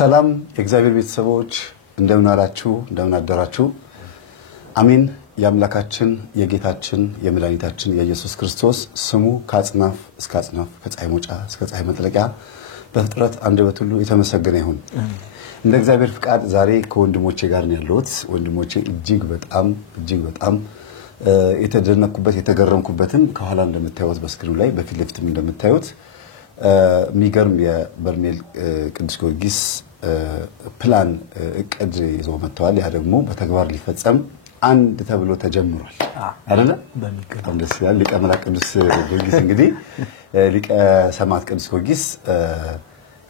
ሰላም የእግዚአብሔር ቤተሰቦች እንደምን አላችሁ እንደምን አደራችሁ አሜን ያምላካችን የጌታችን የመድኃኒታችን የኢየሱስ ክርስቶስ ስሙ ከአጽናፍ እስከ አጽናፍ ከፀሐይ መውጫ እስከ ፀሐይ መጥለቂያ በፍጥረት አንደበት ሁሉ የተመሰገነ ይሁን እንደ እግዚአብሔር ፍቃድ ዛሬ ከወንድሞቼ ጋር ነው ያለሁት ወንድሞቼ እጅግ በጣም የተደነኩበት የተገረምኩበትን ከኋላ እንደምታዩት በስክሪኑ ላይ በፊት ለፊትም እንደምታዩት ሚገርም የበርሜል ቅዱስ ጊዮርጊስ ፕላን እቅድ ይዞ መጥተዋል ያ ደግሞ በተግባር ሊፈጸም አንድ ተብሎ ተጀምሯል አይደለ በሚገባ ደስ ይላል ሊቀ መላእክት ቅዱስ ጊዮርጊስ እንግዲህ ሊቀ ሰማዕት ቅዱስ ጊዮርጊስ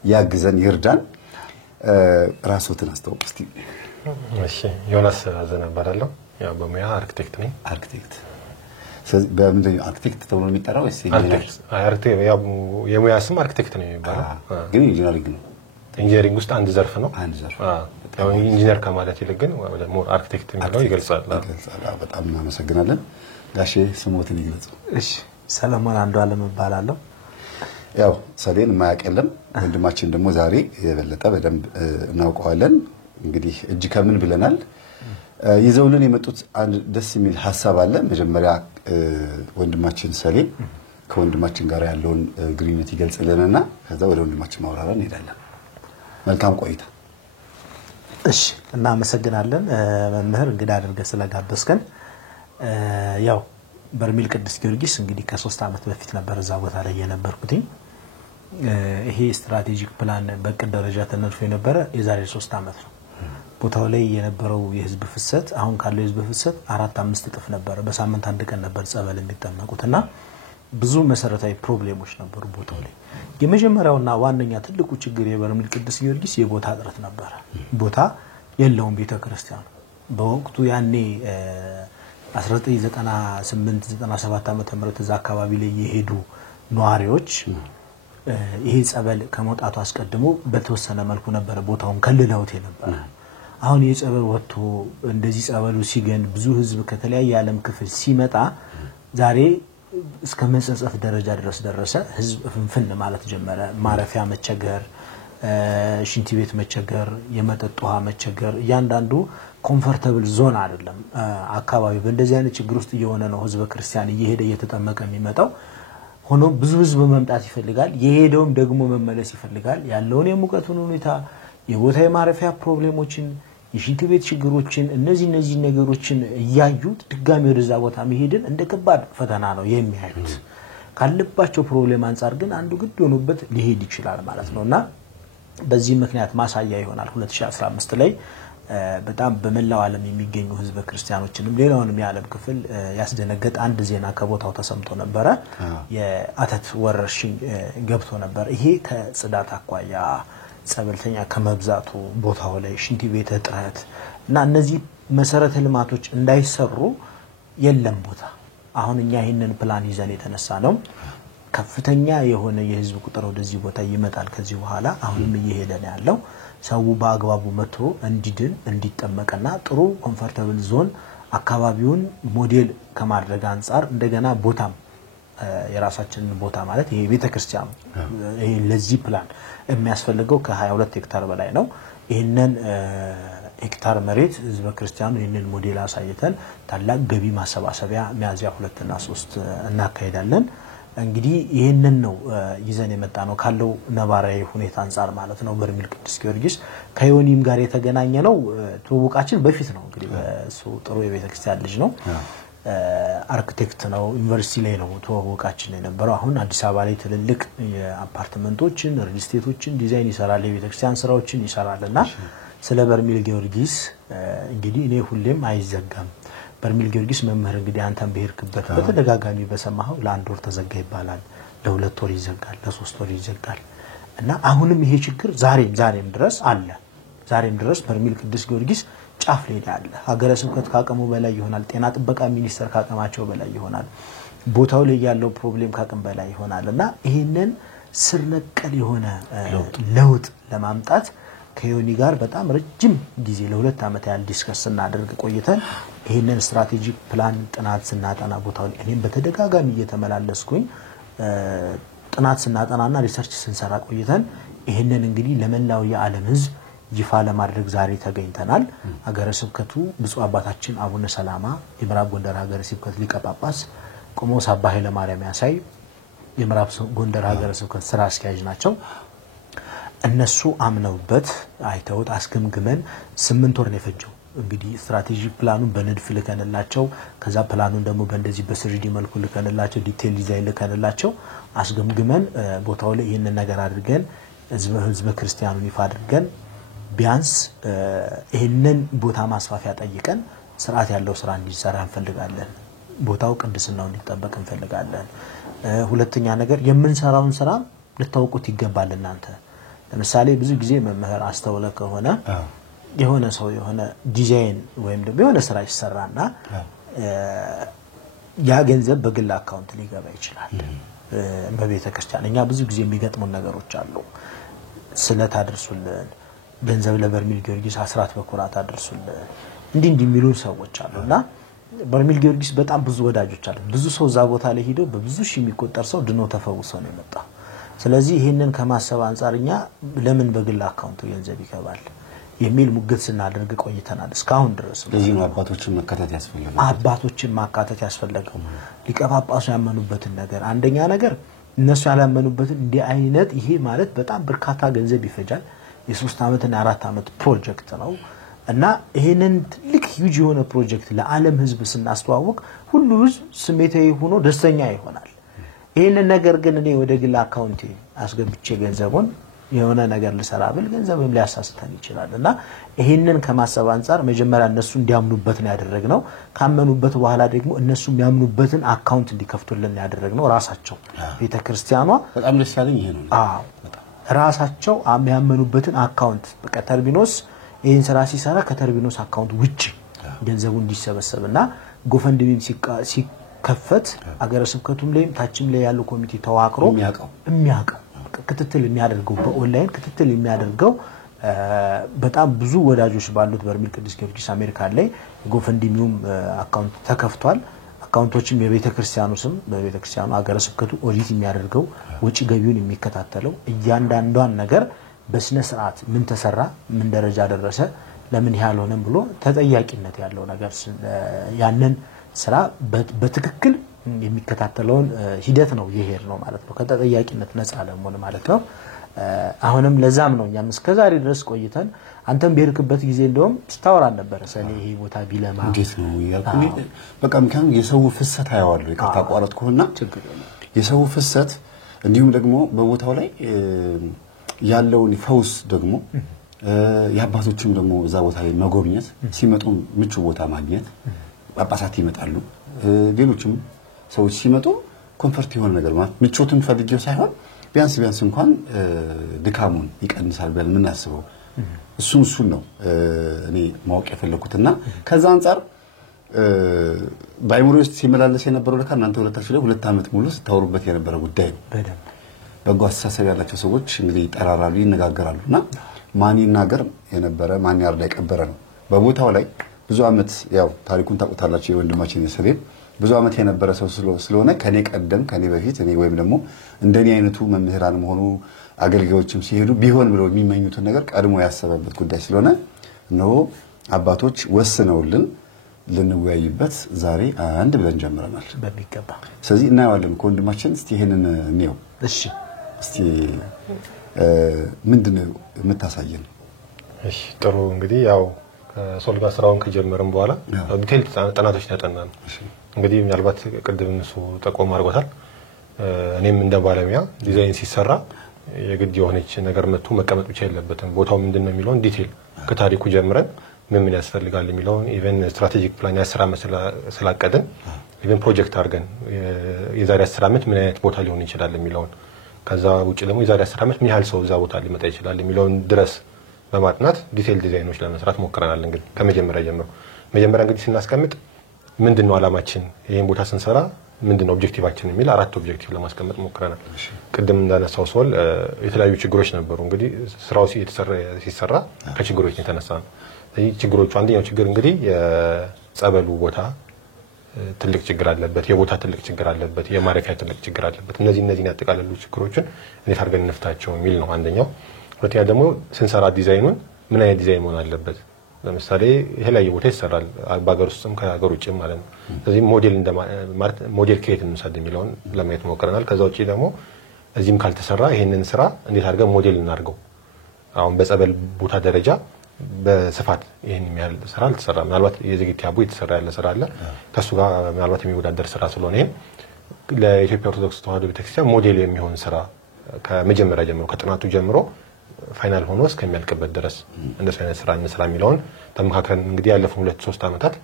ያግዘን ይርዳን ራስዎትን አስተዋውቁ እስቲ እሺ ዮናስ አዘና ባላለው ያው በሙያ አርኪቴክት ነኝ አርኪቴክት ስለዚህ በምንድነው አርኪቴክት ተብሎ የሚጠራው ወይስ አርኪቴክት ያው የሙያ ስም አርኪቴክት ነው የሚባለው ግን ኢንጂነሪንግ ነው ኢንጂነሪንግ ውስጥ አንድ ዘርፍ ነው አንድ ዘርፍ ያው ኢንጂነር ከማለት ይልቅ ግን ወደ ሞር አርኪቴክት የሚለው ይገልጻል በጣም እናመሰግናለን ጋሼ ስሞትን ይገልጹ እሺ ሰለሞን አንዱ ዓለም ባላለው ያው ሰሌን ማያቅ የለም ወንድማችን ደግሞ ዛሬ የበለጠ በደንብ እናውቀዋለን እንግዲህ እጅ ከምን ብለናል ይዘውልን የመጡት አንድ ደስ የሚል ሐሳብ አለ መጀመሪያ ወንድማችን ሰሌን ከወንድማችን ጋር ያለውን ግንኙነት ይገልጽልንና ከዛ ወደ ወንድማችን ማውራራ እንሄዳለን መልካም ቆይታ እሺ እና መሰግናለን መምህር እንግዳ አድርገህ ስለጋበዝከን ያው በርሜል ቅዱስ ጊዮርጊስ እንግዲህ ከ3 አመት በፊት ነበር እዛ ቦታ ላይ የነበርኩት ይሄ ስትራቴጂክ ፕላን በቅድ ደረጃ ተነድፎ የነበረ የዛሬ 3 አመት ነው ቦታው ላይ የነበረው የህዝብ ፍሰት አሁን ካለው የህዝብ ፍሰት 4-5 እጥፍ ነበር በሳምንት አንድ ቀን ነበር ጸበል የሚጠመቁትና ብዙ መሰረታዊ ፕሮብሌሞች ነበሩ ቦታው ላይ የመጀመሪያውና ዋነኛ ትልቁ ችግር የበርሜል ቅዱስ ጊዮርጊስ የቦታ እጥረት ነበር ቦታ የለውም ቤተክርስቲያኑ በወቅቱ ያኔ 1998 97 ዓመተ ምህረት እዛ አካባቢ ላይ የሄዱ ኗሪዎች ይሄ ጸበል ከመውጣቱ አስቀድሞ በተወሰነ መልኩ ነበር ቦታውን ከልለውት ነበር አሁን የጸበል ወጥቶ እንደዚህ ጸበሉ ሲገን ብዙ ህዝብ ከተለያየ ዓለም ክፍል ሲመጣ ዛሬ እስከ መጸጸፍ ደረጃ ድረስ ደረሰ ህዝብ ፍንፍን ማለት ጀመረ ማረፊያ መቸገር ሽንት ቤት መቸገር የመጠጥ ውሃ መቸገር ያንዳንዱ ኮምፎርታብል ዞን አይደለም አካባቢ በእንደዚህ አይነት ችግር ውስጥ እየሆነ ነው ህዝበ ክርስቲያን እየሄደ እየተጠመቀ የሚመጣው ሆኖ ብዙ ህዝብ መምጣት ይፈልጋል የሄደውም ደግሞ መመለስ ይፈልጋል ያለውን የሙቀቱን ሁኔታ የቦታ የማረፊያ ፕሮብሌሞችን የሽንት ቤት ችግሮችን እነዚህ ነገሮችን ያዩት ድጋሚ ወደዛ ቦታ መሄድን እንደ ከባድ ፈተና ነው የሚያዩት ካለባቸው ፕሮብሌም አንፃር ግን አንዱ ግድ ሆኖበት ሊሄድ ይችላል ማለት ነውና በዚህ ምክንያት ማሳያ ይሆናል 2015 ላይ በጣም በመላው ዓለም የሚገኙ ህዝበ ክርስቲያኖችንም ሌላውንም የዓለም ክፍል ያስደነገጠ አንድ ዜና ከቦታው ተሰምቶ ነበር የአተት ወረርሽኝ ገብቶ ነበር ይሄ ከጽዳት አቋያ ጸበልተኛ ከመብዛቱ ቦታው ላይ ሽንት ቤት እጥረት እና እነዚህ መሰረተ ልማቶች እንዳይሰሩ የለም ቦታ አሁን እኛ ይሄንን ፕላን ይዘን የተነሳ ነው ከፍተኛ የሆነ የህዝብ ቁጥር ወደዚህ ቦታ ይመጣል ከዚህ በኋላ አሁንም እየሄደ ነው ያለው ሰው በአግባቡ መጥቶ እንዲድን እንዲጠመቅና ጥሩ ኮምፎርታብል ዞን አካባቢውን ሞዴል ከማድረግ አንፃር እንደገና ቦታም የራሳችን ቦታ ማለት ይሄ ቤተክርስቲያን ይሄ ለዚህ ፕላን የሚያስፈልገው ከ22 ሄክታር በላይ ነው ይሄንን ሄክታር መሬት ህዝበ ክርስቲያኑ ይሄንን ሞዴል አሳይተን ታላቅ ገቢ ማሰባሰቢያ ሚያዝያ 2 እና 3 እናካሄዳለን እንግዲህ ይሄንን ነው ይዘን የመጣ ነው ካለው ነባራዊ ሁኔታ አንፃር ማለት ነው በርሜል ቅዱስ ጊዮርጊስ ከዮኒም ጋር የተገናኘ ነው ተወቃችን በፊት ነው እንግዲህ እሱ ጥሩ የቤተክርስቲያን ልጅ ነው አርኪቴክት ነው ዩኒቨርሲቲ ላይ ነው ተወቃችን የነበረው አሁን አዲስ አበባ ላይ ትልልቅ የአፓርትመንቶችን ሪል ስቴቶችን ዲዛይን ይሰራል የቤተክርስቲያን ስራዎችን ይሰራልና ስለ በርሜል ጊዮርጊስ እንግዲህ እኔ ሁሌም አይዘጋም በርሜል ጊዮርጊስ መምህር እንግዲህ አንተም በሄርክበት በተደጋጋሚ በሰማው ለአንድ ወር ተዘጋ ይባላል ለ2 ወር ይዘጋል ለ3 ወር ይዘጋል እና አሁንም ይሄ ችግር ዛሬም ድረስ አለ ዛሬም ድረስ በርሜል ቅዱስ ጊዮርጊስ ጫፍ ላይ ያለ ሀገረ ስብከት ካቀሙ በላይ ይሆናል ጤና ጥበቃ ሚኒስተር ካቀማቸው በላይ ይሆናል ቦታው ላይ ያለው ፕሮብሌም ካቀም በላይ ይሆናልና ይሄንን ስር ነቀል የሆነ ለውጥ ለማምጣት ከዮኒ ጋር በጣም ረጅም ጊዜ ለ2 አመት ያህል ዲስከስ እናደርግ ቆይተን ይሄንን ስትራቴጂክ ፕላን ጥናት ስናጠና ቦታው እኔም በተደጋጋሚ እየተመላለስኩኝ ጥናት ስናጠናና ሪሰርች ስንሰራ ቆይተን ይሄንን እንግዲህ ለመላው የዓለም ህዝብ ይፋ ለማድረግ ዛሬ ተገኝተናል። ሀገረ ስብከቱ ብፁዕ አባታችን አቡነ ሰላማ የምዕራብ ጎንደር ሀገረ ስብከት ሊቀ ጳጳስ፣ ቆሞስ አባ ኃይለ ማርያም ያሳይ የምዕራብ ጎንደር ሀገረ ስብከት ስራ አስኪያጅ ናቸው። እነሱ አምነውበት አይተውት አስገምግመን 8 ወር ነው የፈጀው። እንግዲህ ስትራቴጂክ ፕላኑን በንድፍ ልከንላቸው ከዛ ፕላኑን ደግሞ በእንደዚህ በስሪዲ መልኩ ልከንላቸው ዲቴል ዲዛይን ልከንላቸው አስገምግመን ቦታው ላይ ይሄን ነገር አድርገን ህዝበ ክርስቲያኑን ይፋ አድርገን ቢያንስ ይሄንን ቦታ ማስፋፊያ ጠይቀን ስርዓት ያለው ስራ እንዲሰራ እንፈልጋለን። ቦታው ቅድስናው እንዲጠበቅ እንፈልጋለን። ሁለተኛ ነገር የምንሰራውን ስራ ልታውቁት ይገባል። እናንተ ለምሳሌ ብዙ ጊዜ መምህር አስተውለ ከሆነ የሆነ ሰው የሆነ ዲዛይን ወይም ደግሞ የሆነ ስራ ይሰራና ያ ገንዘብ በግል አካውንት ሊገባ ይችላል። በቤተ ክርስቲያን እኛ ብዙ ጊዜ የሚገጥሙን ነገሮች አሉ። ስለት አድርሱልን፣ ገንዘብ ለበርሜል ጊዮርጊስ አስራት በኩራት አድርሱልን እንዲህ የሚሉ ሰዎች አሉና በርሜል ጊዮርጊስ በጣም ብዙ ወዳጆች አሉ። ብዙ ሰው እዛ ቦታ ላይ ሄዶ በብዙ ሺህ የሚቆጠር ሰው ድኖ ተፈውሶ ነው የመጣው። ስለዚህ ይሄንን ከማሰብ አንፃርኛ ለምን በግል አካውንቱ ገንዘብ ይገባል የሚል ሙግት ስናደርግ ቆይተናል እስካሁን ድረስ። ለዚህ ነው አባቶችን መካተት ያስፈልጋል። አባቶችን ማካተት ያስፈልጋል። ሊቀ ጳጳሱ ያመኑበትን ነገር አንደኛ ነገር እነሱ ያላመኑበትን እንዲህ አይነት ይሄ ማለት በጣም በርካታ ገንዘብ ይፈጃል። የ3 አመት እና 4 አመት ፕሮጀክት ነው እና ይሄንን ትልቅ ሂጅ የሆነ ፕሮጀክት ለዓለም ህዝብ ስናስተዋውቅ ሁሉ ህዝብ ስሜታዊ ሆኖ ደስተኛ ይሆናል። ይሄንን ነገር ግን እኔ ወደ ግል አካውንቴ አስገብቼ ገንዘቡን የሆነ ነገር ልሰራ ብል ገንዘብም ሊያሳስተን ይችላል እና ይሄንን ከማሰብ አንፃር መጀመሪያ እነሱ እንዲያምኑበት ነው ያደረግነው። ካመኑበት በኋላ ደግሞ እነሱ የሚያምኑበትን አካውንት እንዲከፍቱልን ያደረግነው ራሳቸው ቤተክርስቲያኗ በጣም ደስ ያለኝ ይሄ ነው። ራሳቸው ያመኑበትን አካውንት በቃ ተርቢኖስ ይሄን ስራ ሲሰራ ከተርቢኖስ አካውንት ውጪ ገንዘቡ እንዲሰበሰብና ጎፈንድሚም ሲከፈት አገረ ስብከቱም ላይ ታችም ላይ ያለው ኮሚቴ ተዋቅሮ የሚያቀው ክትትል የሚያደርገው በኦንላይን ክትትል የሚያደርገው በጣም ብዙ ወዳጆች ባሉት በርሜል ቅዱስ ጊዮርጊስ አሜሪካ ላይ ጎፈንድሚም አካውንት ተከፍቷል። አካውንቶችም የቤተክርስቲያኑ ስም በቤተክርስቲያኑ አገረ ስብከቱ ኦዲት የሚያደርገው ወጪ ገቢውን የሚከታተለው እያንዳንዷን ነገር በስነ ስርዓት ምን ተሰራ ምን ደረጃ ደረሰ ለምን ያህል ሆነም ብሎ ተጠያቂነት ያለው ነገር ያንን ስራ በትክክል የሚከታተለውን ሂደት ነው ይሄር ነው ማለት ነው። ከተጠያቂነት ነፃ ለመሆን ማለት ነው። አሁንም ለዛም ነው እኛም እስከዛሬ ድረስ ቆይተን አንተም በርክበት ጊዜ እንደውም ስታወራ ነበር ሰኔ ይሄ ቦታ ቢለማ እንዴት ነው ያልኩኝ። በቃ ምካም የሰው ፍሰት ያያዋል ይከታ ቋረጥኩና የሰው ፍሰት እንዲሁም ደግሞ በቦታው ላይ ያለውን ፈውስ ደግሞ ያባቶችም ደግሞ እዛ ቦታ ላይ መጎብኘት ሲመጡ ምቹ ቦታ ማግኘት ጳጳሳት ይመጣሉ። ሌሎችም ሰዎች ሲመጡ ኮምፎርት የሆነ ነገር ማለት ምቾትን ፈልጌው ሳይሆን ቢያንስ እንኳን ድካሙን ይቀንሳል ብለን ምን አስበው እሱን ነው እኔ ማወቅ የፈለኩትና ከዛ አንፃር ባይሞሪስ ሲመላለስ የነበረው ለካ እናንተ ሁለታችሁ ላይ 2 አመት ሙሉ ስታወሩበት የነበረ ጉዳይ ነው። በደንብ በጎ አስተሳሰብ ያላቸው ሰዎች እንግዲህ ጠራራሉ ይነጋገራሉና ማን ይናገር የነበረ ማን ያርዳ የቀበረ ነው። በቦታው ላይ ብዙ አመት ያው ታሪኩን ታውቁታላችሁ የወንድማችን የሰቤት ብዙ አመት የነበረ ሰው ስለሆነ ከኔ በፊት እኔ ወይም ደግሞ እንደኔ አይነቱ መምህራን መሆኑ አገልጋዮችም ሲሄዱ ቢሆን ብለው የሚመኙትን ነገር ቀድሞ ያሰበበት ጉዳይ ስለሆነ ነው አባቶች ወስነውልን ልንወያይበት ዛሬ አንድ ብለን ጀምረናል በሚገባ። ስለዚህ እናያለን ወንድማችን እስቲ ይሄንን ነው እሺ እስቲ ምንድነው የምታሳየን? እሺ ጥሩ እንግዲህ ያው ሶልጋ ስራውን ከጀመረን በኋላ ዲቴል ጥናቶች ያጠናን እንግዲህ ምናልባት ቅድም እሱ ጠቆም አድርጎታል። እኔም እንደ ባለሙያ ዲዛይን ሲሰራ የግድ የሆነች ነገር መጥቶ መቀመጥ ብቻ የለበትም። ቦታው ምንድነው የሚለውን ዲቴል ከታሪኩ ጀምረን ምን ያስፈልጋል የሚለውን ኢቨን ስትራቴጂክ ፕላን ያስራ መስላቀደን ኢቨን ፕሮጀክት አድርገን የዛሬ 10 አመት ምን አይነት ቦታ ሊሆን ይችላል የሚለውን ከዛ ውጪ ደግሞ የዛሬ 10 አመት ምን ያህል ሰው እዛ ቦታ ሊመጣ ይችላል የሚለውን ድረስ በማጥናት ዲቴል ዲዛይኖች ለመስራት ሞክረናል። እንግዲህ ከመጀመሪያ ጀምሮ መጀመሪያ እንግዲህ ስናስቀምጥ ምንድነው አላማችን ይሄን ቦታ ስንሰራ ምንድነው ኦብጀክቲቫችን የሚል 4 ኦብጀክቲቭ ለማስቀመጥ ሞክረናል። ቅድም እንዳነሳው ሶል የተለያዩ ችግሮች ነበሩ። እንግዲህ ስራው ሲሰራ ከችግሮች የተነሳ ነው። ስለዚህ ችግሮቹ አንደኛው ችግር እንግዲህ የጸበሉ ቦታ ትልቅ ችግር አለበት፣ የቦታ ትልቅ ችግር አለበት፣ የማረፊያ ትልቅ ችግር አለበት። እነዚህን ያጠቃለሉ ችግሮችን እንዴት አድርገን እንፍታቸው የሚል ነው አንደኛው። ሁለተኛ ደግሞ ስንሰራ ዲዛይኑን ምን አይነት ዲዛይን መሆን አለበት? ለምሳሌ የተለያየ ቦታ ይሰራል በአገር ውስጥም ከሀገር ውጭም ማለት ነው። ስለዚህ ሞዴል ክሬት እንውሰድ የሚለውን ለማየት ሞክረናል። ከዛ ውጪ ደግሞ እዚህም ካልተሰራ ይሄንን ስራ እንዴት አድርገን ሞዴል እናድርገው? አሁን በጸበል ቦታ ደረጃ በስፋት ይሄን የሚያህል ስራ አልተሰራም። ምናልባት የዘጌት ያቡ የተሰራ ያለ ስራ አለ ከሱ ጋር ምናልባት የሚወዳደር ስራ ስለሆነ ይሄን ለኢትዮጵያ ኦርቶዶክስ ተዋሕዶ ቤተክርስቲያን ሞዴል የሚሆን ስራ ከመጀመሪያ ጀምሮ ከጥናቱ ጀምሮ ፋይናል ሆኖ እስከሚያልቅበት ድረስ እንደሱ አይነት ስራ እንስራ የሚለውን ተመካክረን እንግዲህ ያለፉት 2-3 አመታት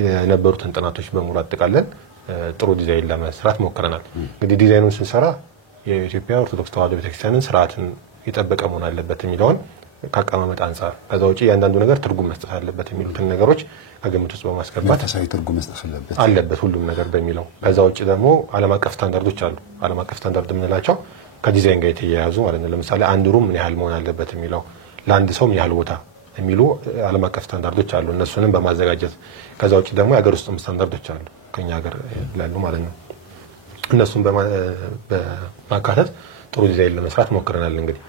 የነበሩትን ጥናቶች በሙሉ አጠቃለን ጥሩ ዲዛይን ለመስራት ሞክረናል። እንግዲህ ዲዛይኑን ስንሰራ የኢትዮጵያ ኦርቶዶክስ ተዋሕዶ ቤተክርስቲያንን ስርዓትን የጠበቀ መሆን አለበት የሚለውን ከአቀማመጥ አንፃር ከዛ ውጪ ያንዳንዱ ነገር ትርጉም መስጠት አለበት የሚሉትን ነገሮች ከግምት ውስጥ በማስገባት ተሳይ ትርጉም መስጠት አለበት ሁሉም ነገር በሚለው ከዛ ውጪ ደግሞ ዓለም አቀፍ ስታንዳርዶች አሉ። ዓለም አቀፍ ስታንዳርድ የምንላቸው ከዲዛይን ጋር የተያያዙ ማለት ነው። ለምሳሌ አንድ ሩም ምን ያህል መሆን አለበት የሚለው ለአንድ ሰው ምን ያህል ቦታ የሚሉ ዓለም አቀፍ ስታንዳርዶች አሉ። እነሱንም በማዘጋጀት ከዛ ውጪ ደግሞ የሀገር ውስጥም ስታንዳርዶች አሉ ከኛ ሀገር ያሉ ማለት ነው። እነሱን በማካተት ጥሩ ዲዛይን ለመስራት ሞክረናል። እንግዲህ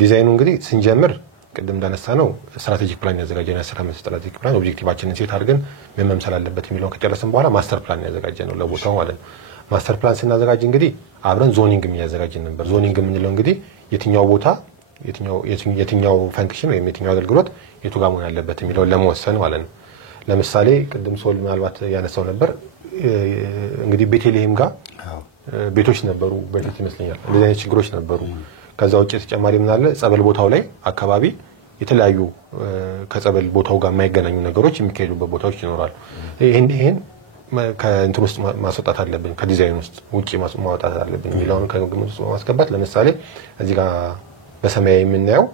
ዲዛይኑ እንግዲህ ስንጀምር ቅድም እንዳነሳ ነው ስትራቴጂክ ፕላን ያዘጋጀን ስትራቴጂክ ፕላን ኦብጀክቲቫችንን ሴት አድርገን ምን መምሰል አለበት የሚለውን ከጨረስን በኋላ ማስተር ፕላን ያዘጋጀነው ለቦታው ማለት ነው። ማስተር ፕላን ስናዘጋጅ እንግዲህ አብረን ዞኒንግ የሚያዘጋጅ ነበር። ዞኒንግ የምንለው እንግዲህ የትኛው ቦታ የትኛው ፈንክሽን ወይም የትኛው አገልግሎት የቱ ጋር መሆን አለበት የሚለውን ለመወሰን ማለት ነው። ለምሳሌ ቅድም ሶል ምናልባት ያነሳው ነበር እንግዲህ ቤተልሔም ጋር ቤቶች ነበሩ በፊት ይመስለኛል እንደዚህ አይነት ችግሮች ነበሩ። ከዛ ውጪ ተጨማሪ ምን አለ ጸበል ቦታው ላይ አካባቢ የተለያዩ ከጸበል ቦታው ጋር የማይገናኙ ነገሮች የሚካሄዱበት ቦታዎች ይኖራሉ። ይሄን ከእንትን ውስጥ ማስወጣት አለብን ከዲዛይን ውስጥ ውጪ ማውጣት አለብን የሚለውን ከግምት ውስጥ በማስገባት ለምሳሌ እዚህ ጋር በሰማያዊ የምናየው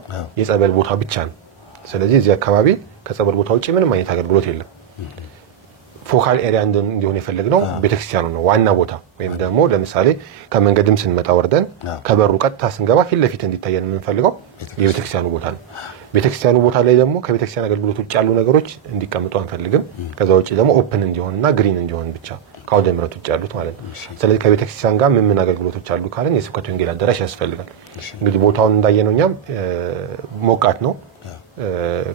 የጸበል ቦታ ብቻ ነው። ስለዚህ እዚህ አካባቢ ከጸበል ቦታ ውጪ ምንም አይነት አገልግሎት የለም። ፎካል ኤሪያ እንዲሆን የፈለግነው ቤተክርስቲያኑ ነው ዋና ቦታ ወይም ደግሞ ለምሳሌ ከመንገድም ስንመጣ ወርደን ከበሩ ቀጥታ ስንገባ ፊት ለፊት እንዲታየን የምንፈልገው የቤተክርስቲያኑ ቦታ ነው። ቤተክርስቲያኑ ቦታ ላይ ደግሞ ከቤተክርስቲያን አገልግሎት ውጭ ያሉ ነገሮች እንዲቀመጡ አንፈልግም። ከዛ ውጪ ደግሞ ኦፕን እንዲሆንና ግሪን እንዲሆን ብቻ ከአውደ ምሕረት ውጭ ያሉት ማለት ነው። ስለዚህ ከቤተክርስቲያን ጋር ምን አገልግሎቶች አሉ ካለን የስብከተ ወንጌል አዳራሽ ያስፈልጋል። እንግዲህ ቦታውን እንዳየነው እኛም ሞቃት ነው።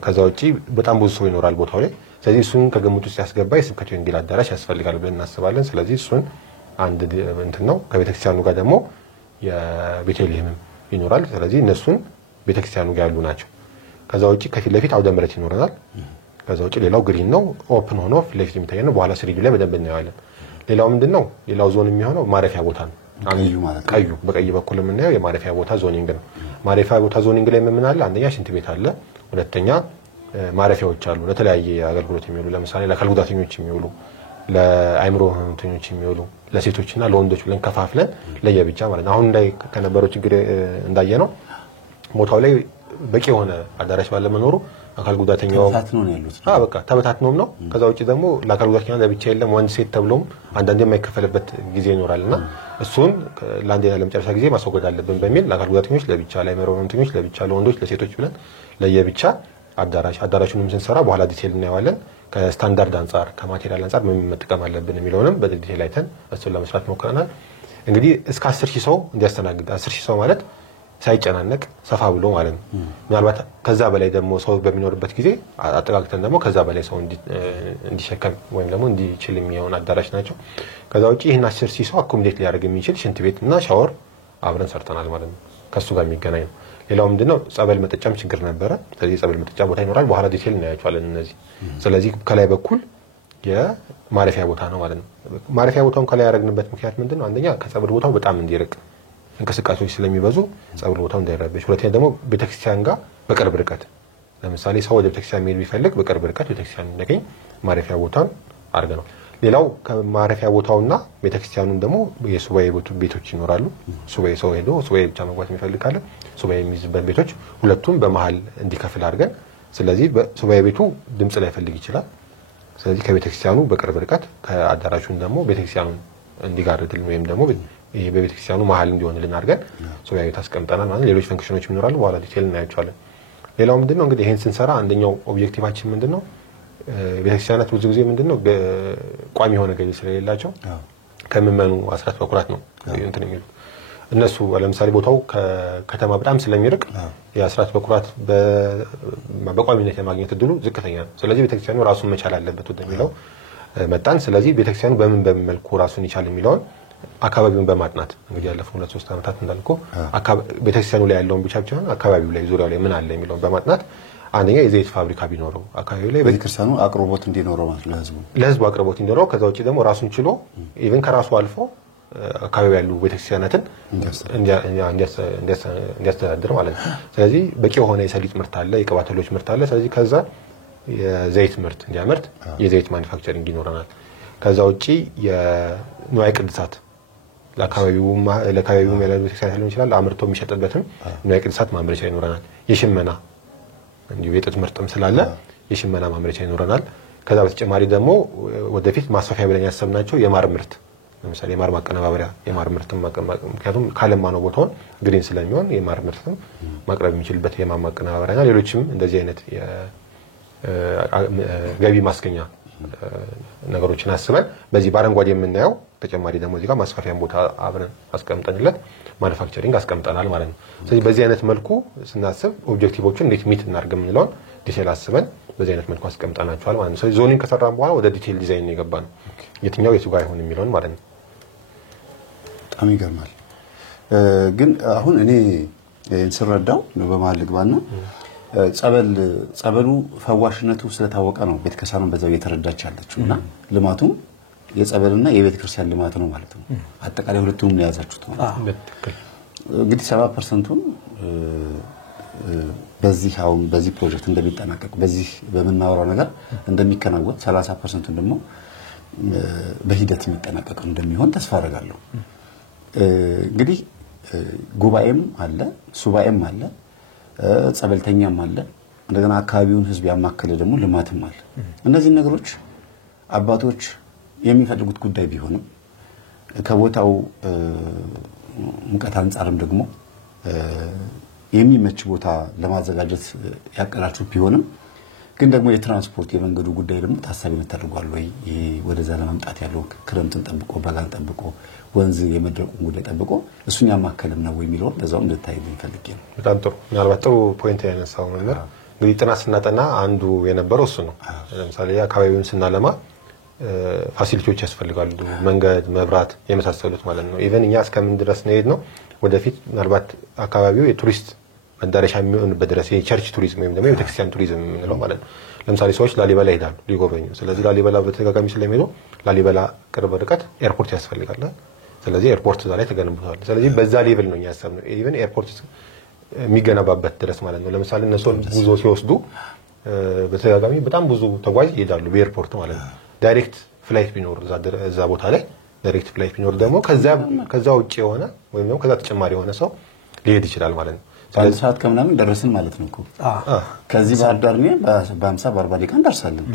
ከዛ ውጪ በጣም ብዙ ሰው ይኖራል ቦታው ላይ። ስለዚህ እሱን ከግምት ውስጥ ያስገባ የስብከተ ወንጌል አዳራሽ ያስፈልጋል ብለን እናስባለን። ስለዚህ እሱን አንድ እንትን ነው። ከቤተክርስቲያኑ ጋር ደግሞ የቤተልሔም ይኖራል። ስለዚህ እነሱን ቤተክርስቲያኑ ጋር ያሉ ናቸው። ከዛ ውጪ ከፊት ለፊት አውደ ምሕረት ይኖረናል። ከዛ ውጪ ሌላው ግሪን ነው ኦፕን ሆኖ ፊት ለፊት የሚታየው በኋላ ስሪዲ ላይ በደንብ እናየዋለን። ሌላው ምንድነው ሌላው ዞን የሚሆነው ማረፊያ ቦታ ነው። ቀዩ በቀይ በኩል የምናየው የማረፊያ ቦታ ዞኒንግ ነው። ማረፊያ ቦታ ዞኒንግ ላይ ምን አለ? አንደኛ ሽንት ቤት አለ። ሁለተኛ ማረፊያዎች አሉ ለተለያየ አገልግሎት የሚውሉ ለምሳሌ ለአካል ጉዳተኞች የሚውሉ ለአይምሮ ህመምተኞች የሚውሉ ለሴቶችና ለወንዶች ብለን ከፋፍለን ለየብቻ ማለት ነው። አሁን ላይ ከነበረው ችግር እንዳየነው ቦታው ላይ በቂ የሆነ አዳራሽ ባለመኖሩ አካል ጉዳተኛው በቃ ተበታትነውም ነው። ከዛ ውጪ ደግሞ ለአካል ጉዳተኛው ለብቻ የለም ወንድ ሴት ተብሎም አንዳንዴ የማይከፈልበት ጊዜ ይኖራልና እሱን ለአንዴና ለመጨረሻ ጊዜ ማስወገድ አለብን በሚል ለአካል ጉዳተኞች ለብቻ ለአይምሮ ህመምተኞች ለብቻ ለወንዶች ለሴቶች ብለን ለየብቻ አዳራሹንም ስንሰራ በኋላ ዲቴል እናየዋለን። ከስታንዳርድ አንፃር ከማቴሪያል አንፃር ምን መጠቀም አለብን የሚለውንም በዲቴል አይተን እሱን ለመስራት ሞክረናል። እንግዲህ እስከ 10000 ሰው እንዲያስተናግድ 10000 ሰው ማለት ሳይጨናነቅ ሰፋ ብሎ ማለት ነው። ምናልባት ከዛ በላይ ደግሞ ሰው በሚኖርበት ጊዜ አጠቃቅተን ደግሞ ከዛ በላይ ሰው እንዲሸከም ወይም ደግሞ እንዲችል የሚሆን አዳራሽ ናቸው። ከዛ ውጪ ይሄን 10000 ሰው አኮሞዴት ሊያደርግ የሚችል ሽንት ቤት እና ሻወር አብረን ሰርተናል ማለት ነው። ከሱ ጋር የሚገናኝ ነው። ሌላው ምንድነው ጸበል መጠጫም ችግር ነበረ። ስለዚህ ጸበል መጠጫ ቦታ ይኖራል። በኋላ ዲቴል እናያቸዋለን እነዚህ። ስለዚህ ከላይ በኩል የማረፊያ ቦታ ነው ማለት ነው። ማረፊያ ቦታውን ከላይ ያደረግንበት ምክንያት ምንድነው? አንደኛ ከጸበል ቦታው በጣም እንዲርቅ እንቅስቃሴዎች ስለሚበዙ ጸበል ቦታው እንዳይረበሽ፣ ሁለተኛ ደግሞ ቤተክርስቲያን ጋር በቅርብ ርቀት ለምሳሌ ሰው ወደ ቤተክርስቲያን መሄድ ቢፈልግ በቅርብ ርቀት ቤተክርስቲያን እንዲገኝ ማረፊያ ቦታን አድርገናል። ሌላው ከማረፊያ ቦታውና ቤተክርስቲያኑን ደግሞ የሱባኤ ቤቶች ይኖራሉ። ሱባኤ ሰው ሄዶ ሱባኤ ብቻ መግባት የሚፈልግ ካለ ሱባኤ የሚይዝበት ቤቶች ሁለቱም በመሃል እንዲከፍል አድርገን፣ ስለዚህ በሱባኤ ቤቱ ድምጽ ላይ ፈልግ ይችላል። ስለዚህ ከቤተክርስቲያኑ በቅርብ ርቀት ከአዳራሹን ደግሞ ቤተክርስቲያኑን እንዲጋርድልን ወይም ደግሞ ይሄ በቤተክርስቲያኑ መሃል እንዲሆንልን አድርገን ሱባኤ ቤት አስቀምጠናል ማለት። ሌሎች ፈንክሽኖች ይኖራሉ በኋላ ዲቴል እናያቸዋለን። ሌላው ምንድነው እንግዲህ ይሄን ስንሰራ አንደኛው ኦብጀክቲቫችን ምንድነው ቤተክርስቲያናት ብዙ ጊዜ ምንድነው ቋሚ የሆነ ገቢ ስለሌላቸው ከምመኑ አስራት በኩራት ነው እንትን የሚሉት። እነሱ ለምሳሌ ቦታው ከከተማ በጣም ስለሚርቅ የአስራት በኩራት በቋሚነት የማግኘት እድሉ ዝቅተኛ ነው። ስለዚህ ቤተክርስቲያኑ ራሱን መቻል አለበት ወደሚለው መጣን። ስለዚህ ቤተክርስቲያኑ በምን መልኩ ራሱን ይቻል የሚለውን አካባቢውን በማጥናት እንግዲህ ያለፈው 2-3 ዓመታት እንዳልኩ ቤተክርስቲያኑ ላይ ያለውን ብቻ አካባቢው ላይ ዙሪያው ላይ ምን አለ የሚለውን በማጥናት አንደኛ የዘይት ፋብሪካ ቢኖረው አካባቢው ላይ ቤተክርስቲያኑ አቅርቦት እንዲኖረው ማለት ለህዝቡ አቅርቦት እንዲኖረው ከዛ ውጪ ደግሞ ራሱን ችሎ ኢቭን ከራሱ አልፎ አካባቢ ያሉ ቤተክርስቲያናትን እንዲያስተዳድር ማለት ነው። ስለዚህ በቂ የሆነ የሰሊጥ ምርት አለ፣ የቅባት እህሎች ምርት አለ። ስለዚህ ከዛ የዘይት ምርት እንዲያመርት የዘይት ማኒፋክቸሪንግ ይኖረናል። ከዛ ውጪ የንዋየ ቅድሳት ለአካባቢው ያለው ቤተክርስቲያን ሊሆን ይችላል አምርቶ የሚሸጥበትም ንዋየ ቅድሳት ማምረቻ ይኖረናል። የሽመና እንዲሁ የጥጥ ምርትም ስላለ የሽመና ማምረቻ ይኖረናል። ከዛ በተጨማሪ ደግሞ ወደፊት ማስፋፊያ ብለን ያሰብናቸው የማር ምርት ለምሳሌ የማር ማቀነባበሪያ የማር ምርትም ምክንያቱም ካለማ ነው ቦታውን ግሪን ስለሚሆን የማር ምርትም ማቅረብ የሚችልበት የማር ማቀነባበሪያና ሌሎችም እንደዚህ አይነት ገቢ ማስገኛ ነገሮችን አስበን በዚህ በአረንጓዴ የምናየው ተጨማሪ ደግሞ እዚህ ጋር ማስፋፊያን ቦታ አብረን አስቀምጠንለት ማኑፋክቸሪንግ አስቀምጠናል ማለት ነው። ስለዚህ በዚህ አይነት መልኩ ስናስብ ኦብጀክቲቮቹን እንዴት ሚት እናድርግ የምንለውን ዲቴል አስበን በዚህ አይነት መልኩ አስቀምጠናቸዋል ማለት ነው። ስለዚህ ዞኒንግ ከሰራን በኋላ ወደ ዲቴል ዲዛይን የገባ ነው የትኛው የቱ ጋር ይሆን የሚለውን ማለት ነው። በጣም ይገርማል። ግን አሁን እኔ እንስረዳው ነው በመሃል ልግባና ጸበሉ ፈዋሽነቱ ስለታወቀ ነው ቤተክርስቲያኑን በዛው እየተረዳች ያለችውና ልማቱም የጸበልና የቤተክርስቲያን ልማት ነው ማለት ነው። አጠቃላይ ሁለቱንም ያዛችሁት ማለት ነው። እንግዲህ 70%ቱን በዚህ ፕሮጀክት እንደሚጠናቀቅ በዚህ በመናወራው ነገር እንደሚከናወን 30%ቱን ደግሞ በሂደት የሚጠናቀቅ እንደሚሆን ተስፋ አደርጋለሁ። እንግዲህ ጉባኤም አለ፣ ሱባኤም አለ፣ ጸበልተኛም አለ፣ እንደገና አካባቢውን ህዝብ ያማከለ ደግሞ ልማትም አለ። እነዚህ ነገሮች አባቶች የሚፈልጉት ጉዳይ ቢሆንም ከቦታው ሙቀት አንፃርም ደግሞ የሚመች ቦታ ለማዘጋጀት ያቀላችሁ ቢሆንም ግን ደግሞ የትራንስፖርት የመንገዱ ጉዳይ ደግሞ ታሳቢነት ተደርጓል ወይ? ይሄ ወደዛ ለማምጣት ያለው ክረምትን ጠብቆ በጋን ጠብቆ ወንዝ የመድረቁን ጉዳይ ጠብቆ እሱን ያማከለም ነው ወይ የሚለው ለዛው እንድታይ ፈልጌ ነው። በጣም ጥሩ ምናልባት ጥሩ ፖይንት ያነሳው ነገር እንግዲህ ጥናት ስናጠና አንዱ የነበረው እሱ ነው። ለምሳሌ አካባቢውን ስናለማ ፋሲሊቲዎች ያስፈልጋሉ፣ መንገድ፣ መብራት የመሳሰሉት ማለት ነው። ኢቨን እኛ እስከምን ድረስ ነው ወደፊት ምናልባት አካባቢው የቱሪስት መዳረሻ የሚሆንበት ድረስ የቸርች ቱሪዝም ወይም ደግሞ የቤተክርስቲያን ቱሪዝም የምንለው ማለት ነው። ለምሳሌ ሰዎች ላሊበላ ይሄዳሉ ሊጎበኙ። ስለዚህ ላሊበላ በተደጋጋሚ ስለሚሄዱ ላሊበላ ቅርብ ርቀት ኤርፖርት ያስፈልጋል። ስለዚህ ኤርፖርት እዛ ላይ ተገንብቷል። ስለዚህ በዛ ሌቭል ነው ያሰብነው ኢቨን ኤርፖርት የሚገነባበት ድረስ ማለት ነው። ለምሳሌ እነሱ ጉዞ ሲወስዱ በተደጋጋሚ በጣም ብዙ ተጓዥ ይሄዳሉ በኤርፖርት ማለት ነው። ዳይሬክት ፍላይት ቢኖር እዛ ቦታ ላይ ዳይሬክት ፍላይት ቢኖር ደግሞ ከዛ ውጪ የሆነ ወይም ደግሞ ከዛ ተጨማሪ የሆነ ሰው ሊሄድ ይችላል ማለት ነው። አንድ ሰዓት ከምናምን ደረስን ማለት ነው እኮ ከዚህ ባህር ዳር ነው በ50 በ40 ደቂቃ እንደርሳለን።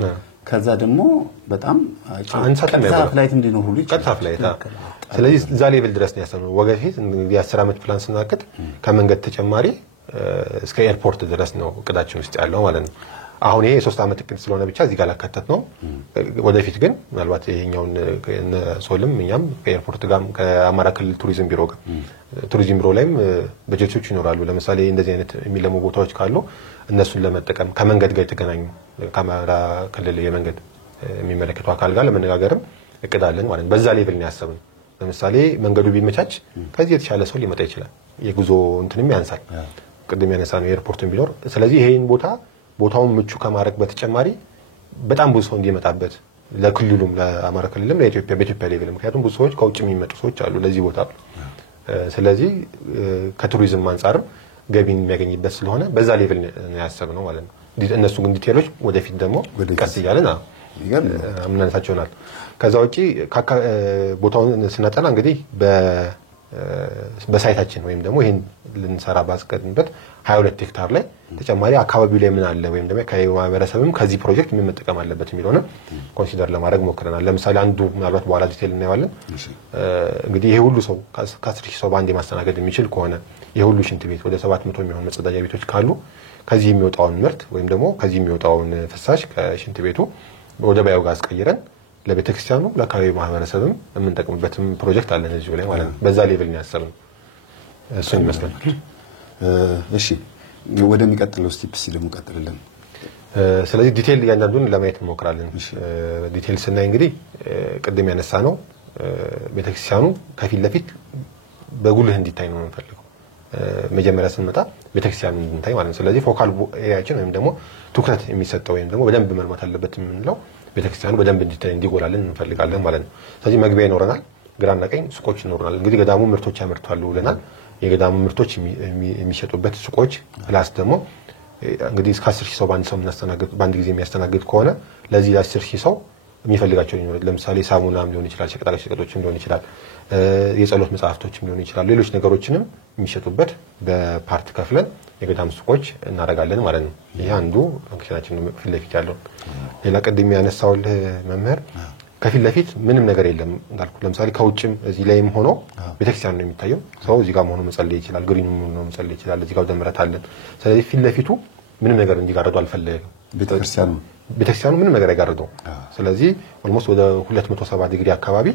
ከዛ ደግሞ በጣም ቀጥታ ፍላይት እንዲኖር ሁሉ ቀጥታ ፍላይት ስለዚህ እዛ ሌቭል ድረስ ነው ያሰብነው። ወገፊት እንግዲህ 10 ዓመት ፕላን ስናቅድ ከመንገድ ተጨማሪ እስከ ኤርፖርት ድረስ ነው እቅዳችን ውስጥ ያለው ማለት ነው። አሁን ይሄ የ3 ዓመት እቅድ ስለሆነ ብቻ እዚህ ጋር ላካተት ነው። ወደፊት ግን ምናልባት ይሄኛውን ሶልም እኛም ከኤርፖርት ጋር ከአማራ ክልል ቱሪዝም ቢሮ ላይም በጀቶች ይኖራሉ። ለምሳሌ እንደዚህ አይነት የሚለሙ ቦታዎች ካሉ እነሱን ለመጠቀም ከመንገድ ጋር የተገናኙ ከአማራ ክልል የመንገድ የሚመለከተው አካል ጋር ለመነጋገርም እቅዳለን ማለት ነው። በዛ ሌቭል ነው ያሰብነው። ለምሳሌ መንገዱ ቢመቻች ከዚህ የተሻለ ሰው ሊመጣ ይችላል። የጉዞ እንትንም ያንሳል። ቅድም ያነሳነው ኤርፖርትን ቢኖር ስለዚህ ይሄን ቦታውን ምቹ ከማድረግ በተጨማሪ በጣም ብዙ ሰው እንዲመጣበት ለክልሉም ለአማራ ክልልም ለኢትዮጵያ በኢትዮጵያ ሌቭል ምክንያቱም ብዙ ሰዎች ከውጭ የሚመጡ ሰዎች አሉ ለዚህ ቦታ። ስለዚህ ከቱሪዝም አንፃርም ገቢን የሚያገኝበት ስለሆነ በዛ ሌቭል ነው ያሰብነው ማለት ነው። እነሱ ግን ዲቴሎች ወደፊት ደግሞ ቀስ እያለን አምናነሳቸው ይሆናል። ከዛ ውጪ ቦታውን ስናጠና እንግዲህ በሳይታችን ወይም ደግሞ ይሄን ልንሰራ ባስቀድንበት 22 ሄክታር ላይ ተጨማሪ አካባቢው ላይ ምን አለ ወይም ደግሞ ከማህበረሰብም ከዚህ ፕሮጀክት ምን መጠቀም አለበት የሚለውንም ኮንሲደር ለማድረግ ሞክረናል። ለምሳሌ አንዱ ምናልባት በኋላ ዲቴል እናየዋለን። እንግዲህ ይሄ ሁሉ ሰው ከ10,000 ሰው ባንዴ ማስተናገድ የሚችል ከሆነ ይሄ ሁሉ ሽንት ቤት ወደ 700 የሚሆኑ መጸዳጃ ቤቶች ካሉ ከዚህ የሚወጣውን ምርት ወይም ደግሞ ከዚህ የሚወጣውን ፍሳሽ ከሽንት ቤቱ ወደ ባዮጋዝ ቀይረን ለቤተክርስቲያኑ ለአካባቢው ማህበረሰብም የምንጠቅምበትም ፕሮጀክት አለን እዚሁ ላይ ማለት ነው። በዛ ሌቭል ነው ያሰብነው። እሱን ይመስላል። እሺ ወደሚቀጥለው ስቴፕስ ደግሞ ቀጥልልን። ስለዚህ ዲቴል እያንዳንዱን ለማየት እንሞክራለን። ዲቴል ስናይ እንግዲህ ቅድም ያነሳ ነው ቤተክርስቲያኑ ከፊት ለፊት በጉልህ እንዲታይ ነው የምንፈልገው። መጀመሪያ ስንመጣ ቤተክርስቲያኑ እንዲታይ ማለት ነው። ስለዚህ ፎካል ኤሪያችን ወይም ደግሞ ትኩረት የሚሰጠው ወይም ደግሞ በደንብ መልማት አለበት የምንለው ቤተክርስቲያኑ በደንብ እንዲታይ እንዲጎላልን እንፈልጋለን ማለት ነው። ስለዚህ መግቢያ ይኖረናል፣ ግራና ቀኝ ሱቆች ይኖሩናል። እንግዲህ ገዳሙ ምርቶች ያመርታሉ ብለናል። የገዳሙ ምርቶች የሚሸጡበት ሱቆች ፕላስ ደግሞ እንግዲህ እስከ 10000 ሰው በአንድ ጊዜ የሚያስተናግድ ከሆነ ለዚህ 10000 ሰው የሚፈልጋቸው ይኖራል። ለምሳሌ ሳሙናም ሊሆን ይችላል፣ ሸቀጣሸቀጦችም ሊሆን ይችላል፣ የጸሎት መጽሐፍቶችም ሊሆን ይችላል፣ ሌሎች ነገሮችንም የሚሸጡበት በፓርት ከፍለን የገዳም ሱቆች እናደርጋለን ማለት ነው። ይሄ አንዱ ፈንክሽናችን ነው ፊት ለፊት ያለው። ሌላ ቅድም ያነሳውልህ መምህር ከፊት ለፊት ምንም ነገር የለም እንዳልኩ። ለምሳሌ ከውጭም እዚህ ላይም ሆኖ ቤተክርስቲያን ነው የሚታየው። ሰው እዚህ ጋር ሆኖ መጸለይ ይችላል፣ ግሪኑም ሆኖ መጸለይ ይችላል። እዚህ ጋር ደምረት አለን። ስለዚህ ፊት ለፊቱ ምንም ነገር እንዲጋረዱ አልፈለገም ቤተክርስቲያኑ ምንም ነገር አይጋረደው። ስለዚህ ኦልሞስት ወደ 270 ዲግሪ አካባቢ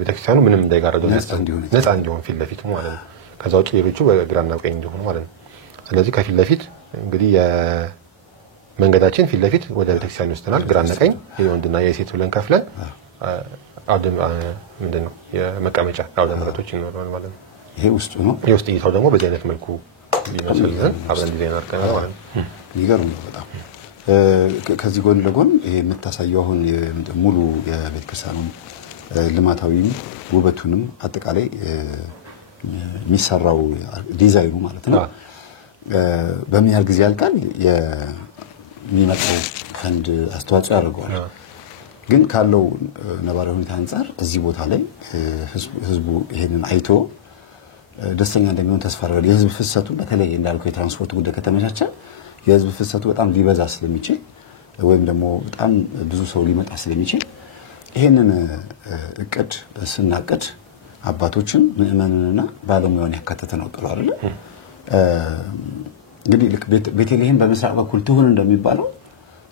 ቤተክርስቲያኑ ምንም እንዳይጋረደው ነፃ እንዲሆን ፊት ለፊቱ ማለት ነው። ከዛ ውጪ ሌሎቹ በግራና ቀኝ እንዲሆኑ ማለት ነው። ስለዚህ ከፊት ለፊት እንግዲህ መንገዳችን ፊት ለፊት ወደ ቤተክርስቲያን ይወስደናል። ግራና ቀኝ የወንድና የሴት ብለን ከፍለን ምንድነው የመቀመጫ አውደ ምሕረቶች ይኖራል ማለት ነው። ይሄ ውስጡ ነው። የውስጥ እይታው ደግሞ በዚህ አይነት መልኩ ቢመስልን አብረን ዲዛይን አድርገናል ማለት ነው። ይገርም ነው በጣም። ከዚህ ጎን ለጎን ይሄ የምታሳየው አሁን ሙሉ የቤተክርስቲያኑን ልማታዊም ውበቱንም አጠቃላይ የሚሰራው ዲዛይኑ ማለት ነው በምን ያህል ጊዜ ያልቃል የሚመጣው ፈንድ አስተዋጽኦ ያደርገዋል። ግን ካለው ነባራዊ ሁኔታ አንፃር እዚህ ቦታ ላይ ህዝቡ ይሄንን አይቶ ደስተኛ እንደሚሆን ተስፋ አደርጋለሁ። የህዝብ ፍሰቱ በተለይ እንዳልከው የትራንስፖርት ጉዳይ ከተመቻቸ የህዝብ ፍሰቱ በጣም ሊበዛ ስለሚችል ወይም ደግሞ በጣም ብዙ ሰው ሊመጣ ስለሚችል ይሄንን እቅድ ስናቅድ አባቶችን ምእመናንና ባለሙያውን ያካተተ ነው ጥሎ አይደል? እንግዲህ ቤተልሔም በምስራቅ በኩል ትሁን እንደሚባለው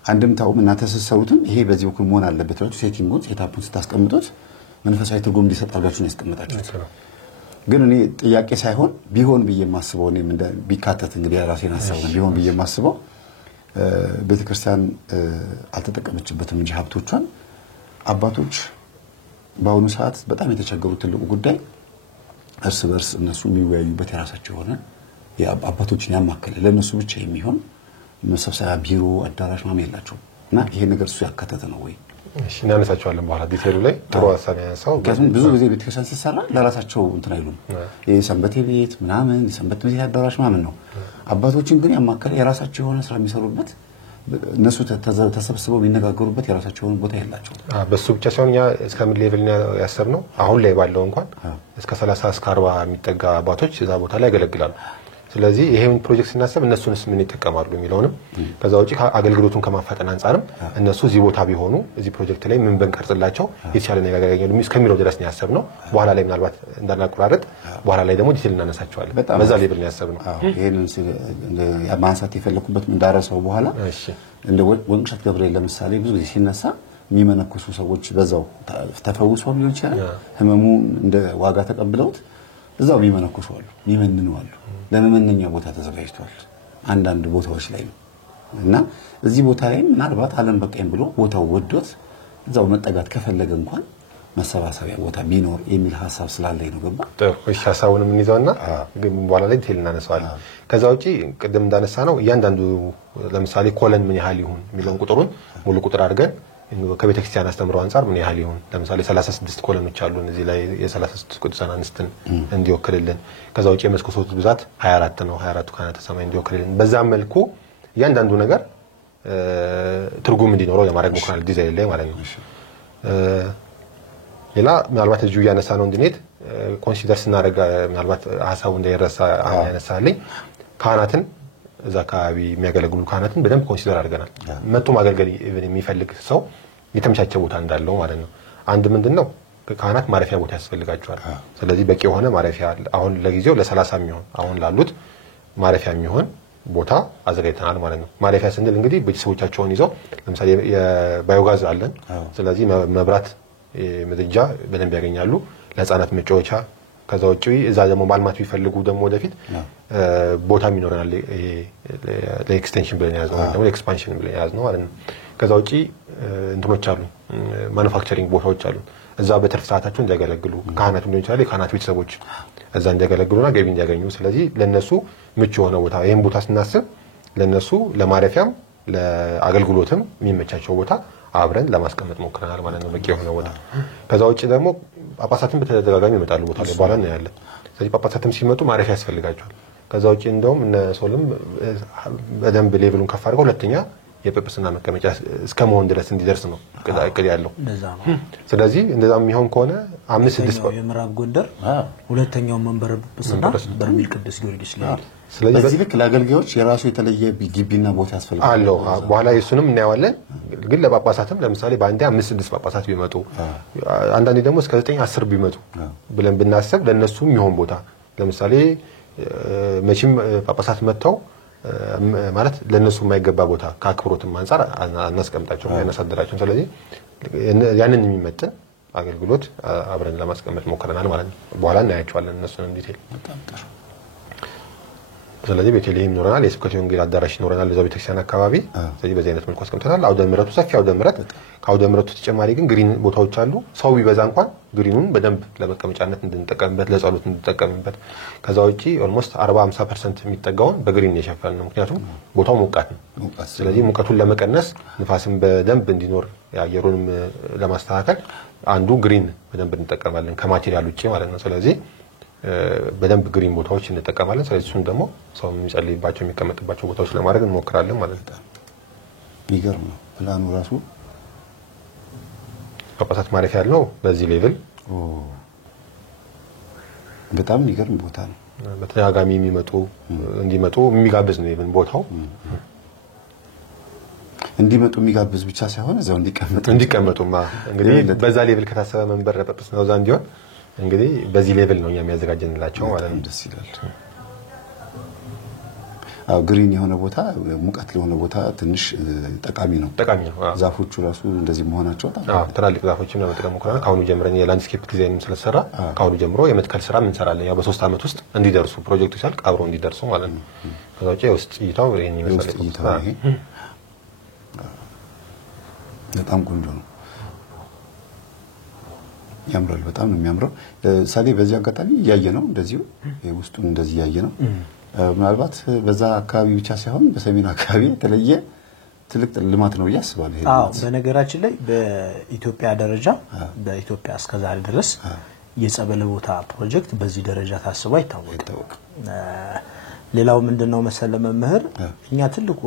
አንድምታው እናንተ ስትሰሩትም ይሄ በዚህ በኩል መሆን አለበት ነው። ሴቲንጉን ሴታፑን ስታስቀምጡት መንፈሳዊ ትርጉም እንዲሰጥ አድርጋችሁ ነው ያስቀመጣችሁት። ግን እኔ ጥያቄ ሳይሆን ቢሆን ብዬ ማስበው እኔም ቢካተት እንግዲህ ራሴን ሐሳብ ነው ቢሆን ብዬ ማስበው ቤተክርስቲያን አልተጠቀመችበትም እንጂ ሀብቶቿን አባቶች በአሁኑ ሰዓት በጣም የተቸገሩት ትልቁ ጉዳይ እርስ በርስ እነሱ የሚወያዩበት የራሳቸው ሆነ የአባቶችን ያማከለ ለነሱ ብቻ የሚሆን መሰብሰቢያ ቢሮ አዳራሽ ማም የላቸውም እና ይሄ ነገር እሱ ያካተተ ነው ወይ? እሺ እናነሳቸዋለን በኋላ ዲቴሉ ላይ ጥሩ ሐሳብ ያነሳው። ብዙ ጊዜ ቤተክርስቲያን ሲሰራ ለራሳቸው እንትን አይሉም። የሰንበቴ ቤት ምናምን የሰንበት ቤት አዳራሽ ማምን ነው። አባቶችን ግን ያማከለ የራሳቸው የሆነ ስራ የሚሰሩበት እነሱ ተሰብስበው የሚነጋገሩበት የራሳቸው የሆነ ቦታ የላቸው። በሱ ብቻ ሳይሆን ያ እስከ ምን ሌቭል ያሰርነው አሁን ላይ ባለው እንኳን እስከ 30 እስከ 40 የሚጠጋ አባቶች እዛ ቦታ ላይ ያገለግላሉ። ስለዚህ ይሄን ፕሮጀክት ስናስብ እነሱንስ ምን ይጠቀማሉ የሚለውንም ከዛ ውጪ አገልግሎቱን ከማፋጠን አንፃርም እነሱ እዚህ ቦታ ቢሆኑ እዚህ ፕሮጀክት ላይ ምን በንቀርጽላቸው የተሻለ ነገር ያገኛሉ እስከሚለው ድረስ ነው ያሰብነው። በኋላ ላይ ምናልባት እንዳናቆራረጥ በኋላ ላይ ደግሞ ዲቴል እናነሳቸዋለን። በዛ ሌቭል ነው ያሰብነው። ይሄንን ማንሳት የፈለኩበት እንዳረሰው በኋላ እንደ ወንቅሸት ገብርኤል ለምሳሌ ብዙ ጊዜ ሲነሳ የሚመነኩሱ ሰዎች በዛው ተፈውሰው ሊሆን ይችላል። ህመሙ እንደ ዋጋ ተቀብለውት እዛው የሚመነኩሱ አሉ፣ የሚመንኑ አሉ። ለመመነኛ ቦታ ተዘጋጅቷል አንዳንድ ቦታዎች ላይ ነው እና እዚህ ቦታ ላይ ምናልባት ዓለም በቃኝ ብሎ ቦታው ወዶት እዛው መጠጋት ከፈለገ እንኳን መሰባሰቢያ ቦታ ቢኖር የሚል ሐሳብ ስላለኝ ነው። ገባ? ጥሩ። እሺ ሐሳቡንም እንይዘውና ግን በኋላ ላይ ዲቴል እናነሳዋለን። ከዛ ውጪ ቅድም እንዳነሳ ነው እያንዳንዱ ለምሳሌ ኮለን ምን ያህል ይሁን የሚለውን ቁጥሩን ሙሉ ቁጥር አድርገን ከቤተክርስቲያን አስተምረው አንፃር ምን ያህል ይሁን ለምሳሌ 36 ኮለኖች አሉን እዚህ ላይ የ36 ቅዱሳን አንስትን እንዲወክልልን። ከዛ ውጪ የመስኮቶች ብዛት 24 ነው። 24ቱ ካህናተ ሰማይ እንዲወክልልን በዛ መልኩ እያንዳንዱ ነገር ትርጉም እንዲኖረው ለማድረግ ሞክረናል ዲዛይን ላይ ማለት ነው። ሌላ ምናልባት እዚሁ ያነሳ ነው እንድንሄድ ኮንሲደር ስናደርግ ምናልባት ሐሳቡ እንዳይረሳ ያነሳልኝ ካህናትን እዛ አካባቢ የሚያገለግሉ ካህናትን በደንብ ኮንሲደር አድርገናል። መጥቶ ማገልገል የሚፈልግ ሰው የተመቻቸ ቦታ እንዳለው ማለት ነው። አንድ ምንድነው ካህናት ማረፊያ ቦታ ያስፈልጋቸዋል። ስለዚህ በቂ የሆነ ማረፊያ አሁን ለጊዜው ለ30 የሚሆን አሁን ላሉት ማረፊያ የሚሆን ቦታ አዘጋጅተናል ማለት ነው። ማረፊያ ስንል እንግዲህ ቤተሰቦቻቸውን ይዘው ለምሳሌ የባዮጋዝ አለን። ስለዚህ መብራት ምድጃ በደንብ ያገኛሉ። ለህፃናት መጫወቻ ከዛ ውጪ እዛ ደግሞ ማልማት ቢፈልጉ ደግሞ ወደፊት ቦታም ይኖረናል ይሄ ለኤክስቴንሽን ብለን ያዝነው ደግሞ ለኤክስፓንሽን ብለን ያዝነው ማለት ነው። ከዛ ውጪ እንትኖች አሉ ማኑፋክቸሪንግ ቦታዎች አሉ እዛ በትርፍ ሰዓታቸው እንዲያገለግሉ ካህናት ሊሆን ይችላል የካህናት ቤተሰቦች እዛ እንዲያገለግሉና ገቢ እንዲያገኙ ስለዚህ ለነሱ ምቹ የሆነ ቦታ ይሄን ቦታ ስናስብ ለነሱ ለማረፊያም ለአገልግሎትም የሚመቻቸው ቦታ አብረን ለማስቀመጥ ሞክረናል ማለት ነው በቂ የሆነ ቦታ። ከዛ ውጪ ደግሞ ጳጳሳትን በተደጋጋሚ ይመጣሉ ቦታ ላይ ባላ ነው ያለ። ስለዚህ ጳጳሳትም ሲመጡ ማረፊያ ያስፈልጋቸዋል። ከዛ ውጪ እንደውም እነ ሶልም በደንብ ሌቭሉን ከፍ አድርገው ሁለተኛ የጵጵስና መቀመጫ እስከመሆን ድረስ እንዲደርስ ነው እቅድ ያለው። ስለዚህ እንደዛም የሚሆን ከሆነ 5-6 የምዕራብ ጎንደር ሁለተኛው መንበረ ጵጵስና በርሜል ቅዱስ ጊዮርጊስ ላይ ስለዚህ በዚህ ልክ ለአገልጋዮች የራሱ የተለየ ግቢና ቦታ ያስፈልጋል አለው። በኋላ እሱንም እናያለን። ግን ለጳጳሳትም ለምሳሌ በአንዴ 5-6 ጳጳሳት ቢመጡ አንዳንዴ ደግሞ እስከ 9-10 ቢመጡ ብለን ብናስብ ለነሱ የሚሆን ቦታ ለምሳሌ መቼም ጳጳሳት መጥተው ማለት ለነሱ የማይገባ ቦታ ከአክብሮትም አንፃር አናስቀምጣቸው ያናሳደራቸው። ስለዚህ ያንን የሚመጥን አገልግሎት አብረን ለማስቀመጥ ሞክረናል ማለት ነው። በኋላ እናያቸዋለን እነሱንም ዲቴል። ስለዚህ ቤተልሔም ይኖረናል የስብከተ ወንጌል አዳራሽ ይኖረናል እዛው ቤተክርስቲያን አካባቢ። ስለዚህ በዚህ አይነት መልኩ አስቀምጠናል። አውደ ምሕረቱ ሰፊ አውደ ምሕረት ከአውደ ምሕረቱ ተጨማሪ ግን ግሪን ቦታዎች አሉ። ሰው ቢበዛ እንኳን ግሪኑን በደንብ ለመቀመጫነት እንድንጠቀምበት ለጸሎት እንድንጠቀምበት። ከዛ ውጪ ኦልሞስት 40-50% የሚጠጋውን በግሪን የሸፈነው ምክንያቱም ቦታው ሞቃት ነው። ስለዚህ ሙቀቱን ለመቀነስ ንፋስም በደንብ እንዲኖር ያየሩንም ለማስተካከል አንዱ ግሪን በደንብ እንጠቀማለን ከማቴሪያል ውጪ ማለት ነው። ስለዚህ በደንብ ግሪን ቦታዎች እንጠቀማለን። ስለዚህ እሱን ደግሞ ሰው የሚጸልይባቸው የሚቀመጥባቸው ቦታዎች ለማድረግ እንሞክራለን ማለት ነው። ይገርም ነው ፕላኑ ራሱ ጳጳሳት ማረፊያ ያለው በዚህ ሌቭል በጣም ይገርም ቦታ ነው። በተደጋጋሚ እንዲመጡ የሚጋብዝ ነው። ኢቭን ቦታው እንዲመጡ የሚጋብዝ ብቻ ሳይሆን እዛው እንዲቀመጡማ እንግዲህ በዛ ሌቭል ከታሰበ መንበረ ጵጵስናው እዛ እንዲሆን እንግዲህ በዚህ ሌቭል ነው የሚያዘጋጀንላቸው ማለት ነው። ደስ ይላል። አው ግሪን የሆነ ቦታ ሙቀት ለሆነ ቦታ ትንሽ ጠቃሚ ነው። ዛፎቹ ራሱ እንደዚህ መሆናቸው ትላልቅ ዛፎችን ለመጠቀም ሞክረናል። ካሁኑ ጀምረን የላንድስኬፕ ዲዛይንም ስለሰራ ካሁኑ ጀምሮ የመትከል ስራ እንሰራለን። ያው በ3 አመት ውስጥ እንዲደርሱ ፕሮጀክቱ ሲያልቅ አብሮ እንዲደርሱ ማለት ነው። ከዛ ውጪ ውስጥ እይታው ይሄን ይመስላል። በጣም ቆንጆ ነው። ያምራል። በጣም ነው የሚያምረው። ሳሌ በዚህ አጋጣሚ ያየ ነው እንደዚሁ ውስጡን እንደዚህ ያየ ነው። ምናልባት በዛ አካባቢ ብቻ ሳይሆን በሰሜን አካባቢ የተለየ ትልቅ ልማት ነው ያስባለሁ። በነገራችን ላይ በኢትዮጵያ ደረጃ በኢትዮጵያ እስከዛሬ ድረስ የጸበል ቦታ ፕሮጀክት በዚህ ደረጃ ታስቦ አይታወቅም። ሌላው ምንድነው መሰለ መምህር እኛ ትልቁ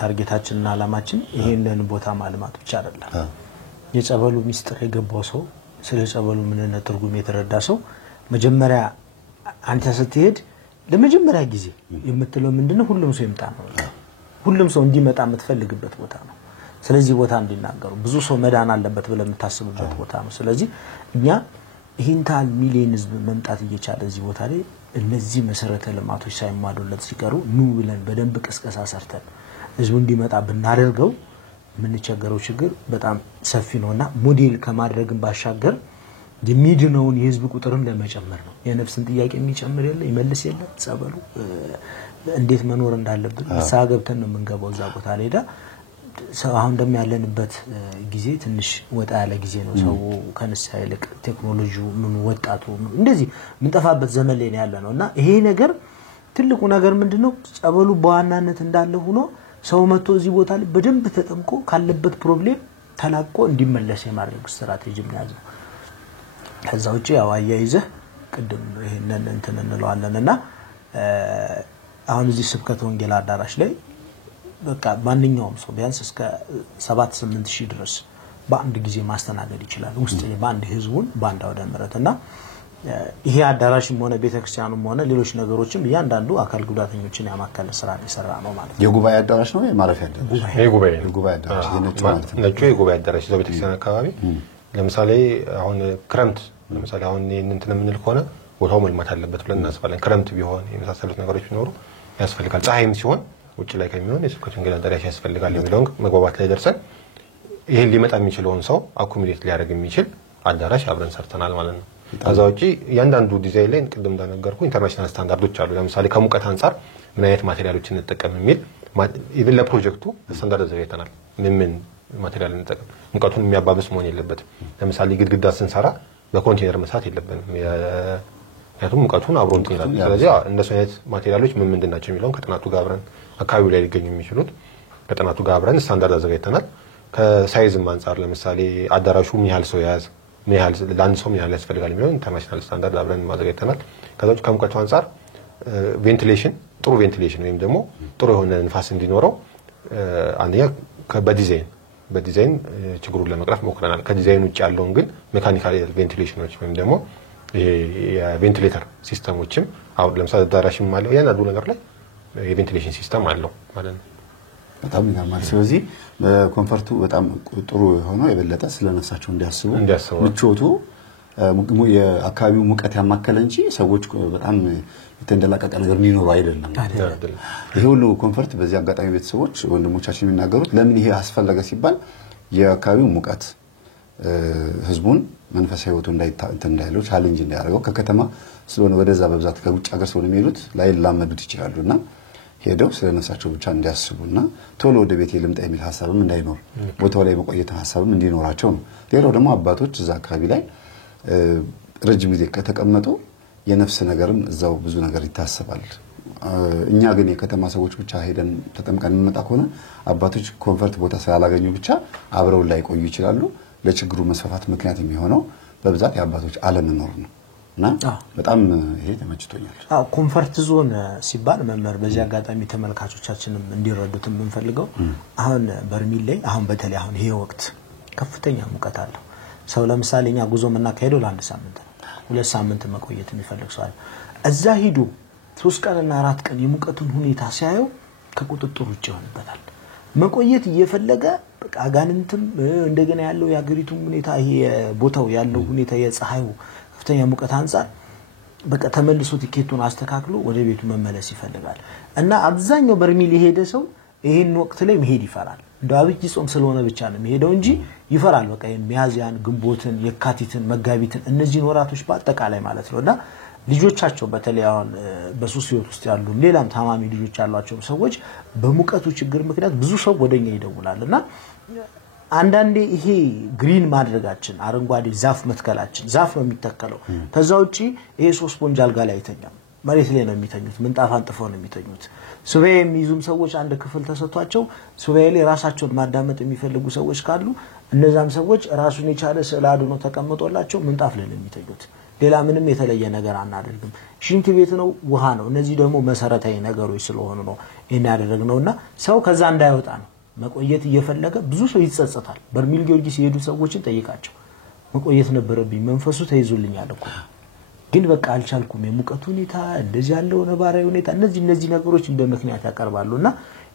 ታርጌታችንና አላማችን ይሄንን ቦታ ማልማት ብቻ አይደለም። የጸበሉ ሚስጥር የገባው ሰው ስለ ጸበሉ ምንነት ትርጉም የተረዳ ሰው መጀመሪያ አንተ ስትሄድ ለመጀመሪያ ጊዜ የምትለው ምንድነው ሁሉም ሰው ይምጣ ነው። ሁሉም ሰው እንዲመጣ የምትፈልግበት ቦታ ነው። ስለዚህ ቦታ እንዲናገሩ ብዙ ሰው መዳን አለበት ብለ የምታስቡበት ቦታ ነው። ስለዚህ እኛ ይህንታል ሚሊዮን ህዝብ መምጣት እየቻለ እዚህ ቦታ ላይ እነዚህ መሰረተ ልማቶች ሳይሟሉለት ሲቀሩ ኑ ብለን በደንብ ቅስቀሳ ሰርተን ህዝቡ እንዲመጣ ብናደርገው ምንቸገረው ችግር በጣም ሰፊ ነውና ሞዴል ከማድረግም ባሻገር የሚድነውን የህዝብ ቁጥርም ለመጨመር ነው። የነፍስን ጥያቄ የሚጨምር የለ ይመልስ የለ ጸበሉ እንዴት መኖር እንዳለብን ሳገብተን ነው የምንገባው እዛ ቦታ ላይ ዳ አሁን እንደሚያለንበት ጊዜ ትንሽ ወጣ ያለ ጊዜ ነው። ሰው ከነሳ ይልቅ ቴክኖሎጂው ምን ወጣቱ እንደዚህ ምንጠፋበት ዘመን ላይ ያለ ነውና ይሄ ነገር ትልቁ ነገር ምንድነው ጸበሉ በዋናነት እንዳለ ሆኖ ሰው መጥቶ እዚህ ቦታ ላይ በደንብ ተጠምቆ ካለበት ፕሮብሌም ተላቆ እንዲመለስ የማድረግ ስትራቴጂ ነው። ከዛ ውጪ ያው አያይዘህ ቅድም ይሄንን እንትን እንለዋለንና አሁን እዚህ ስብከተ ወንጌል አዳራሽ ላይ በቃ ማንኛውም ሰው ቢያንስ እስከ 7-8 ሺህ ድረስ በአንድ ጊዜ ማስተናገድ ይችላል። ውስጥ በአንድ ህዝቡን በአንድ አውደ ምሕረትና ይሄ አዳራሽም ሆነ ቤተክርስቲያኑም ሆነ ሌሎች ነገሮችም ያንዳንዱ አካል ጉዳተኞችን ያማከለ ስራ ሊሰራ ነው ማለት ነው። የጉባኤ አዳራሽ ነው የማረፊያ አዳራሽ የጉባኤ አዳራሽ የነጩ ማለት ነው። ነጩ የጉባኤ አዳራሽ እዛው ቤተክርስቲያን አካባቢ ለምሳሌ አሁን ክረምት ለምሳሌ አሁን እንትን ምን ልኮና ቦታው መልማት አለበት ብለን እናስባለን። ክረምት ቢሆን የመሳሰሉት ነገሮች ቢኖሩ ያስፈልጋል። ፀሐይም ሲሆን ውጭ ላይ ከሚሆን የስብከተ ወንጌል አዳራሽ ያስፈልጋል የሚለውን መግባባት ላይ ደርሰን ይሄን ሊመጣ የሚችለውን ሰው አኮሞዴት ሊያደርግ የሚችል አዳራሽ አብረን ሰርተናል ማለት ነው። ከዛ ውጪ ያንዳንዱ ዲዛይን ላይ ቅድም እንደነገርኩ ኢንተርናሽናል ስታንዳርዶች አሉ። ለምሳሌ ከሙቀት አንፃር ምን አይነት ማቴሪያሎችን እንጠቀም የሚል ኢቭን ለፕሮጀክቱ ስታንዳርድ ዘርግተናል። ምን ማቴሪያል እንጠቀም፣ ሙቀቱን የሚያባብስ መሆን የለበትም። ለምሳሌ ግድግዳ ስንሰራ በኮንቴነር መስራት የለብንም፣ ምክንያቱም ሙቀቱን አብሮ እንትን ይላል። ስለዚህ እነሱ አይነት ማቴሪያሎች ምንድን ናቸው የሚለውን ከጥናቱ ጋር አብረን አካባቢው ላይ ሊገኙ የሚችሉት ከጥናቱ ጋር አብረን ስታንዳርድ አዘጋጅተናል። ከሳይዝም አንፃር ለምሳሌ አዳራሹ ምን ያህል ሰው ያዝ፣ ምን ያህል ለአንድ ሰው ምን ያህል ያስፈልጋል የሚለውን ኢንተርናሽናል ስታንዳርድ አብረን ማዘጋጅተናል። ከዛ ውጭ ከሙቀቱ አንፃር ቬንቲሌሽን፣ ጥሩ ቬንቲሌሽን ወይም ደግሞ ጥሩ የሆነ ንፋስ እንዲኖረው አንደኛ በዲዛይን ችግሩን ለመቅረፍ ሞክረናል። ከዲዛይን ውጭ ያለውን ግን ሜካኒካል ቬንቲሌሽኖች ወይም ደግሞ የቬንቲሌተር ሲስተሞችም አሁን ለምሳሌ አዳራሽም አለው ያንዳንዱ ነገር ላይ የቬንቲሌሽን ሲስተም አለው ማለት ነው። በጣም ይገርማል። ስለዚህ ኮንፈርቱ በጣም ጥሩ የሆነው የበለጠ ስለነፍሳቸው እንዲያስቡ ምቾቱ የአካባቢው ሙቀት ያማከለ እንጂ ሰዎች በጣም የተንደላቀቀ ነገር እንዲኖሩ አይደለም። ይሄ ሁሉ ኮንፈርት በዚህ አጋጣሚ ቤተሰቦች ወንድሞቻችን የሚናገሩት ለምን ይሄ አስፈለገ ሲባል የአካባቢው ሙቀት ህዝቡን መንፈሳዊ ህይወቱ እንዳይለው ቻሌንጅ እንዳያደርገው ከከተማ ስለሆነ ወደዛ በብዛት ከውጭ ሀገር ስለሆነ የሚሄዱት ላይ ላመዱት ይችላሉና ሄደው ስለነሳቸው ብቻ እንዲያስቡና ቶሎ ወደ ቤት ልምጣ የሚል ሐሳብም እንዳይኖር ቦታው ላይ መቆየት ሐሳብም እንዲኖራቸው ነው። ሌላው ደግሞ አባቶች እዛ አካባቢ ላይ ረጅም ጊዜ ከተቀመጡ የነፍስ ነገርም እዛው ብዙ ነገር ይታሰባል። እኛ ግን የከተማ ሰዎች ብቻ ሄደን ተጠምቀን እንመጣ ከሆነ አባቶች ኮንፈርት ቦታ ስላላገኙ ብቻ አብረው ላይ ቆዩ ይችላሉ። ለችግሩ መስፋፋት ምክንያት የሚሆነው በብዛት የአባቶች አለመኖር ነው እና በጣም ይሄ ተመችቶኛል። ኮንፈርት ዞን ሲባል መመር በዚህ አጋጣሚ ተመልካቾቻችንም እንዲረዱት የምንፈልገው አሁን በርሚል ላይ አሁን በተለይ አሁን ይሄ ወቅት ከፍተኛ ሙቀት አለው። ሰው ለምሳሌ እኛ ጉዞ መናካሄደው ለአንድ ሳምንት ነው፣ 2 ሳምንት መቆየት የሚፈልግ ሰው አለ። እዛ ሂዶ 3 ቀንና 4 ቀን የሙቀቱን ሁኔታ ሲያየው ከቁጥጥር ውጭ ይሆንበታል። መቆየት እየፈለገ በቃ አጋንንትም እንደገና ያለው የአገሪቱ ሁኔታ ይሄ ቦታው ያለው ሁኔታ የፀሐዩ ከፍተኛ ሙቀት አንፃር በቃ ተመልሶ ቲኬቱን አስተካክሎ ወደ ቤቱ መመለስ ይፈልጋል እና አብዛኛው በርሚል የሄደ ሰው ይሄን ወቅት ላይ መሄድ ይፈራል። ዳዊት ጾም ስለሆነ ብቻ ነው የሚሄደው እንጂ ይፈራል። በቃ ሚያዝያን፣ ግንቦትን፣ የካቲትን፣ መጋቢትን እነዚህ ወራቶች በአጠቃላይ ማለት ነውና ልጆቻቸው በተለይ አሁን በሱስ ህይወት ውስጥ ያሉ ሌላም ታማሚ ልጆች ያሏቸው ሰዎች በሙቀቱ ችግር ምክንያት ብዙ ሰው ወደኛ ይደውላልና አንዳንዴ ይሄ ግሪን ማድረጋችን አረንጓዴ ዛፍ መትከላችን ዛፍ ነው የሚተከለው። ከዛው እጪ ይሄ 3 ስፖንጅ አልጋ ላይ አይተኛም፣ መሬት ላይ ነው የሚተኙት፣ ምንጣፍ አንጥፈው ነው የሚተኙት። ሱባኤ የሚይዙም ሰዎች አንድ ክፍል ተሰጥቷቸው ሱባኤ ላይ ራሳቸውን ማዳመጥ የሚፈልጉ ሰዎች ካሉ እነዛም ሰዎች ራሱን የቻለ ስዕል አድኖ ተቀምጦላቸው ምንጣፍ ላይ ነው የሚተኙት። ሌላ ምንም የተለየ ነገር አናደርግም። ሽንት ቤት ነው፣ ውሃ ነው። እነዚህ ደግሞ መሰረታዊ ነገሮች ስለሆኑ ነው ይሄን ያደረግነውና ሰው ከዛ እንዳይወጣ ነው መቆየት እየፈለገ ብዙ ሰው ይጸጸታል። በርሚል ጊዮርጊስ የሄዱ ሰዎችን ጠይቃቸው መቆየት ነበረብኝ መንፈሱ ተይዞልኛል እኮ ግን በቃ አልቻልኩም፣ የሙቀቱ ሁኔታ እንደዚህ ያለው ነባራዊ ሁኔታ እነዚህ ነገሮች እንደ ምክንያት ያቀርባሉና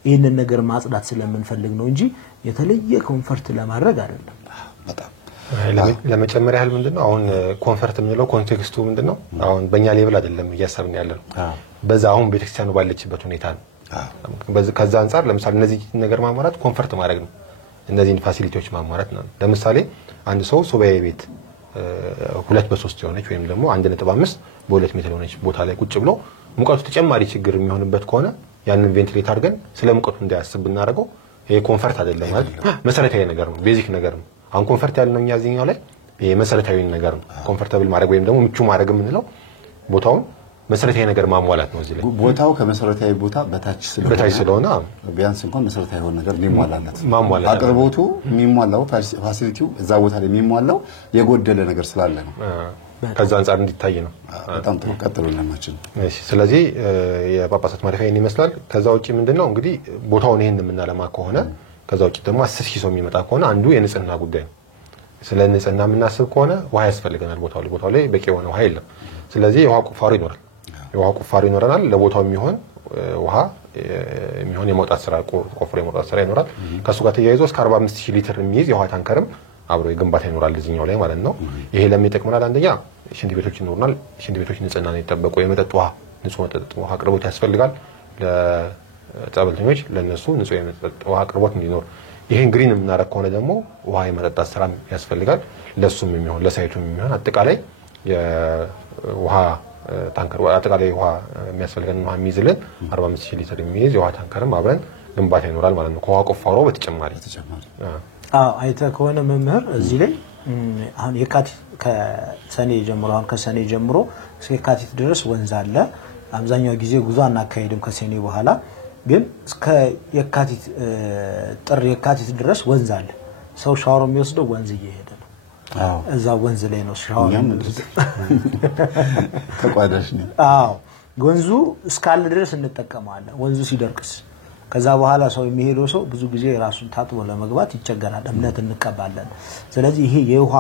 ይሄንን ነገር ማጽዳት ስለምንፈልግ ነው እንጂ የተለየ ኮንፈርት ለማድረግ አይደለም። በጣም ለመጨመር ያህል ምንድነው አሁን ኮንፈርት የሚለው ኮንቴክስቱ ምንድነው አሁን በእኛ ሌቭል አይደለም እያሰብን ያለው በዛ አሁን ቤተክርስቲያኑ ባለችበት ሁኔታ ነው። ከዛ አንፃር ለምሳሌ እነዚህ ነገር ማሟላት ኮንፈርት ማድረግ ነው፣ እነዚህን ፋሲሊቲዎች ማሟላት ነው። ለምሳሌ አንድ ሰው ሱባኤ ቤት 2 በ3 የሆነች ወይም ደግሞ 1.5 በ2 ሜትር የሆነች ቦታ ላይ ቁጭ ብሎ ሙቀቱ ተጨማሪ ችግር የሚሆንበት ከሆነ ያንን ቬንቲሌት አድርገን ስለ ሙቀቱ እንዳያስብ ብናደርገው ይሄ ኮንፈርት አይደለም ማለት መሰረታዊ ነገር ነው፣ ቤዚክ ነገር ነው። አሁን ኮንፈርት ያለው እኛ እዚህኛው ላይ ይሄ መሰረታዊ ነገር ነው። ኮንፈርታብል ማድረግ ወይም ደግሞ ምቹ ማድረግ የምንለው ቦታውን መሰረታዊ ነገር ማሟላት ነው። እዚህ ላይ ቦታው ከመሰረታዊ ቦታ በታች ስለሆነ ቢያንስ እንኳን መሰረታዊ የሆነ ነገር ሊሟላለት አቅርቦቱ የሚሟላው ፋሲሊቲው እዛ ቦታ ላይ የሚሟላው የጎደለ ነገር ስላለ ነው። ከዛ አንፃር እንዲታይ ነው። በጣም ተቀጥሎ ለማችን እሺ። ስለዚህ የጳጳሳት ማረፊያ ይመስላል። ከዛ ውጪ ምንድነው እንግዲህ ቦታውን ይሄን የምናለማ ከሆነ ከዛ ውጪ ደግሞ 10,000 ሰው የሚመጣ ከሆነ አንዱ የንጽህና ጉዳይ ነው። ስለ ንጽህና የምናስብ ከሆነ ውሃ ያስፈልገናል። ቦታው ላይ በቂ የሆነ ውሃ የለም። ስለዚህ የውሃ ቁፋሮ ይኖራል። የውሃ ቁፋሮ ይኖረናል። ለቦታው የሚሆን ውሃ የሚሆን የመውጣት ስራ ቆፍሮ የመውጣት ስራ ይኖራል። ከሱ ጋር ተያይዞ እስከ 45,000 ሊትር የሚይዝ የውሃ ታንከርም አብሮ የግንባታ ይኖራል እዚህኛው ላይ ማለት ነው። ይሄ ለሚጠቅመናል አንደኛ ሽንት ቤቶች ይኖርናል። ሽንት ቤቶች ንጽህና ነው የጠበቁ የመጠጥ ውሃ ንጹህ መጠጥ ውሃ አቅርቦት ያስፈልጋል። ለጸበልተኞች ለነሱ ንጹህ የመጠጥ ውሃ አቅርቦት እንዲኖር ይሄን ግሪን የምናደርግ ከሆነ ደግሞ ውሃ የመጠጣት ስራ ያስፈልጋል። ለሱም የሚሆን ለሳይቱም የሚሆን አጠቃላይ የውሃ ታንከር አጠቃላይ ውሃ የሚያስፈልገን ውሃ የሚይዝልን 45000 ሊትር የሚይዝ የውሃ ታንከርም አብረን ግንባታ ይኖራል ማለት ነው ከውሃ ቁፋሮ በተጨማሪ አይተ ከሆነ መምህር እዚህ ላይ አሁን የካቲት ከሰኔ ጀምሮ አሁን ከሰኔ ጀምሮ እስከ የካቲት ድረስ ወንዝ አለ አብዛኛው ጊዜ ጉዞ አናካሄድም ከሰኔ በኋላ ግን እስከ የካቲት ጥር የካቲት ድረስ ወንዝ አለ ሰው ሻወር የሚወስደው ወንዝ እየሄደ ነው እዛ ወንዝ ላይ ነው ሻወር ተቋዳሽ ነው ወንዙ እስካለ ድረስ እንጠቀማለን ወንዙ ሲደርቅስ ከዛ በኋላ ሰው የሚሄደው ሰው ብዙ ጊዜ ራሱን ታጥቦ ለመግባት ይቸገራል እምነት እንቀባለን ስለዚህ ይሄ የውሃ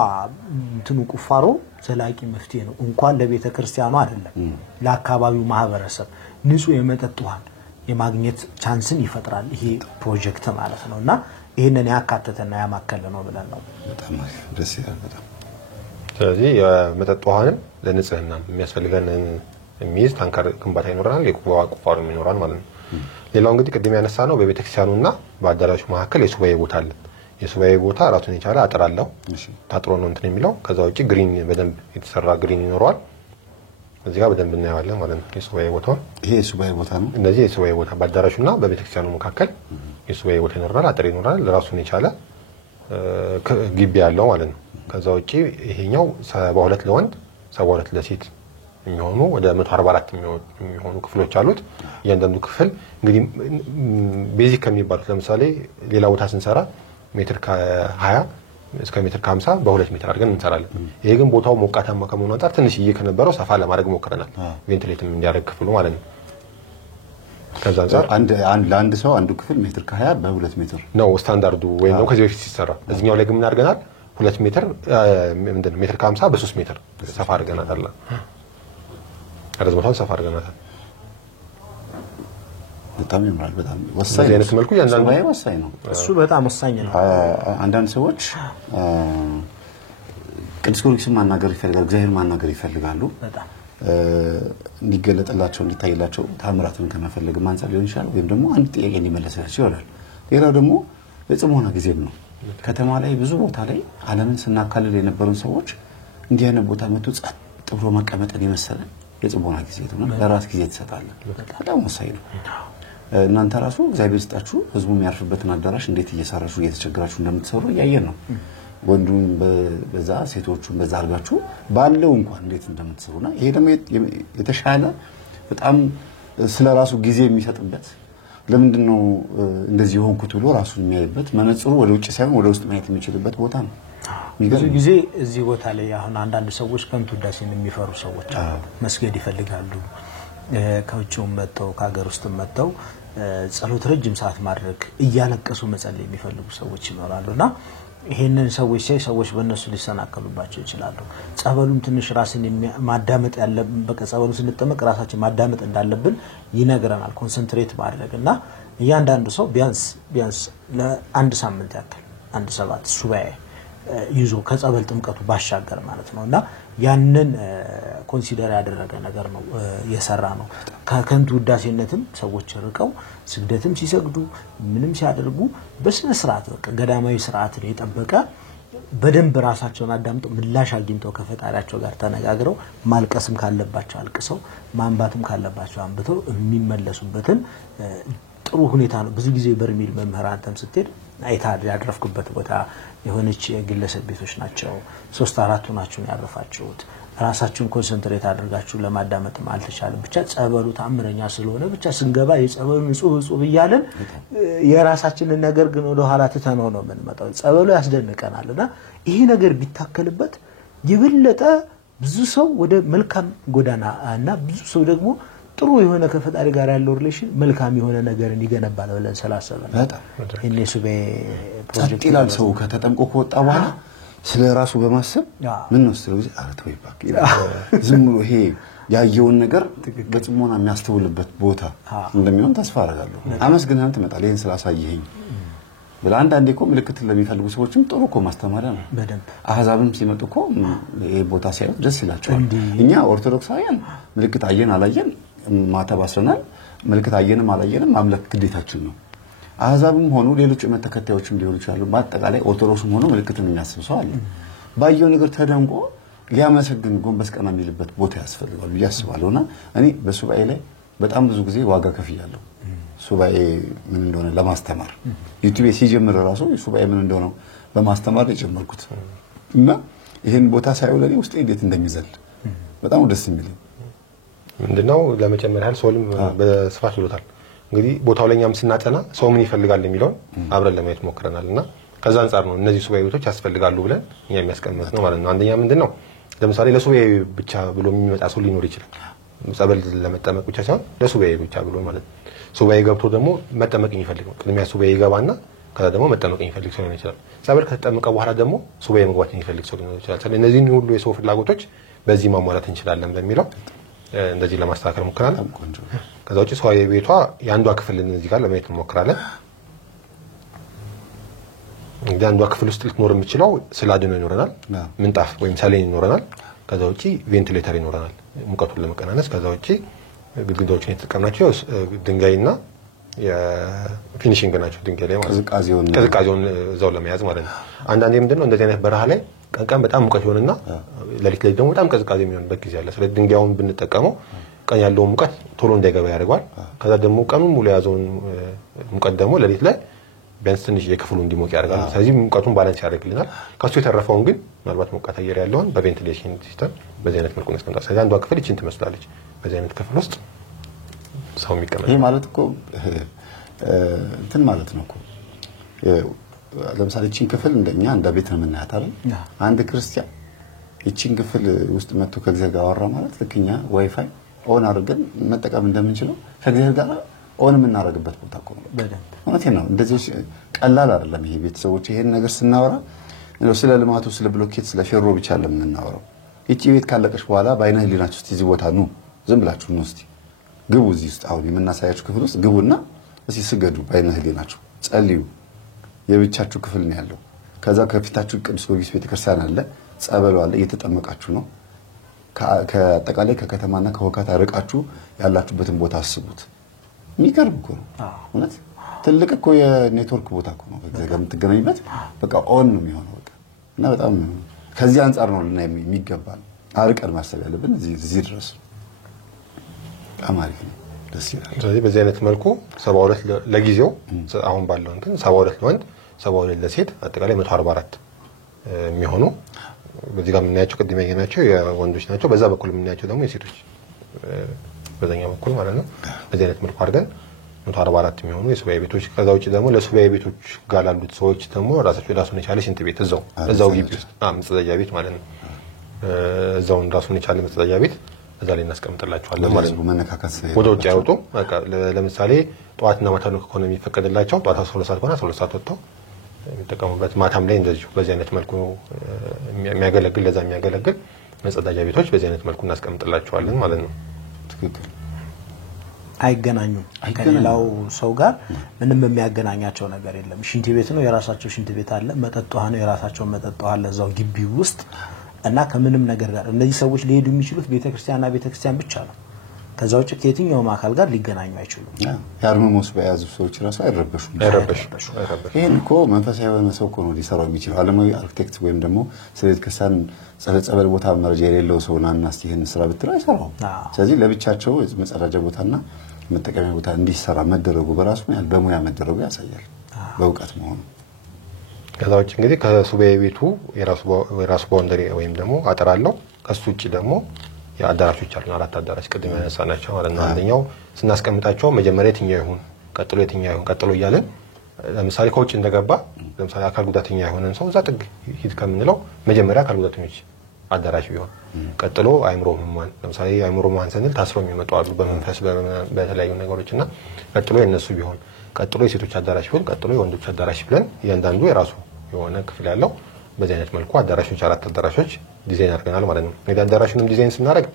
እንትኑ ቁፋሮ ዘላቂ መፍትሄ ነው እንኳን ለቤተ ክርስቲያኑ አይደለም ለአካባቢው ማህበረሰብ ንጹህ የመጠጥ ውሃ የማግኘት ቻንስን ይፈጥራል ይሄ ፕሮጀክት ማለት ነውና ይሄንን ያካተተና ያማከለ ነው ብለን ነው በጣም ደስ ይላል በጣም ስለዚህ የመጠጥ ውሃን ለንጽህና የሚያስፈልገን የሚይዝ ታንከር ግንባታ ይኖራል የውሃ ቁፋሮ ይኖራል ማለት ነው ሌላው እንግዲህ ቅድም ያነሳ ነው በቤተክርስቲያኑና በአዳራሹ መካከል የሱባኤ ቦታ አለ የሱባኤ ቦታ ራሱን የቻለ አጥር አለው ታጥሮ ነው እንትን የሚለው ከዛ ውጪ ግሪን በደንብ የተሰራ ግሪን ይኖራል እዚህ ጋር በደንብ እናያለን ማለት ነው የሱባኤ ቦታው ይሄ የሱባኤ ቦታ ነው እነዚህ የሱባኤ ቦታ በአዳራሹና በቤተክርስቲያኑ መካከል የሱባኤ ቦታ ይኖራል አጥር ይኖራል ራሱን የቻለ ግቢ ያለው ማለት ነው ከዛ ውጪ ይሄኛው 72 ለወንድ 72 ለሴት የሚሆኑ ወደ 144 የሚሆኑ ክፍሎች አሉት እያንዳንዱ ክፍል እንግዲህ ቤዚክ ከሚባሉት ለምሳሌ ሌላ ቦታ ስንሰራ ሜትር ከ20 እስከ ሜትር ከ50 በ2 ሜትር አድርገን እንሰራለን ይሄ ግን ቦታው ሞቃታማ ከመሆኑ አንፃር ትንሽዬ ከነበረው ሰፋ ለማድረግ ሞክረናል ቬንቲሌትም እንዲያደርግ ክፍሉ ማለት ነው ከዛ አንፃር አንድ ሰው አንዱ ክፍል ሜትር ከ20 በ2 ሜትር ነው ስታንዳርዱ ወይ ነው ከዚህ በፊት ሲሰራ እዚህኛው ላይ ግን ምን አድርገናል 2 ሜትር ምንድነው ሜትር ከ50 በ3 ሜትር ሰፋ አድርገናል አላ አረዝመታው ሰፋ አድርገናል በጣም ይምራል በጣም ወሳኝ አይነት መልኩ ያንዳንዱ ወሳኝ ነው እሱ በጣም ወሳኝ ነው አንዳንድ ሰዎች ቅዱስ ጊዮርጊስን ማናገር ይፈልጋሉ እግዚአብሔር ማናገር ይፈልጋሉ በጣም እንዲገለጥላቸው እንዲታይላቸው ታምራትን ከመፈለግ ማንጻር ሊሆን ይችላል ወይም ደግሞ አንድ ጥያቄ እንዲመለስላቸው ይሆናል ሌላው ደግሞ በጽሞና ጊዜም ነው ከተማ ላይ ብዙ ቦታ ላይ ዓለምን ስናካልል የነበሩን ሰዎች እንዲህ አይነት ቦታ መጥቶ ጸጥ ብሎ መቀመጥን የመሰለ የጽሞና ጊዜ ነው ለራስ ጊዜ ተሰጣለ በጣም ወሳኝ ነው እናንተ ራሱ እግዚአብሔር ስጣችሁ ህዝቡ የሚያርፍበትን አዳራሽ እንዴት እየሰራችሁ እየተቸገራችሁ እንደምትሰሩ ያየን ነው ወንዱን በዛ ሴቶቹን በዛ አርጋችሁ ባለው እንኳን እንዴት እንደምትሰሩና ይሄ ደግሞ የተሻለ በጣም ስለራሱ ጊዜ የሚሰጥበት ለምንድነው እንደዚህ ሆንኩት ብሎ ራሱን የሚያይበት መነጽሩ ወደ ውጭ ሳይሆን ወደ ውስጥ ማየት የሚችልበት ቦታ ነው ብዙ ጊዜ እዚህ ቦታ ላይ አሁን አንዳንድ ሰዎች ከንቱ ዳሴን የሚፈሩ ሰዎች መስገድ ይፈልጋሉ ከውጭው መጣው ከሀገር ውስጥ መጣው ጸሎት ረጅም ሰዓት ማድረግ እያለቀሱ መጸለይ የሚፈልጉ ሰዎች ይኖራሉና ይሄንን ሰዎች በእነሱ ሊሰናከሉባቸው ይችላሉ ጸበሉን ትንሽ ራስን ማዳመጥ ያለብን በቀጸበሉ ስንጠመቅ ራሳችን ማዳመጥ እንዳለብን ይነግረናል ኮንሰንትሬት ማድረግና እያንዳንዱ ሰው ቢያንስ ለአንድ ሳምንት ያክል አንድ 7 ሱባኤ ይዞ ከጸበል ጥምቀቱ ባሻገር ማለት ነውና ያንን ኮንሲደር ያደረገ ነገር ነው የሰራ ነው ከከንቱ ውዳሴነትም ሰዎች ርቀው ስግደትም ሲሰግዱ ምንም ሲያደርጉ በስነ ስርዓት በቃ ገዳማዊ ስርዓትን የጠበቀ በደንብ ራሳቸውን አዳምጠው ምላሽ አግኝተው ከፈጣሪያቸው ጋር ተነጋግረው ማልቀስም ካለባቸው አልቅሰው ማንባትም ካለባቸው አንብተው የሚመለሱበትን ጥሩ ሁኔታ ነው ብዙ ጊዜ በርሚል መምህራንተም ስትሄድ አይታል ያደረፍኩበት ቦታ የሆነች የግለሰብ ቤቶች ናቸው 3-4 ናቸው ያረፋችሁት ራሳችሁን ኮንሰንትሬት አድርጋችሁ ለማዳመጥ አልተቻለም ብቻ ጸበሉ ታምረኛ ስለሆነ ብቻ ስንገባ የጸበሉ ንጹህ ይያለን የራሳችንን ነገር ግን ወደ ኋላ ተተነው ነው የምንመጣው ጸበሉ ያስደንቀናልና ይሄ ነገር ቢታከልበት ይበለጠ ብዙ ሰው ወደ መልካም ጎዳና እና ብዙ ሰው ደግሞ ጥሩ የሆነ ከፈጣሪ ጋር ያለው ሪሌሽን መልካም የሆነ ነገርን ይገነባል ብለን ሰላሰበን በጣም እነሱቤ ፕሮጀክት ይላል ሰው ከተጠምቆ ከወጣ በኋላ ስለራሱ በማሰብ ምን ነው ስለዚህ አረተው ይባክ ዝም ብሎ ይሄ ያየውን ነገር በጽሞና የሚያስተውልበት ቦታ እንደሚሆን ተስፋ አደርጋለሁ አመስግናን ትመጣለህ ይሄን ስላሳየኝ በላንዳንዴ እኮ ምልክት ለሚፈልጉ ሰዎችም ጥሩ እኮ ማስተማሪያ ነው በደንብ አህዛብም ሲመጡ እኮ ይሄ ቦታ ሲያዩ ደስ ይላቸዋል እኛ ኦርቶዶክሳውያን ምልክት አየን አላየን ማተባሰናል ምልክት አየንም አላየንም ማምለክ ግዴታችን ነው አህዛብም ሆኑ ሌሎች መተከታዮችም ሊሆኑ ይችላሉ በአጠቃላይ ኦርቶዶክስም ሆኖ ምልክትን የሚያስብ ሰው አለ ባየው ነገር ተደንቆ ሊያመሰግን ጎንበስ ቀና የሚልበት ቦታ ያስፈልጋል ብዬ አስባለሁና እኔ በሱባኤ ላይ በጣም ብዙ ጊዜ ዋጋ ከፍያለሁ። ሱባኤ ምን እንደሆነ ለማስተማር ዩቲዩብ ሲጀምር ራሱ ሱባኤ ምን እንደሆነ በማስተማር የጀመርኩት እና ይሄን ቦታ ሳይው ለኔ ውስጥ እንዴት እንደሚዘል በጣም ደስ የሚለኝ ምንድነው ለመጨመር ያህል ሶልም በስፋት ብሎታል። እንግዲህ ቦታው ለኛም ስናጠና ሰው ምን ይፈልጋል የሚለውን አብረን ለማየት ሞክረናልና ከዛ አንፃር ነው እነዚህ ሱባኤ ቤቶች ያስፈልጋሉ ብለን እኛ የሚያስቀምጥ ነው ማለት ነው። አንደኛ ምንድነው ለምሳሌ ለሱባኤ ብቻ ብሎ የሚመጣ ሰው ሊኖር ይችላል። ጸበል ለመጠመቅ ብቻ ሳይሆን ለሱባኤ ብቻ ብሎ ማለት ነው። ሱባኤ ገብቶ ደግሞ መጠመቅ የሚፈልግ ነው። ቅድሚያ ሱባኤ ይገባና ከዛ ደግሞ መጠመቅ የሚፈልግ ሰው ሊኖር ይችላል። ጸበል ከተጠመቀ በኋላ ደግሞ ሱባኤ መግባት የሚፈልግ ሰው ሊኖር ይችላል። ስለዚህ እነዚህን ሁሉ የሰው ፍላጎቶች በዚህ ማሟላት እንችላለን በሚለው እንደዚህ ለማስተካከል ሞክራለን። ከዛ ውጪ ሱባኤ ቤቷ የአንዷ ክፍል እዚህ ጋር ለማየት እንሞክራለን። እንግዲህ አንዷ ክፍል ውስጥ ልትኖር የምትችለው ስላድኖ ይኖረናል፣ ምንጣፍ ወይም ሰሌን ይኖረናል። ከዛ ውጪ ቬንቲሌተር ይኖረናል ሙቀቱን ለመቀናነስ። ከዛ ውጪ ግድግዳዎችን የተጠቀምናቸው ድንጋይና የፊኒሺንግ ናቸው። ድንጋይ ላይ ማለት ቅዝቃዜውን እዛው ለመያዝ ማለት ነው። አንዳንዴ ምንድነው እንደዚህ አይነት በረሃ ላይ ቀን በጣም ሙቀት ይሆንና ለሊት ላይ ደግሞ በጣም ቅዝቃዜ የሚሆንበት ጊዜ አለ። ስለዚህ ድንጋዩን ብንጠቀመው ቀን ያለውን ሙቀት ቶሎ እንዳይገባ ያደርጋል። ከዛ ደግሞ ቀኑን ሙሉ ያዘውን ሙቀት ደግሞ ለሊት ላይ ቢያንስ ትንሽ የክፍሉ እንዲሞቅ ያደርጋል። ስለዚህ ሙቀቱን ባላንስ ያደርግልናል። ከሱ የተረፈውን ግን ምናልባት ሙቀት አየር ያለውን በቬንቲሌሽን ሲስተም በዚህ አይነት መልኩ እናስቀምጣለን። ስለዚህ አንዷ ክፍል እቺን ትመስላለች። በዚህ አይነት ክፍል ውስጥ ሰው የሚቀመጥ ይሄ ማለት እኮ እንትን ማለት ነው እኮ ለምሳሌ እቺን ክፍል እንደኛ እንደ ቤት ነው የምናያት አይደል? አንድ ክርስቲያን እቺን ክፍል ውስጥ መጥቶ ከእግዚአብሔር ጋር አወራ ማለት ልክኛ ዋይፋይ ኦን አድርገን መጠቀም እንደምንችለው ከእግዚአብሔር ጋር ኦን የምናደርግበት ቦታ እኮ ነው። እውነቴን ነው። እንደዚህ ቀላል አይደለም ይሄ ቤተሰቦች። ይሄን ነገር ስናወራ ነው ስለ ልማቱ ስለ ብሎኬት ስለ ፌሮ ብቻ ለምንናወራው። እቺ ቤት ካለቀሽ በኋላ በአይነ ህሊናችሁ እስቲ እዚህ ቦታ ኑ ዝም ብላችሁ ነው እስቲ ግቡ። እዚህ ውስጥ አሁን የምናሳያችሁ ክፍል ውስጥ ግቡና እስቲ ስገዱ በአይነ ህሊናችሁ ጸልዩ። የብቻችሁ ክፍል ነው ያለው። ከዛ ከፊታችሁ ቅዱስ ጊዮርጊስ ቤተክርስቲያን አለ፣ ጸበሉ አለ፣ እየተጠመቃችሁ ነው። ከአጠቃላይ ከከተማና ከወካታ ርቃችሁ ያላችሁበትን ቦታ አስቡት። የሚቀርብ እኮ ነው እውነት። ትልቅ እኮ የኔትወርክ ቦታ እኮ ነው። ከዛ ጋር የምትገናኙበት በቃ ኦን ነው የሚሆነው በቃ። እና በጣም ከዚህ አንፃር ነው እና የሚገባል አርቀን ማሰብ ያለብን እዚህ ድረስ አማሪ ነው። ደስ ይላል። ስለዚህ በዚህ አይነት መልኩ 72 ለጊዜው አሁን ባለው እንትን 72 ለወንድ 72 ለሴት አጠቃላይ 144 የሚሆኑ በዚህ ጋር የምናያቸው ቅድም ያየናቸው የወንዶች ናቸው። በዛ በኩል የምናያቸው ደግሞ የሴቶች በዛኛው በኩል ማለት ነው። በዚህ አይነት መልኩ አድርገን 144 የሚሆኑ የሱባኤ ቤቶች። ከዛ ውጪ ደግሞ ለሱባኤ ቤቶች ጋር ላሉት ሰዎች ደግሞ ራሱን የቻለ ሽንት ቤት እዛው ግቢ ውስጥ መጸዳጃ ቤት ማለት ነው። እዛውን ራሱን የቻለ መጸዳጃ ቤት እዛ ላይ እናስቀምጥላቸዋለን ማለት ነው። መነካካት ወደ ውጭ ያወጡ በቃ ለምሳሌ ጠዋትና ማታ ነው ከሆነ የሚፈቀድላቸው ጠዋት 12 ሰዓት ከሆነ 12 ሰዓት ወጥተው የሚጠቀሙበት፣ ማታም ላይ እንደዚሁ በዚህ አይነት መልኩ የሚያገለግል ለዛ የሚያገለግል መጸዳጃ ቤቶች በዚህ አይነት መልኩ እናስቀምጥላቸዋለን ማለት ነው። ትክክል። አይገናኙም ከሌላው ሰው ጋር ምንም የሚያገናኛቸው ነገር የለም። ሽንት ቤት ነው የራሳቸው ሽንት ቤት አለ፣ መጠጥ ውሃ ነው የራሳቸው መጠጥ ውሃ አለ እዛው ግቢ ውስጥ እና ከምንም ነገር ጋር እነዚህ ሰዎች ሊሄዱ የሚችሉት ቤተክርስቲያንና ቤተክርስቲያን ብቻ ነው። ከዛ ውጭ ከየትኛውም አካል ጋር ሊገናኙ አይችሉም። ያርመሞስ በያዙ ሰዎች ራሱ አይረበሹም። ይሄን እኮ መንፈሳዊ የሆነ ሰው እኮ ነው ሊሰራው የሚችለው። ዓለማዊ አርክቴክት ወይም ደግሞ ስለ ቤተክርስቲያን ጸበል ቦታ መረጃ የሌለው ሰው ናና እስቲ ይሄን ስራ ብትለው አይሰራው። ስለዚህ ለብቻቸው መጸዳጃ ቦታና መጠቀሚያ ቦታ እንዲሰራ መደረጉ በራሱ ያል በሙያ መደረጉ ያሳያል በእውቀት መሆኑ። ከዛ ውጭ እንግዲህ ከሱባኤ ቤቱ የራሱ ባውንደሪ ወይም ደግሞ አጥር አለው። ከሱ ውጭ ደግሞ የአዳራሾች አሉ። 4 አዳራሽ ቅድም ያነሳናቸው ማለት ነው። አንደኛው ስናስቀምጣቸው መጀመሪያ የትኛው ይሁን ቀጥሎ የትኛው ይሁን ቀጥሎ እያለን ለምሳሌ ከውጭ እንደገባ ለምሳሌ አካል ጉዳተኛ የሆነን ሰው እዛ ጥግ ሂድ ከምንለው መጀመሪያ አካል ጉዳተኞች አዳራሽ ቢሆን ቀጥሎ አይምሮ ህሙማን ለምሳሌ አይምሮ ህሙማን ስንል ታስረው የሚመጡ አሉ በመንፈስ በተለያዩ ነገሮችና ቀጥሎ የነሱ ቢሆን ቀጥሎ የሴቶች አዳራሽ ቢሆን ቀጥሎ የወንዶች አዳራሽ ብለን እያንዳንዱ የራሱ የሆነ ክፍል ያለው በዚህ አይነት መልኩ አዳራሾች 4 አዳራሾች ዲዛይን አድርገናል ማለት ነው። እንግዲህ አዳራሹንም ዲዛይን ስናደርግ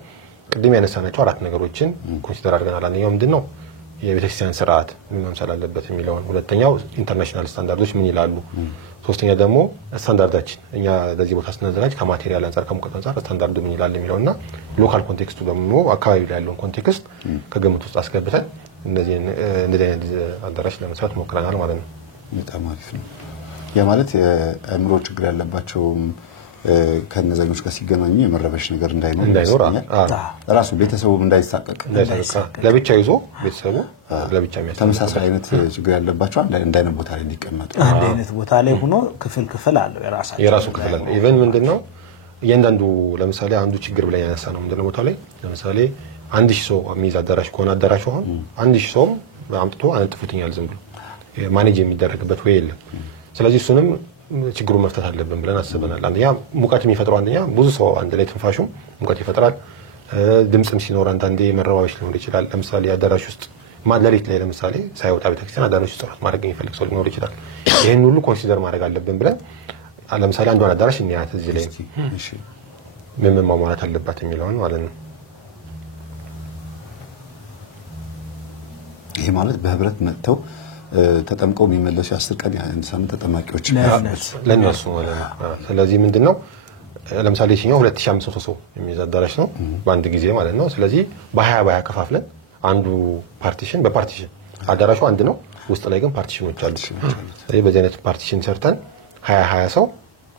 ቅድም ያነሳናቸው 4 ነገሮችን ኮንሲደር አድርገናል። አንደኛው ምንድነው የቤተክርስቲያን ስርዓት ምን መምሰል አለበት የሚለውን፣ ሁለተኛው ኢንተርናሽናል ስታንዳርዶች ምን ይላሉ፣ ሶስተኛ ደግሞ ስታንዳርዳችን እኛ ለዚህ ቦታ ስናዘጋጅ ከማቴሪያል አንፃር ከሙቀት አንፃር ስታንዳርዱ ምን ይላል የሚለውና ሎካል ኮንቴክስቱ ደግሞ አካባቢ ላይ ያለውን ኮንቴክስት ከግምት ውስጥ አስገብተን እንደዚህ አይነት አዳራሽ ለመስራት ሞክረናል ማለት ነው። በጣም አሪፍ ነው። ያ ማለት የአእምሮ ችግር ያለባቸው ከነዛኞች ጋር ሲገናኙ የመረበሽ ነገር እንዳይኖር ራሱ ቤተሰቡም እንዳይሳቀቅ ለብቻ ይዞ ቤተሰቡ ለብቻ የሚያስፈልግ ተመሳሳይ አይነት ችግር ያለባቸው አንድ አይነት ቦታ ላይ እንዲቀመጡ አንድ አይነት ቦታ ላይ ሆኖ ክፍል አለው የራሱ ክፍል አለ። ኢቨን ምንድነው እያንዳንዱ ለምሳሌ አንዱ ችግር ብለን ያነሳ ነው ምንድነው ቦታው ላይ ለምሳሌ 1000 ሰው የሚይዝ አዳራሽ ከሆነ አዳራሹ አሁን 1000 ሰው አምጥቶ አንጥፉትኛል ዝም ብሎ ማኔጅ የሚደረግበት ወይ የለም። ስለዚህ እሱንም ችግሩን መፍታት አለብን ብለን አስበናል። አንደኛ ሙቀት የሚፈጥረው አንደኛ ብዙ ሰው አንድ ላይ ትንፋሹም ሙቀት ይፈጥራል። ድምጽም ሲኖር አንዳንዴ መረባበሽ ሊኖር ይችላል። ለምሳሌ አዳራሽ ውስጥ ማለሊት ላይ ለምሳሌ ሳይወጣ ቤተክርስቲያን አዳራሽ ውስጥ ጸሎት ማድረግ የሚፈልግ ሰው ሊኖር ይችላል። ይሄን ሁሉ ኮንሲደር ማድረግ አለብን ብለን ለምሳሌ አንዷን አዳራሽ እንያት እዚህ ላይ ምን ማሟላት አለባት የሚለውን ማለት ነው። ይሄ ማለት በህብረት መጥተው ተጠምቀው የሚመለሱ 10 ቀን አንድ ሳምንት ተጠማቂዎች ለነሱ ማለት ነው። ስለዚህ ምንድነው ለምሳሌ እሺኛው 2500 ሰው የሚይዝ አዳራሽ ነው በአንድ ጊዜ ማለት ነው። ስለዚህ በ20 ከፋፍለን አንዱ ፓርቲሽን በፓርቲሽን አዳራሹ አንድ ነው ውስጥ ላይ ግን ፓርቲሽኖች አሉ። ስለዚህ በዚህ አይነት ፓርቲሽን ሰርተን 20 ሰው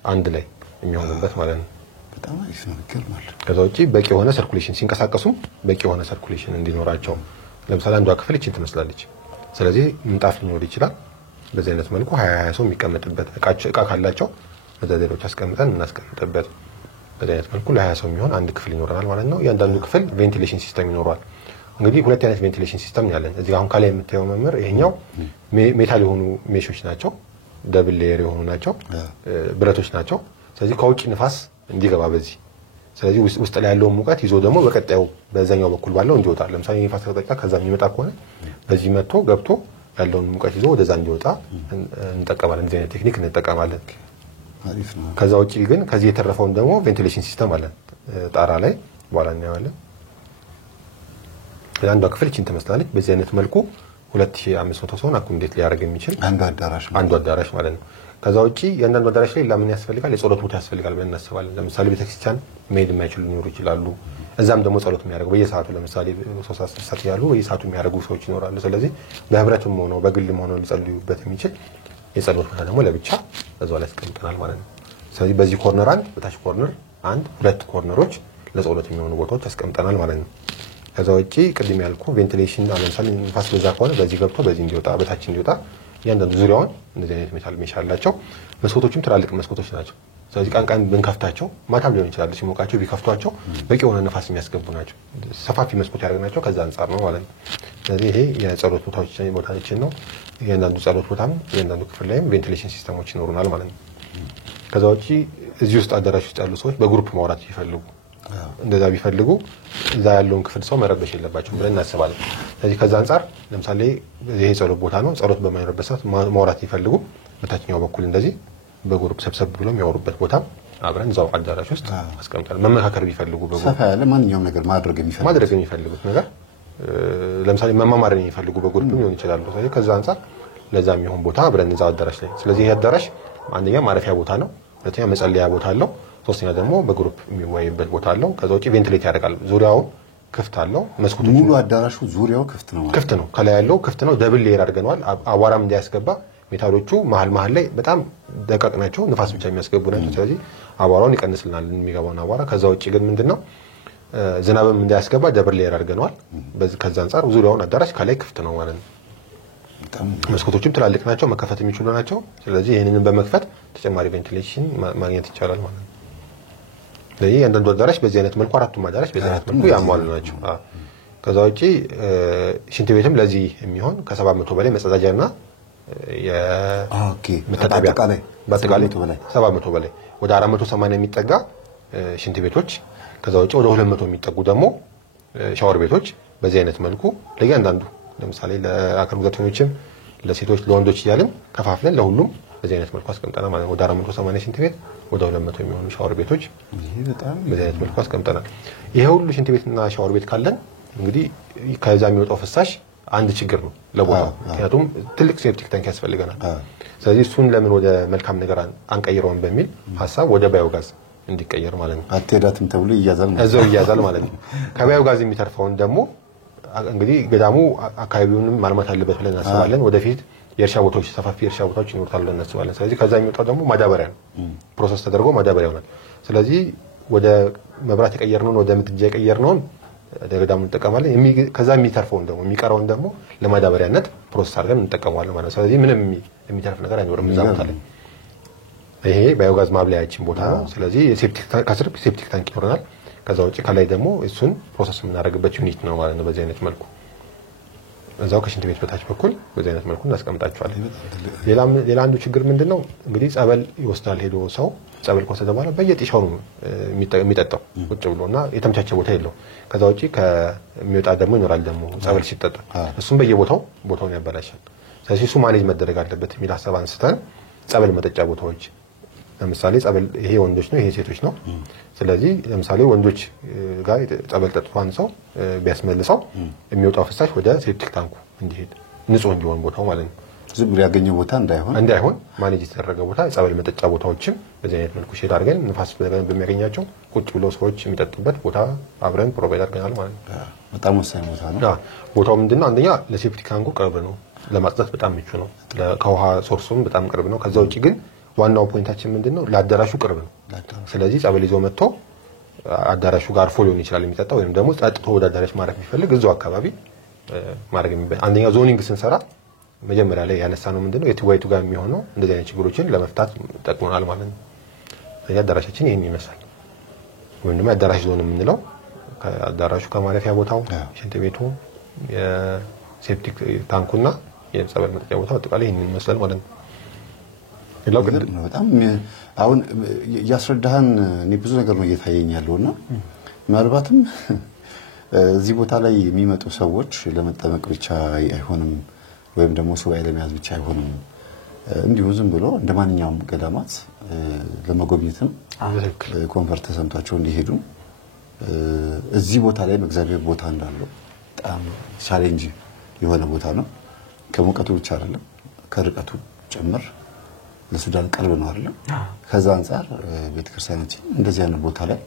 አንድ ላይ የሚሆንበት ማለት ነው። በጣም አሪፍ ነው ማለት ከዛ ውጪ በቂ የሆነ ሰርኩሌሽን ሲንቀሳቀሱ በቂ የሆነ ሰርኩሌሽን እንዲኖራቸው ለምሳሌ አንዷ ክፍል እቺን ትመስላለች። ስለዚህ ምንጣፍ ሊኖር ይችላል። በዚህ አይነት መልኩ 20 ሰው የሚቀመጥበት እቃ ካላቸው መደርደሪያዎች አስቀምጠን እናስቀምጥበት። በዚህ አይነት መልኩ ለ20 ሰው የሚሆን አንድ ክፍል ይኖራል ማለት ነው። ያንዳንዱ ክፍል ቬንቲሌሽን ሲስተም ይኖራል። እንግዲህ ሁለት አይነት ቬንቲሌሽን ሲስተም ያለን እዚህ አሁን ካለ የምታየው መመር ይሄኛው ሜታል የሆኑ ሜሾች ናቸው። ደብል ሌየር የሆኑ ናቸው። ብረቶች ናቸው። ስለዚህ ከውጭ ንፋስ እንዲገባ በዚህ ስለዚህ ውስጥ ላይ ያለው ሙቀት ይዞ ደግሞ በቀጣዩ በዛኛው በኩል ባለው እንዲወጣ ለምሳሌ ንፋስ ተጠቃ ከዛ የሚመጣ ከሆነ በዚህ መጥቶ ገብቶ ያለውን ሙቀት ይዞ ወደዛ እንዲወጣ እንጠቀማለን። እንደዚህ አይነት ቴክኒክ እንጠቀማለን። አሪፍ ነው። ከዛ ውጪ ግን ከዚህ የተረፈውን ደግሞ ቬንቲሌሽን ሲስተም አለን ጣራ ላይ በኋላ እናያለን። አንዷ ክፍል እቺን ትመስላለች። በዚህ አይነት መልኩ 2500 ሰው አኮሞዴት ሊያደርግ የሚችል አንዱ አዳራሽ ማለት ነው። ከዛ ውጪ ያንዳንዱ አዳራሽ ላይ ለምን ያስፈልጋል? የጸሎት ቦታ ያስፈልጋል ብለን እናስባለን። ለምሳሌ ቤተክርስቲያን መሄድ የማይችሉ ሊኖሩ ይችላሉ። እዛም ደግሞ ጸሎት የሚያደርጉ በየሰዓቱ ለምሳሌ 3 ሰዓት ያሉ በየሰዓቱ የሚያደርጉ ሰዎች ይኖራሉ። ስለዚህ በህብረትም ሆነው በግልም ሆነው ሊጸልዩበት የሚችል የጸሎት ቦታ ደግሞ ለብቻ እዛው ላይ አስቀምጠናል ማለት ነው። ስለዚህ በዚህ ኮርነር አንድ በታች ኮርነር አንድ ሁለት ኮርነሮች ለጸሎት የሚሆኑ ቦታዎች አስቀምጠናል ማለት ነው። ከዛ ውጪ ቅድም ያልኩ ቬንቲሌሽን ለምሳሌ ንፋስ በዛ ከሆነ በዚህ ገብቶ በዚህ እንዲወጣ በታች እንዲወጣ ያንዳንዱ ዙሪያውን እንደዚህ አይነት ሜታል ሜሽ አላቸው። መስኮቶችም ትላልቅ መስኮቶች ናቸው። ስለዚህ ቀን ብንከፍታቸው ማታም ሊሆን ይችላል ሲሞቃቸው ቢከፍቷቸው በቂ የሆነ ንፋስ የሚያስገቡ ናቸው። ሰፋፊ መስኮት ያደረግናቸው ከዛ አንፃር ነው ማለት ነው። ስለዚህ ይሄ የጸሎት ቦታችን ነው። ያንዳንዱ ጸሎት ቦታም ያንዳንዱ ክፍል ላይም ቬንቲሌሽን ሲስተሞች ይኖሩናል ማለት ነው። ከዛ ውጪ እዚህ ውስጥ አዳራሽ ውስጥ ያሉ ሰዎች በግሩፕ ማውራት ይፈልጉ እንደዛ ቢፈልጉ እዛ ያለውን ክፍል ሰው መረበሽ የለባቸውም ብለን እናስባለን። ስለዚህ ከዛ አንፃር ለምሳሌ ይሄ ጸሎት ቦታ ነው። ጸሎት በማይኖርበት ሰዓት ማውራት ይፈልጉ በታችኛው በኩል እንደዚህ በግሩፕ ሰብሰብ ብሎ የሚያወሩበት ቦታ አብረን እዛው አዳራሽ ውስጥ አስቀምጠን መመካከር ቢፈልጉ ሰፋ ያለ ማንኛውም ነገር ማድረግ የሚፈልጉት ነገር ለምሳሌ መማማር የሚፈልጉ በግሩፕ ሊሆን ይችላል። ስለዚህ ከዛ አንፃር ለዛ የሚሆን ቦታ አብረን እዛው አዳራሽ ላይ ስለዚህ ይሄ አዳራሽ አንደኛ ማረፊያ ቦታ ነው። ሁለተኛ መጸለያ ቦታ አለው። ሶስተኛ ደግሞ በግሩፕ የሚወያይበት ቦታ አለው። ከዛ ውጪ ቬንቲሌት ያደርጋል። ዙሪያው ክፍት አለው። መስኮቶች ሙሉ አዳራሹ ዙሪያው ክፍት ነው። ከላይ ያለው ክፍት ነው። ደብል ሌየር አድርገናል። አቧራም እንዳያስገባ ሜታሎቹ መሀል ላይ በጣም ደቃቅ ናቸው። ንፋስ ብቻ የሚያስገቡ ናቸው። ስለዚህ አቧራውን ይቀንስልናል የሚገባውን አቧራ። ከዛ ውጪ ግን ምንድነው ዝናብም እንዳያስገባ ደብል ሌየር አድርገናል። ከዛ አንፃር ዙሪያውን አዳራሽ ከላይ ክፍት ነው ማለት ነው። መስኮቶችም ትላልቅ ናቸው። መከፈት የሚችሉ ናቸው። ስለዚህ ይሄንን በመክፈት ተጨማሪ ቬንቲሌሽን ማግኘት ይቻላል ማለት ነው። ስለዚህ አንዳንዱ አዳራሽ በዚህ አይነት መልኩ አራቱም አዳራሽ በዚህ አይነት መልኩ ያሟሉ ናቸው። ከዛ ውጪ ሽንት ቤትም ለዚህ የሚሆን ከ700 በላይ መጸዳጃና የመታጠቢያ በአጠቃላይ 700 በላይ ወደ 480 የሚጠጋ ሽንት ቤቶች ከዛ ውጪ ወደ 200 የሚጠጉ ደግሞ ሻወር ቤቶች በዚህ አይነት መልኩ ለእያንዳንዱ ለምሳሌ ለአካል ጉዳተኞችም ለሴቶች ለወንዶች እያልን ከፋፍለን ለሁሉም በዚህ አይነት መልኩ አስቀምጠናል ማለት ነው። ወደ 480 ሽንት ቤት ወደ 200 የሚሆኑ ሻወር ቤቶች በዚህ አይነት መልኩ አስቀምጠናል። ይሄ ሁሉ ሽንት ቤትና ሻወር ቤት ካለን እንግዲህ ከዛ የሚወጣው ፍሳሽ አንድ ችግር ነው ለቦታው። ምክንያቱም ትልቅ ሴፕቲክ ታንክ ያስፈልገናል። ስለዚህ እሱን ለምን ወደ መልካም ነገር አንቀይረውም በሚል ሐሳብ ወደ ባዮጋዝ እንዲቀየር ማለት ነው። አትሄዳትም ተብሎ ይያዛል ማለት ነው። ማለት ነው። ከባዮጋዝ የሚተርፈውን ደግሞ እንግዲህ ገዳሙ አካባቢውንም ማልማት አለበት ብለን እናስባለን። ወደፊት የእርሻ ቦታዎች ሰፋፊ የእርሻ ቦታዎች ይኖርታሉ ብለን እናስባለን። ስለዚህ ከዛ የሚወጣው ደግሞ ማዳበሪያ ነው፣ ፕሮሰስ ተደርጎ ማዳበሪያ ይሆናል። ስለዚህ ወደ መብራት የቀየርነውን ወደ ምድጃ የቀየርነውን ገዳሙ እንጠቀማለን። ከዛ የሚተርፈውን ደግሞ የሚቀረውን ደግሞ ለማዳበሪያነት ፕሮሰስ አድርገን እንጠቀመዋለን ማለት ነው። ስለዚህ ምንም የሚተርፍ ነገር አይኖርም እዛ ቦታ ላይ። ይሄ ባዮጋዝ ማብለያችን ቦታ ነው። ስለዚህ ከስር ሴፕቲክ ታንክ ይኖረናል። ከዛ ውጪ ከላይ ደግሞ እሱን ፕሮሰስ የምናደርግበት ዩኒት ነው ማለት ነው። በዚህ አይነት መልኩ እዛው ከሽንት ቤት በታች በኩል በዚህ አይነት መልኩ እናስቀምጣቸዋለን። ሌላ አንዱ ችግር ምንድነው እንግዲህ ጸበል ይወስዳል ሄዶ ሰው ጸበል ከወሰደ በኋላ በየጢሻው ነው የሚጠጣው ቁጭ ብሎና የተመቻቸ ቦታ የለው። ከዛ ውጪ ከሚወጣ ደግሞ ይኖራል ደግሞ ጸበል ሲጠጣ እሱም ቦታውን ያበላሻል። ስለዚህ እሱ ማኔጅ መደረግ አለበት የሚል ሐሳብ አንስተን ጸበል መጠጫ ቦታዎች ለምሳሌ ጸበል ይሄ ወንዶች ነው ይሄ ሴቶች ነው። ስለዚህ ለምሳሌ ወንዶች ጋር ጸበል ጠጥቷን ሰው ቢያስመልሰው የሚወጣው ፍሳሽ ወደ ሴፕቲክ ታንኩ እንዲሄድ ንጹህ እንዲሆን ቦታው ማለት ነው። ዝም ብሎ ያገኘው ቦታ እንዳይሆን ማኔጅ የተደረገ ቦታ ጸበል መጠጫ ቦታዎችም በዚህ አይነት መልኩ ሼድ አድርገን ንፋስ በሚያገኛቸው ቁጭ ብሎ ሰዎች የሚጠጡበት ቦታ አብረን ፕሮቫይድ አድርገናል ማለት ነው። በጣም ወሳኝ ቦታ ነው። ቦታው ምንድነው አንደኛ ለሴፕቲክ ታንኩ ቅርብ ነው፣ ለማጽዳት በጣም ምቹ ነው፣ ከውሃ ሶርሱም በጣም ቅርብ ነው። ከዛ ውጪ ግን ዋናው ፖይንታችን ምንድነው ለአዳራሹ ቅርብ ነው። ስለዚህ ጸበል ይዞ መጥቶ አዳራሹ ጋር ፎሎ ሊሆን ይችላል የሚጠጣው ወይም ደግሞ ጠጥቶ ወደ አዳራሽ ማረፍ የሚፈልግ እዛው አካባቢ ማድረግ አንደኛ ዞኒንግ ስንሰራ መጀመሪያ ላይ ያነሳነው ምንድነው የትዋይቱ ጋር የሚሆነው እንደዚህ አይነት ችግሮችን ለመፍታት ጠቅሞናል ማለት ነው። ስለዚህ አዳራሻችን ይሄን ይመስላል። ወይም ደግሞ አዳራሽ ዞን የምንለው ከአዳራሹ ከማረፊያ ቦታው ሽንት ቤቱ የሴፕቲክ ታንኩና የጸበል መጠጫ ቦታው አጠቃላይ ይሄን ይመስላል ማለት ነው። በጣም አሁን ያስረዳህን እኔ ብዙ ነገር ነው እየታየኝ ያለውና ምናልባትም እዚህ ቦታ ላይ የሚመጡ ሰዎች ለመጠመቅ ብቻ አይሆንም ወይም ደግሞ ሱባኤ ለመያዝ ብቻ አይሆንም። እንዲሁ ዝም ብሎ እንደማንኛውም ገዳማት ለመጎብኘትም ኮንፈርት ተሰምቷቸው እንዲሄዱ እዚህ ቦታ ላይ በእግዚአብሔር ቦታ እንዳለው በጣም ቻሌንጅ የሆነ ቦታ ነው። ከሙቀቱ ብቻ አይደለም ከርቀቱ ጭምር ለሱዳን ቀልብ ነው አይደል? ከዛ አንፃር ቤተክርስቲያናችን እንደዚህ አይነት ቦታ ላይ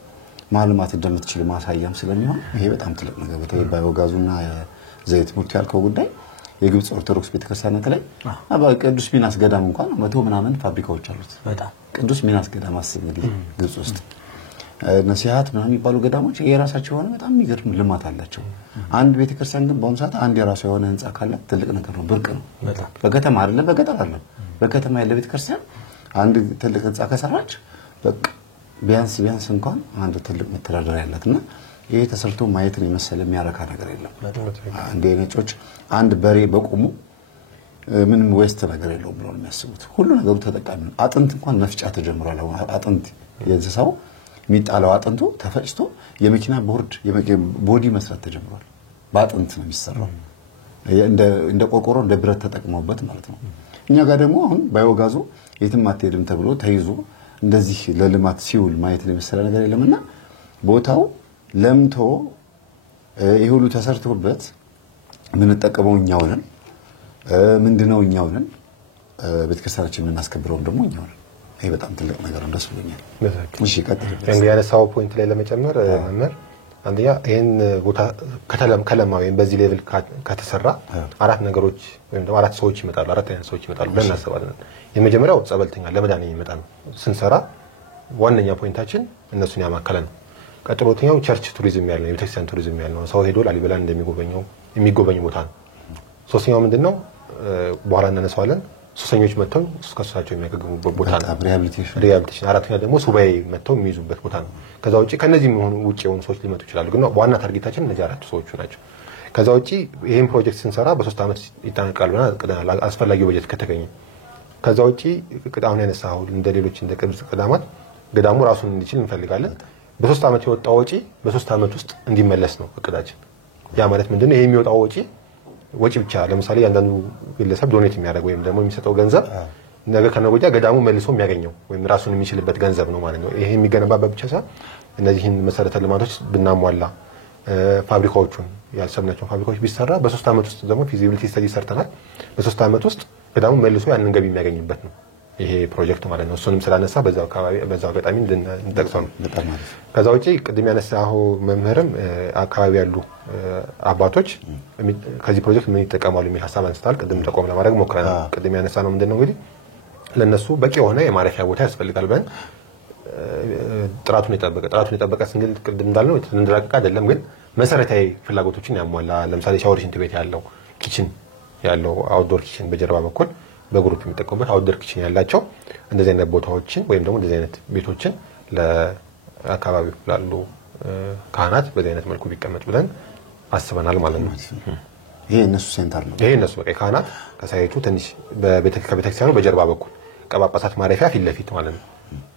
ማልማት እንደምትችል ማሳያም ስለሚሆን ይሄ በጣም ትልቅ ነገር በተለይ ባዮጋዙና ዘይት ሙርት ያልከው ጉዳይ የግብጽ ኦርቶዶክስ ቤተክርስቲያናት ላይ ቅዱስ ሚናስ ገዳም እንኳን 100 ምናምን ፋብሪካዎች አሉት። በጣም ቅዱስ ሚናስ ገዳም አስብ እንግዲህ ግብጽ ውስጥ ነሲሃት ምናምን የሚባሉ ገዳሞች የራሳቸው የሆነ በጣም የሚገርም ልማት አላቸው። አንድ ቤተክርስቲያን ግን በአሁኑ ሰዓት አንድ የራሱ የሆነ ህንጻ ካለ ትልቅ ነገር ነው፣ ብርቅ ነው። በከተማ አይደለም በገጠር አለ። በከተማ ያለ ቤተክርስቲያን አንድ ትልቅ ህንጻ ከሰራች በቃ ቢያንስ እንኳን አንድ ትልቅ መተዳደሪያ ያላትና ይሄ ተሰርቶ ማየትን የመሰለ የሚያረካ ነገር የለም። አንድ ነጮች አንድ በሬ በቁሙ ምንም ዌስት ነገር የለውም ብለው የሚያስቡት ሁሉ ነገሩ ተጠቃሚ ነው። አጥንት እንኳን መፍጫ ተጀምሯል። አጥንት የእንስሳው የሚጣለው አጥንቱ ተፈጭቶ የመኪና ቦዲ መስራት ተጀምሯል። በአጥንት ነው የሚሰራው። እንደ ቆርቆሮ እንደ ብረት ተጠቅመውበት ማለት ነው። እኛ ጋር ደግሞ አሁን ባዮጋዙ የትም አትሄድም ተብሎ ተይዞ እንደዚህ ለልማት ሲውል ማየትን የመሰለ ነገር የለምና ቦታው ለምቶ ይሄ ሁሉ ተሰርቶበት ምን ተጠቀመው እኛው ነን። ምንድነው እኛው ነን ቤተክርስቲያናችን የምናስከብረው ደግሞ እኛው ነን። ይሄ በጣም ትልቅ ነገር እንደሱ ብኛል። እሺ ቀጥል። እንግዲህ ያነሳው ፖይንት ላይ ለመጨመር መምህር አንደኛ ይሄን ቦታ ከለማ ወይም በዚህ ሌቭል ከተሰራ አራት ነገሮች ወይም ደግሞ አራት ሰዎች ይመጣሉ፣ አራት አይነት ሰዎች ይመጣሉ ብለን እናስባለን። የመጀመሪያው ጸበልተኛ ለመዳን የሚመጣ ነው። ስንሰራ ዋነኛ ፖይንታችን እነሱን ያማከለ ነው። ቀጥሎኛው ቸርች ቱሪዝም ያለው የቤተክርስቲያን ቱሪዝም ያለው ሰው ሄዶ ላሊበላ የሚጎበኝ ቦታ ነው። ሶስተኛው ምንድነው በኋላ እናነሳዋለን ሱሰኞች መጥተው ከሱሳቸው የሚያገግሙበት ቦታ ነው፣ ሪሃቢሊቴሽን። አራተኛ ደግሞ ሱባኤ መጥተው የሚይዙበት ቦታ ነው። ከዛ ውጪ ከነዚህ የሚሆኑ ውጪ የሆኑ ሰዎች ሊመጡ ይችላሉ፣ ግን ዋና ታርጌታችን እነዚህ አራቱ ሰዎች ናቸው። ከዛ ውጪ ይሄን ፕሮጀክት ስንሰራ በ3 አመት ይጠናቀቃል ብለናል፣ አስፈላጊው በጀት ከተገኘ። ከዛ ውጪ አሁን ያነሳው እንደ ሌሎች እንደ ቅዱስ ገዳማት ገዳሙ ራሱን እንዲችል እንፈልጋለን። በ3 አመት የወጣው ወጪ በ3 አመት ውስጥ እንዲመለስ ነው እቅዳችን። ያ ማለት ምንድነው? ይሄ የሚወጣው ወጪ ብቻ ለምሳሌ አንዳንዱ ግለሰብ ዶኔት የሚያደርግ ወይም ደግሞ የሚሰጠው ገንዘብ ነገ ከነገ ገዳሙ መልሶ የሚያገኘው ወይም ራሱን የሚችልበት ገንዘብ ነው ማለት ነው። ይሄ የሚገነባበት ብቻ ሳይሆን እነዚህን መሰረተ ልማቶች ብናሟላ ፋብሪካዎቹን ያልሰብናቸው ፋብሪካዎች ቢሰራ በ3 አመት ውስጥ ደግሞ ፊዚቢሊቲ ስተዲ ሰርተናል። በ3 አመት ውስጥ ገዳሙ መልሶ ያንን ገቢ የሚያገኝበት ነው። ይሄ ፕሮጀክት ማለት ነው እሱንም ስላነሳ በዛው አጋጣሚ እንጠቅሰው ነው በጣም አሪፍ ከዛ ውጪ ቅድም ያነሳው መምህርም አካባቢ ያሉ አባቶች ከዚህ ፕሮጀክት ምን ይጠቀማሉ የሚል ሐሳብ አንስታል ቅድም ተቆም ለማድረግ ሞክረናል ቅድም ያነሳ ነው ምንድነው እንግዲህ ለነሱ በቂ የሆነ የማረፊያ ቦታ ያስፈልጋል ብለን ጥራቱን የጠበቀ ስንግል ቅድም እንዳልነው እንደራቀቀ አይደለም ግን መሰረታዊ ፍላጎቶችን ያሟላ ለምሳሌ ሻወር ሽንት ቤት ያለው ኪችን ያለው አውትዶር ኪችን በጀርባ በኩል በግሩፕ የሚጠቀሙበት አውትዶር ኪችን ያላቸው እንደዚህ አይነት ቦታዎችን ወይም ደግሞ እንደዚህ አይነት ቤቶችን ለአካባቢው ላሉ ካህናት በዚህ አይነት መልኩ ቢቀመጥ ብለን አስበናል ማለት ነው ይሄ እነሱ ሴንተር ነው ይሄ እነሱ በቃ ካህናት ከሳይቱ ትንሽ ከቤተክርስቲያኑ በጀርባ በኩል ቀጳጳሳት ማረፊያ ፊት ለፊት ማለት ነው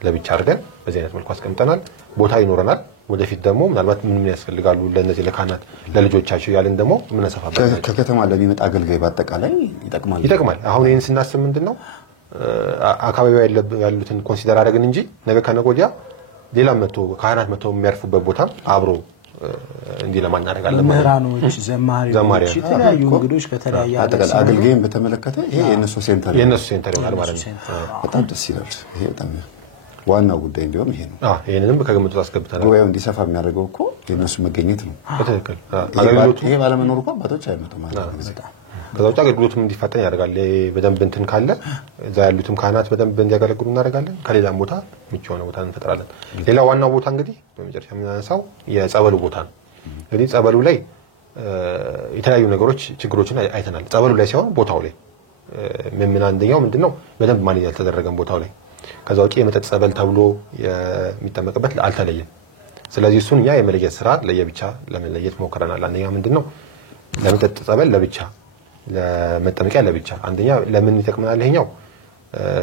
ለብቻ አድርገን በዚህ አይነት መልኩ አስቀምጠናል ቦታ ይኖረናል ወደፊት ደግሞ ምናልባት ምን ያስፈልጋሉ ለነዚህ ለካህናት ለልጆቻቸው ያለን ደግሞ ምን አሰፋበት ከከተማ ለሚመጣ አገልጋይ በአጠቃላይ ይጠቅማል አሁን ይሄን ስናስብ ምንድነው አካባቢው ያሉትን ኮንሲደር አደረግን እንጂ ነገ ከነጎዲያ ሌላ መጥቶ ካህናት መጥቶ የሚያርፉበት ቦታ አብሮ እንዲ ለማናረጋለን መምህራኖች ዘማሪዎች የተለያዩ እንግዶች ከተለያየ አገልጋይን በተመለከተ ይሄ የነሱ ሴንተር ይሆናል ማለት ነው በጣም ደስ ይላል ይሄ በጣም ዋናው ጉዳይ እንዲሆን ይሄ ነው ይሄንንም ከግምት ውስጥ አስገብተናል ጉባኤው እንዲሰፋ የሚያደርገው እኮ የነሱ መገኘት ነው በትክክል ይሄ ባለመኖር እኮ አባቶች አይመጡም ማለት ነው ከዛው አገልግሎቱም እንዲፋጠን ያደርጋል በደንብ እንትን ካለ እዛ ያሉትም ካህናት በደንብ እንዲያገለግሉ እናደርጋለን ከሌላም ቦታ ምቹ የሆነ ቦታ እንፈጥራለን ሌላ ዋናው ቦታ እንግዲህ በመጨረሻ የምናነሳው የጸበሉ ቦታ ነው እንግዲህ ጸበሉ ላይ የተለያዩ ነገሮች ችግሮችን አይተናል ጸበሉ ላይ ሳይሆን ቦታው ላይ ምን አንደኛው ምንድነው በደንብ ማኔጅ ያልተደረገም ቦታው ላይ ከዛው ውጪ የመጠጥ ጸበል ተብሎ የሚጠመቅበት አልተለየም ስለዚህ እሱን ያ የመለየት ስራ ለየብቻ ለመለየት ሞክረናል አንደኛ ምንድነው ለመጠጥ ጸበል ለብቻ ለመጠመቂያ ለብቻ አንደኛ ለምን ይተከመናል ይሄኛው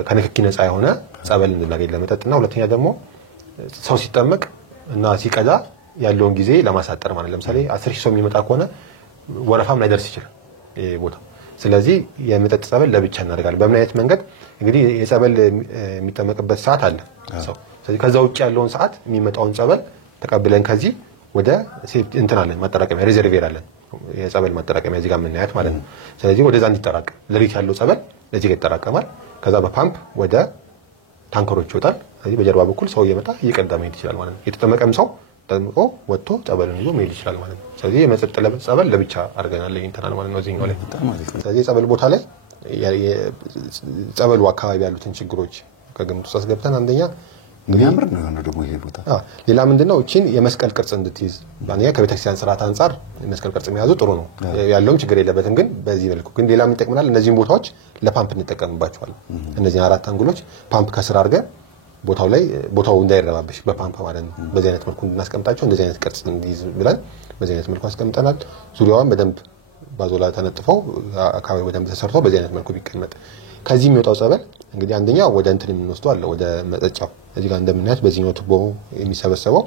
ከነክኪ ነፃ የሆነ ጸበል እንድናገኝ ለመጠጥና ሁለተኛ ደግሞ ሰው ሲጠመቅ እና ሲቀዳ ያለውን ጊዜ ለማሳጠር ማለት ለምሳሌ 10 ሰው የሚመጣ ከሆነ ወረፋም ላይደርስ ይችላል ይሄ ቦታ ስለዚህ የመጠጥ ጸበል ለብቻ እናደርጋለን በምን አይነት መንገድ እንግዲህ የጸበል የሚጠመቅበት ሰዓት አለ ሰው ስለዚህ ከዛ ውጪ ያለውን ሰዓት የሚመጣውን ጸበል ተቀብለን ከዚህ ወደ እንትን አለን ማጠራቀሚያ ሪዘርቬር አለን የጸበል ማጠራቀሚያ እዚህ ጋር የምናያት ማለት ነው ስለዚህ ወደዛ እንዲጠራቀም ለሪት ያለው ጸበል ለዚህ ጋር ይጠራቀማል ከዛ በፓምፕ ወደ ታንከሮች ይወጣል ስለዚህ በጀርባ በኩል ሰው እየመጣ እየቀዳ መሄድ ይችላል ማለት ነው የተጠመቀም ሰው ተጠምቆ ወጥቶ ጸበልን ይዞ መሄድ ይችላል ማለት ነው ስለዚህ የመጠጥ ጸበል ለብቻ አድርገናል ለይንተናል ማለት ነው እዚህኛው ላይ ስለዚህ ጸበል ቦታ ላይ ጸበሉ አካባቢ ያሉትን ችግሮች ከግምት ውስጥ አስገብተን አንደኛ የሚያምር ነው ያለው ደግሞ ይሄ ቦታ ሌላ ምንድነው እቺን የመስቀል ቅርጽ እንድትይዝ ባንያ ከቤተክርስቲያን ስርዓት አንፃር የመስቀል ቅርጽ የሚያዙ ጥሩ ነው ያለውም ችግር የለበትም ግን በዚህ መልኩ ግን ሌላ ምን ይጠቅመናል እነዚህን ቦታዎች ለፓምፕ እንጠቀምባቸዋለን እነዚህ አራት አንግሎች ፓምፕ ከስር አድርገን ቦታው እንዳይረባብሽ በፓምፕ ማለት ነው በዚህ አይነት መልኩ እንድናስቀምጣቸው እንደዚህ አይነት ቅርጽ እንዲይዝ ብለን በዚህ አይነት መልኩ አስቀምጠናል ዙሪያውን በደንብ ባዞላ ተነጥፈው አካባቢ በደንብ ተሰርቶ በዚህ አይነት መልኩ ቢቀመጥ ከዚህ የሚወጣው ጸበል እንግዲህ አንደኛ ወደ እንትን የምንወስደው አለ ወደ መጠጫው እዚህ ጋር እንደምናያት በዚህኛው ቱቦ የሚሰበሰበው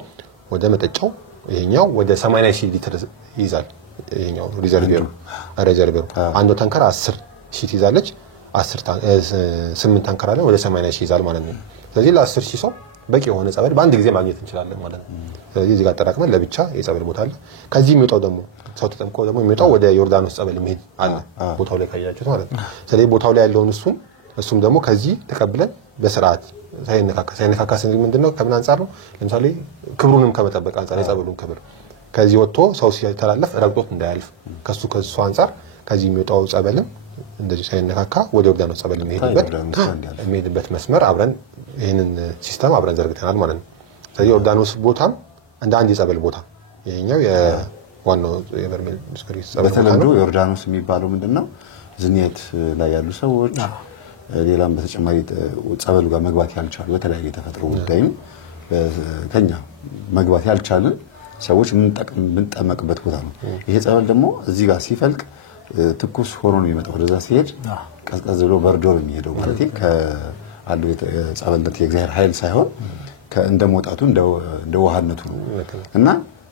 ወደ መጠጫው ይሄኛው ወደ 80 ሺህ ሊትር ይይዛል ይሄኛው ሪዘርቬሩ አንዱ ታንከር 10 ሺህ ይዛለች 8 ታንከር አለ ወደ 80 ሺህ ይዛል ማለት ነው ስለዚህ ለ10 ሺህ ሰው በቂ የሆነ ጸበል በአንድ ጊዜ ማግኘት እንችላለን ማለት ነው ስለዚህ እዚህ ጋር ተጠራቅመን ለብቻ የጸበል ቦታ አለ ከዚህ የሚወጣው ደግሞ ሰው ተጠምቆ ደግሞ የሚወጣው ወደ ዮርዳኖስ ጸበል መሄድ አለ ቦታው ላይ ካያችሁት ማለት ነው ስለዚህ ቦታው ላይ ያለውን እሱም ደግሞ ከዚህ ተቀብለን በስርዓት ሳይነካካ ስንል ምንድነው ከምን አንፃር ነው ለምሳሌ ክብሩንም ከመጠበቅ አንፃር የጸበሉን ክብር ከዚህ ወጥቶ ሰው ሲተላለፍ ረግጦት እንዳያልፍ ከሱ አንፃር ከዚህ የሚወጣው ጸበልም እንደዚህ ሳይነካካ ወደ ዮርዳኖስ ጸበል የሚሄድበት መስመር አብረን ይሄንን ሲስተም አብረን ዘርግተናል ማለት ነው ስለዚህ ዮርዳኖስ ቦታም እንደ አንድ የጸበል ቦታ ይሄኛው የዋናው የበርሜል ዲስኩሪ ጸበል በተለምዶ ዮርዳኖስ የሚባለው ምንድነው ዝኒት ላይ ያሉ ሰዎች ሌላም በተጨማሪ ጸበሉ ጋር መግባት ያልቻሉ በተለያየ ተፈጥሮ ጉዳይም ከኛ መግባት ያልቻልን ሰዎች ምንጠመቅበት ቦታ ነው ይሄ ጸበል ደግሞ እዚህ ጋር ሲፈልቅ ትኩስ ሆኖ ነው የሚመጣው ወደዛ ሲሄድ ቀዝቀዝ ብሎ በርዶ ነው የሚሄደው ማለት ከአንዱ የጸበልነት የእግዚአብሔር ኃይል ሳይሆን እንደሞጣቱ እንደ ውሃነቱ ነው እና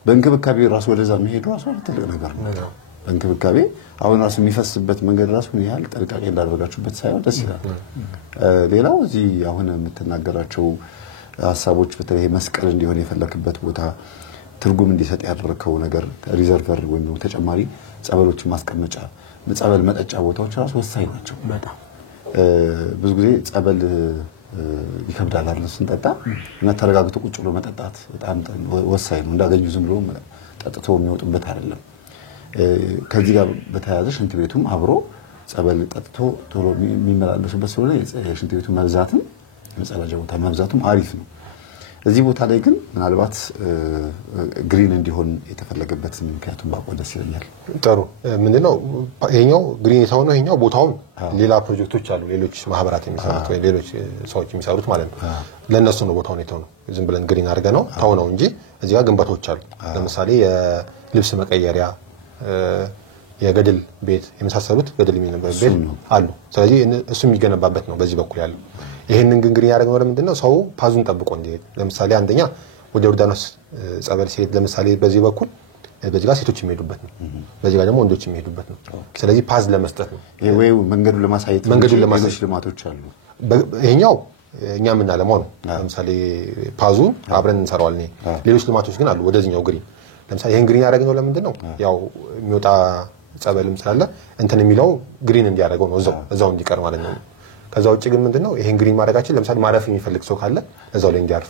በእንክብካቤ ራሱ ወደዛ የሚሄዱ ራሱ ትልቅ ነገር ነው በእንክብካቤ አሁን ራሱ የሚፈስበት መንገድ ራሱ ያህል ጥንቃቄ እንዳደረጋችሁበት ሳይሆን ደስ ይላል ሌላው እዚህ አሁን የምትናገራቸው ሐሳቦች በተለይ መስቀል እንዲሆን የፈለክበት ቦታ ትርጉም እንዲሰጥ ያደረከው ነገር ሪዘርቨር ወይም ተጨማሪ ጸበሎችን ማስቀመጫ ጸበል መጠጫ ቦታዎች ራሱ ወሳኝ ናቸው በጣም ብዙ ጊዜ ጸበል ይከብዳል አይደል ስንጠጣ እና ተረጋግቶ ቁጭ ብሎ መጠጣት በጣም ወሳኝ ነው እንዳገኙ ዝም ብሎ ጠጥቶ የሚወጡበት አይደለም ከዚህ ጋር በተያያዘ ሽንት ቤቱም አብሮ ጸበል ጠጥቶ ቶሎ የሚመላለሱበት ስለሆነ ሽንት ቤቱ መብዛትም መጸዳጃ ቦታ መብዛቱም አሪፍ ነው እዚህ ቦታ ላይ ግን ምናልባት ግሪን እንዲሆን የተፈለገበት ምክንያቱም ባቆደስ ይለኛል ጥሩ ምንድነው ይሄኛው ግሪን የሆነው ይሄኛው ቦታውን ሌላ ፕሮጀክቶች አሉ ሌሎች ማህበራት የሚሰሩት ወይ ሌሎች ሰዎች የሚሰሩት ማለት ነው ለነሱ ነው ቦታውን የተሆነው ዝም ብለን ግሪን አድርገ ነው ታው ነው እንጂ እዚህ ጋር ግንባታዎች አሉ ለምሳሌ የልብስ መቀየሪያ የገደል ቤት የመሳሰሉት ገደል የሚነበብ ቤት አሉ ስለዚህ እሱ የሚገነባበት ነው በዚህ በኩል ያለው ይሄንን ግን ግሪን ያደረግነው ለምንድነው ሰው ፓዙን ጠብቆ እንዲሄድ ለምሳሌ አንደኛ ወደ ዮርዳኖስ ጸበል ሲሄድ ለምሳሌ በዚህ በኩል በዚህ ጋር ሴቶች የሚሄዱበት ነው በዚህ ጋር ደግሞ ወንዶች የሚሄዱበት ነው ስለዚህ ፓዝ ለመስጠት ነው ወይ መንገዱን ለማሳየት ልማቶች አሉ ይሄኛው እኛ ምን አለማው ነው ለምሳሌ ፓዙን አብረን እንሰራዋለን ሌሎች ልማቶች ግን አሉ ወደዚህኛው ግሪን ለምሳሌ ይሄን ግሪን ያደረግነው ለምንድነው ያው የሚወጣ ጸበልም ስላለ እንትን የሚለው ግሪን እንዲያደርገው ነው እዛው እንዲቀር ማለት ነው ከዛው ውጪ ግን ምንድነው ይሄን ግሪን ማድረጋችን ለምሳሌ ማረፍ የሚፈልግ ሰው ካለ እዛው ላይ እንዲያርፍ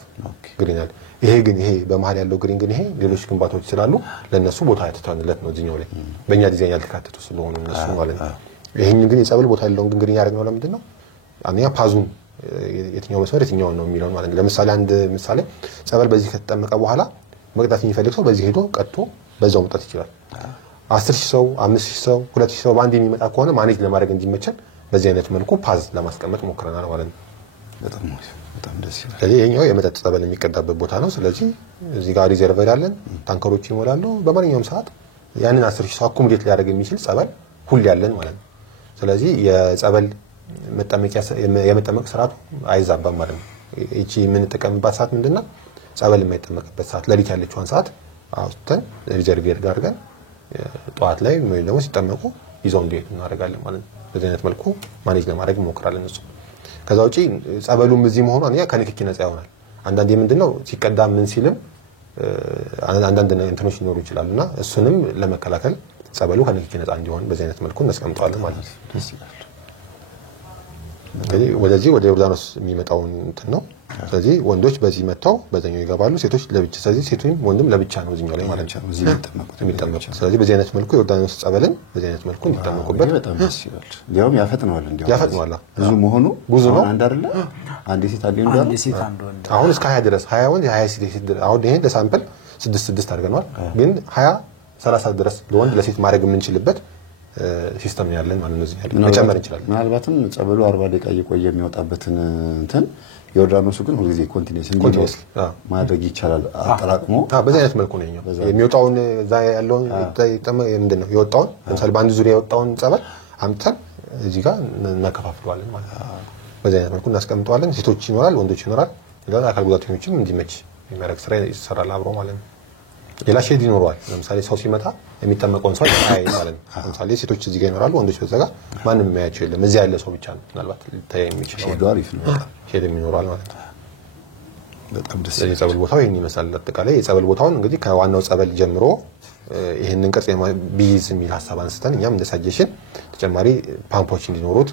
ግሪን አለ ይሄ በመሃል ያለው ግሪን ግን ይሄ ሌሎች ግንባታዎች ስላሉ ለነሱ ቦታ ያተታንለት ነው እዚህኛው ላይ በእኛ ዲዛይን ያልተካተቱ ስለሆኑ እነሱ ማለት ነው ይሄን ግን የጸበል ቦታ ያለውን ግን ግሪን ያደረግነው ለምንድነው አንኛ ፓዙን የትኛው መስመር የትኛው ነው የሚለው ማለት ነው ለምሳሌ አንድ ምሳሌ ጸበል በዚህ ከተጠመቀ በኋላ መቅጣት የሚፈልግ ሰው በዚህ ሄዶ ቀጥቶ በዛው መጣት ይችላል 10000 ሰው 5000 ሰው 2000 ሰው ባንድ የሚመጣ ከሆነ ማኔጅ ለማድረግ እንዲመቸን በዚህ አይነት መልኩ ፓዝ ለማስቀመጥ ሞክረናል ማለት ነው በጣም ደስ ይላል ስለዚህ ይሄኛው የመጠጥ ጸበል የሚቀዳበት ቦታ ነው ስለዚህ እዚህ ጋር ሪዘርቨር ያለን ታንከሮች ይሞላሉ በማንኛውም ሰዓት ያንን 10000 ሰው አኩሙሌት ሊያደርግ የሚችል ጸበል ሁሉ ያለን ማለት ነው ስለዚህ የጸበል የመጠመቅ ስርዓቱ አይዛባም ማለት ነው እቺ ምን ተቀምባት ሰዓት ምንድነው ጸበል የማይጠመቅበት ሰዓት ለሊት ያለችውን ሰዓት አውጥተን ሪዘርቨር ጋር አድርገን ጧት ላይ ወይ ደግሞ ሲጠመቁ ይዘው እንዲሄዱ እናደርጋለን ማለት ነው በዚህ አይነት መልኩ ማኔጅ ለማድረግ እንሞክራለን እሱ ከዛው ጪ ጸበሉም እዚህ መሆኑ አንያ ከንክኪ ነፃ ይሆናል አንዳንዴ ምንድነው ሲቀዳ ምን ሲልም አንዳንድ እንትኖች ሊኖሩ ይችላሉና እሱንም ለመከላከል ጸበሉ ከንክኪ ነፃ እንዲሆን በዚህ አይነት መልኩ እናስቀምጣለን ማለት ነው ደስ ይላል እንግዲህ ወደዚህ ወደ ዮርዳኖስ የሚመጣው እንትን ነው ስለዚህ ወንዶች በዚህ መጣው በዛኛው ይገባሉ ሴቶች ለብቻ ስለዚህ ሴቶችም ወንድም ለብቻ ነው እዚህኛው ላይ ማለት ነው እዚህ የሚጠመቁት ስለዚህ በዚህ አይነት መልኩ ዮርዳኖስ ጸበልን በዚህ አይነት መልኩ እንዲጠመቁበት በጣም ደስ ይላል ሊያውም ያፈጥነዋል ያፈጥነዋል ብዙ መሆኑ ብዙ ነው አንድ አይደለ አንድ ሴት አንድ ወንድ አሁን እስከ 20 ድረስ 20 ወንድ 20 ሴት አሁን ይሄን ለሳምፕል 6 አድርገናል ግን 20 30 ድረስ ለወንድ ለሴት ማድረግ የምንችልበት ሲስተም ያለን ማለት ነው እዚህ ያለ መጨመር እንችላለን ምናልባትም ጸበሉ 40 ደቂቃ እየቆየ የሚወጣበትን እንትን ዮርዳኖሱ ግን ሁሉ ጊዜ ኮንቲኒዩስ ማድረግ ይቻላል አጠራቅሞ በዚህ አይነት መልኩ ነው የሚወጣውን እዛ ያለውን ምንድነው የወጣውን ለምሳሌ በአንድ ዙሪያ የወጣውን ጸበል አምጥተን እዚህ ጋር እናከፋፍለዋለን ማለት ነው በዚህ አይነት መልኩ እናስቀምጠዋለን ሴቶች ይኖራል ወንዶች ይኖራል አካል ጉዳተኞችም እንዲመች የሚያደርግ ስራ ይሰራል አብሮ ማለት ነው ሌላ ሼድ ይኖራል ለምሳሌ ሰው ሲመጣ የሚጠመቀውን ሰው አይ ማለት ነው ለምሳሌ ሴቶች እዚህ ጋር ይኖራሉ ወንዶች በዛ ጋር ማንንም የሚያያቸው የለም እዚህ ያለ ሰው ብቻ ነው ምናልባት ሊታይ የሚችል ሼዱ አሪፍ ነው ሼድ ይኖራል ማለት ነው በጣም ደስ ይላል የጸበል ቦታው ይሄን ይመስላል አጠቃላይ የጸበል ቦታውን እንግዲህ ከዋናው ጸበል ጀምሮ ይሄንን ቅርጽ ቢይዝ የሚል ሐሳብ አንስተን እኛም እንደ ሳጀሽን ተጨማሪ ፓምፖች እንዲኖሩት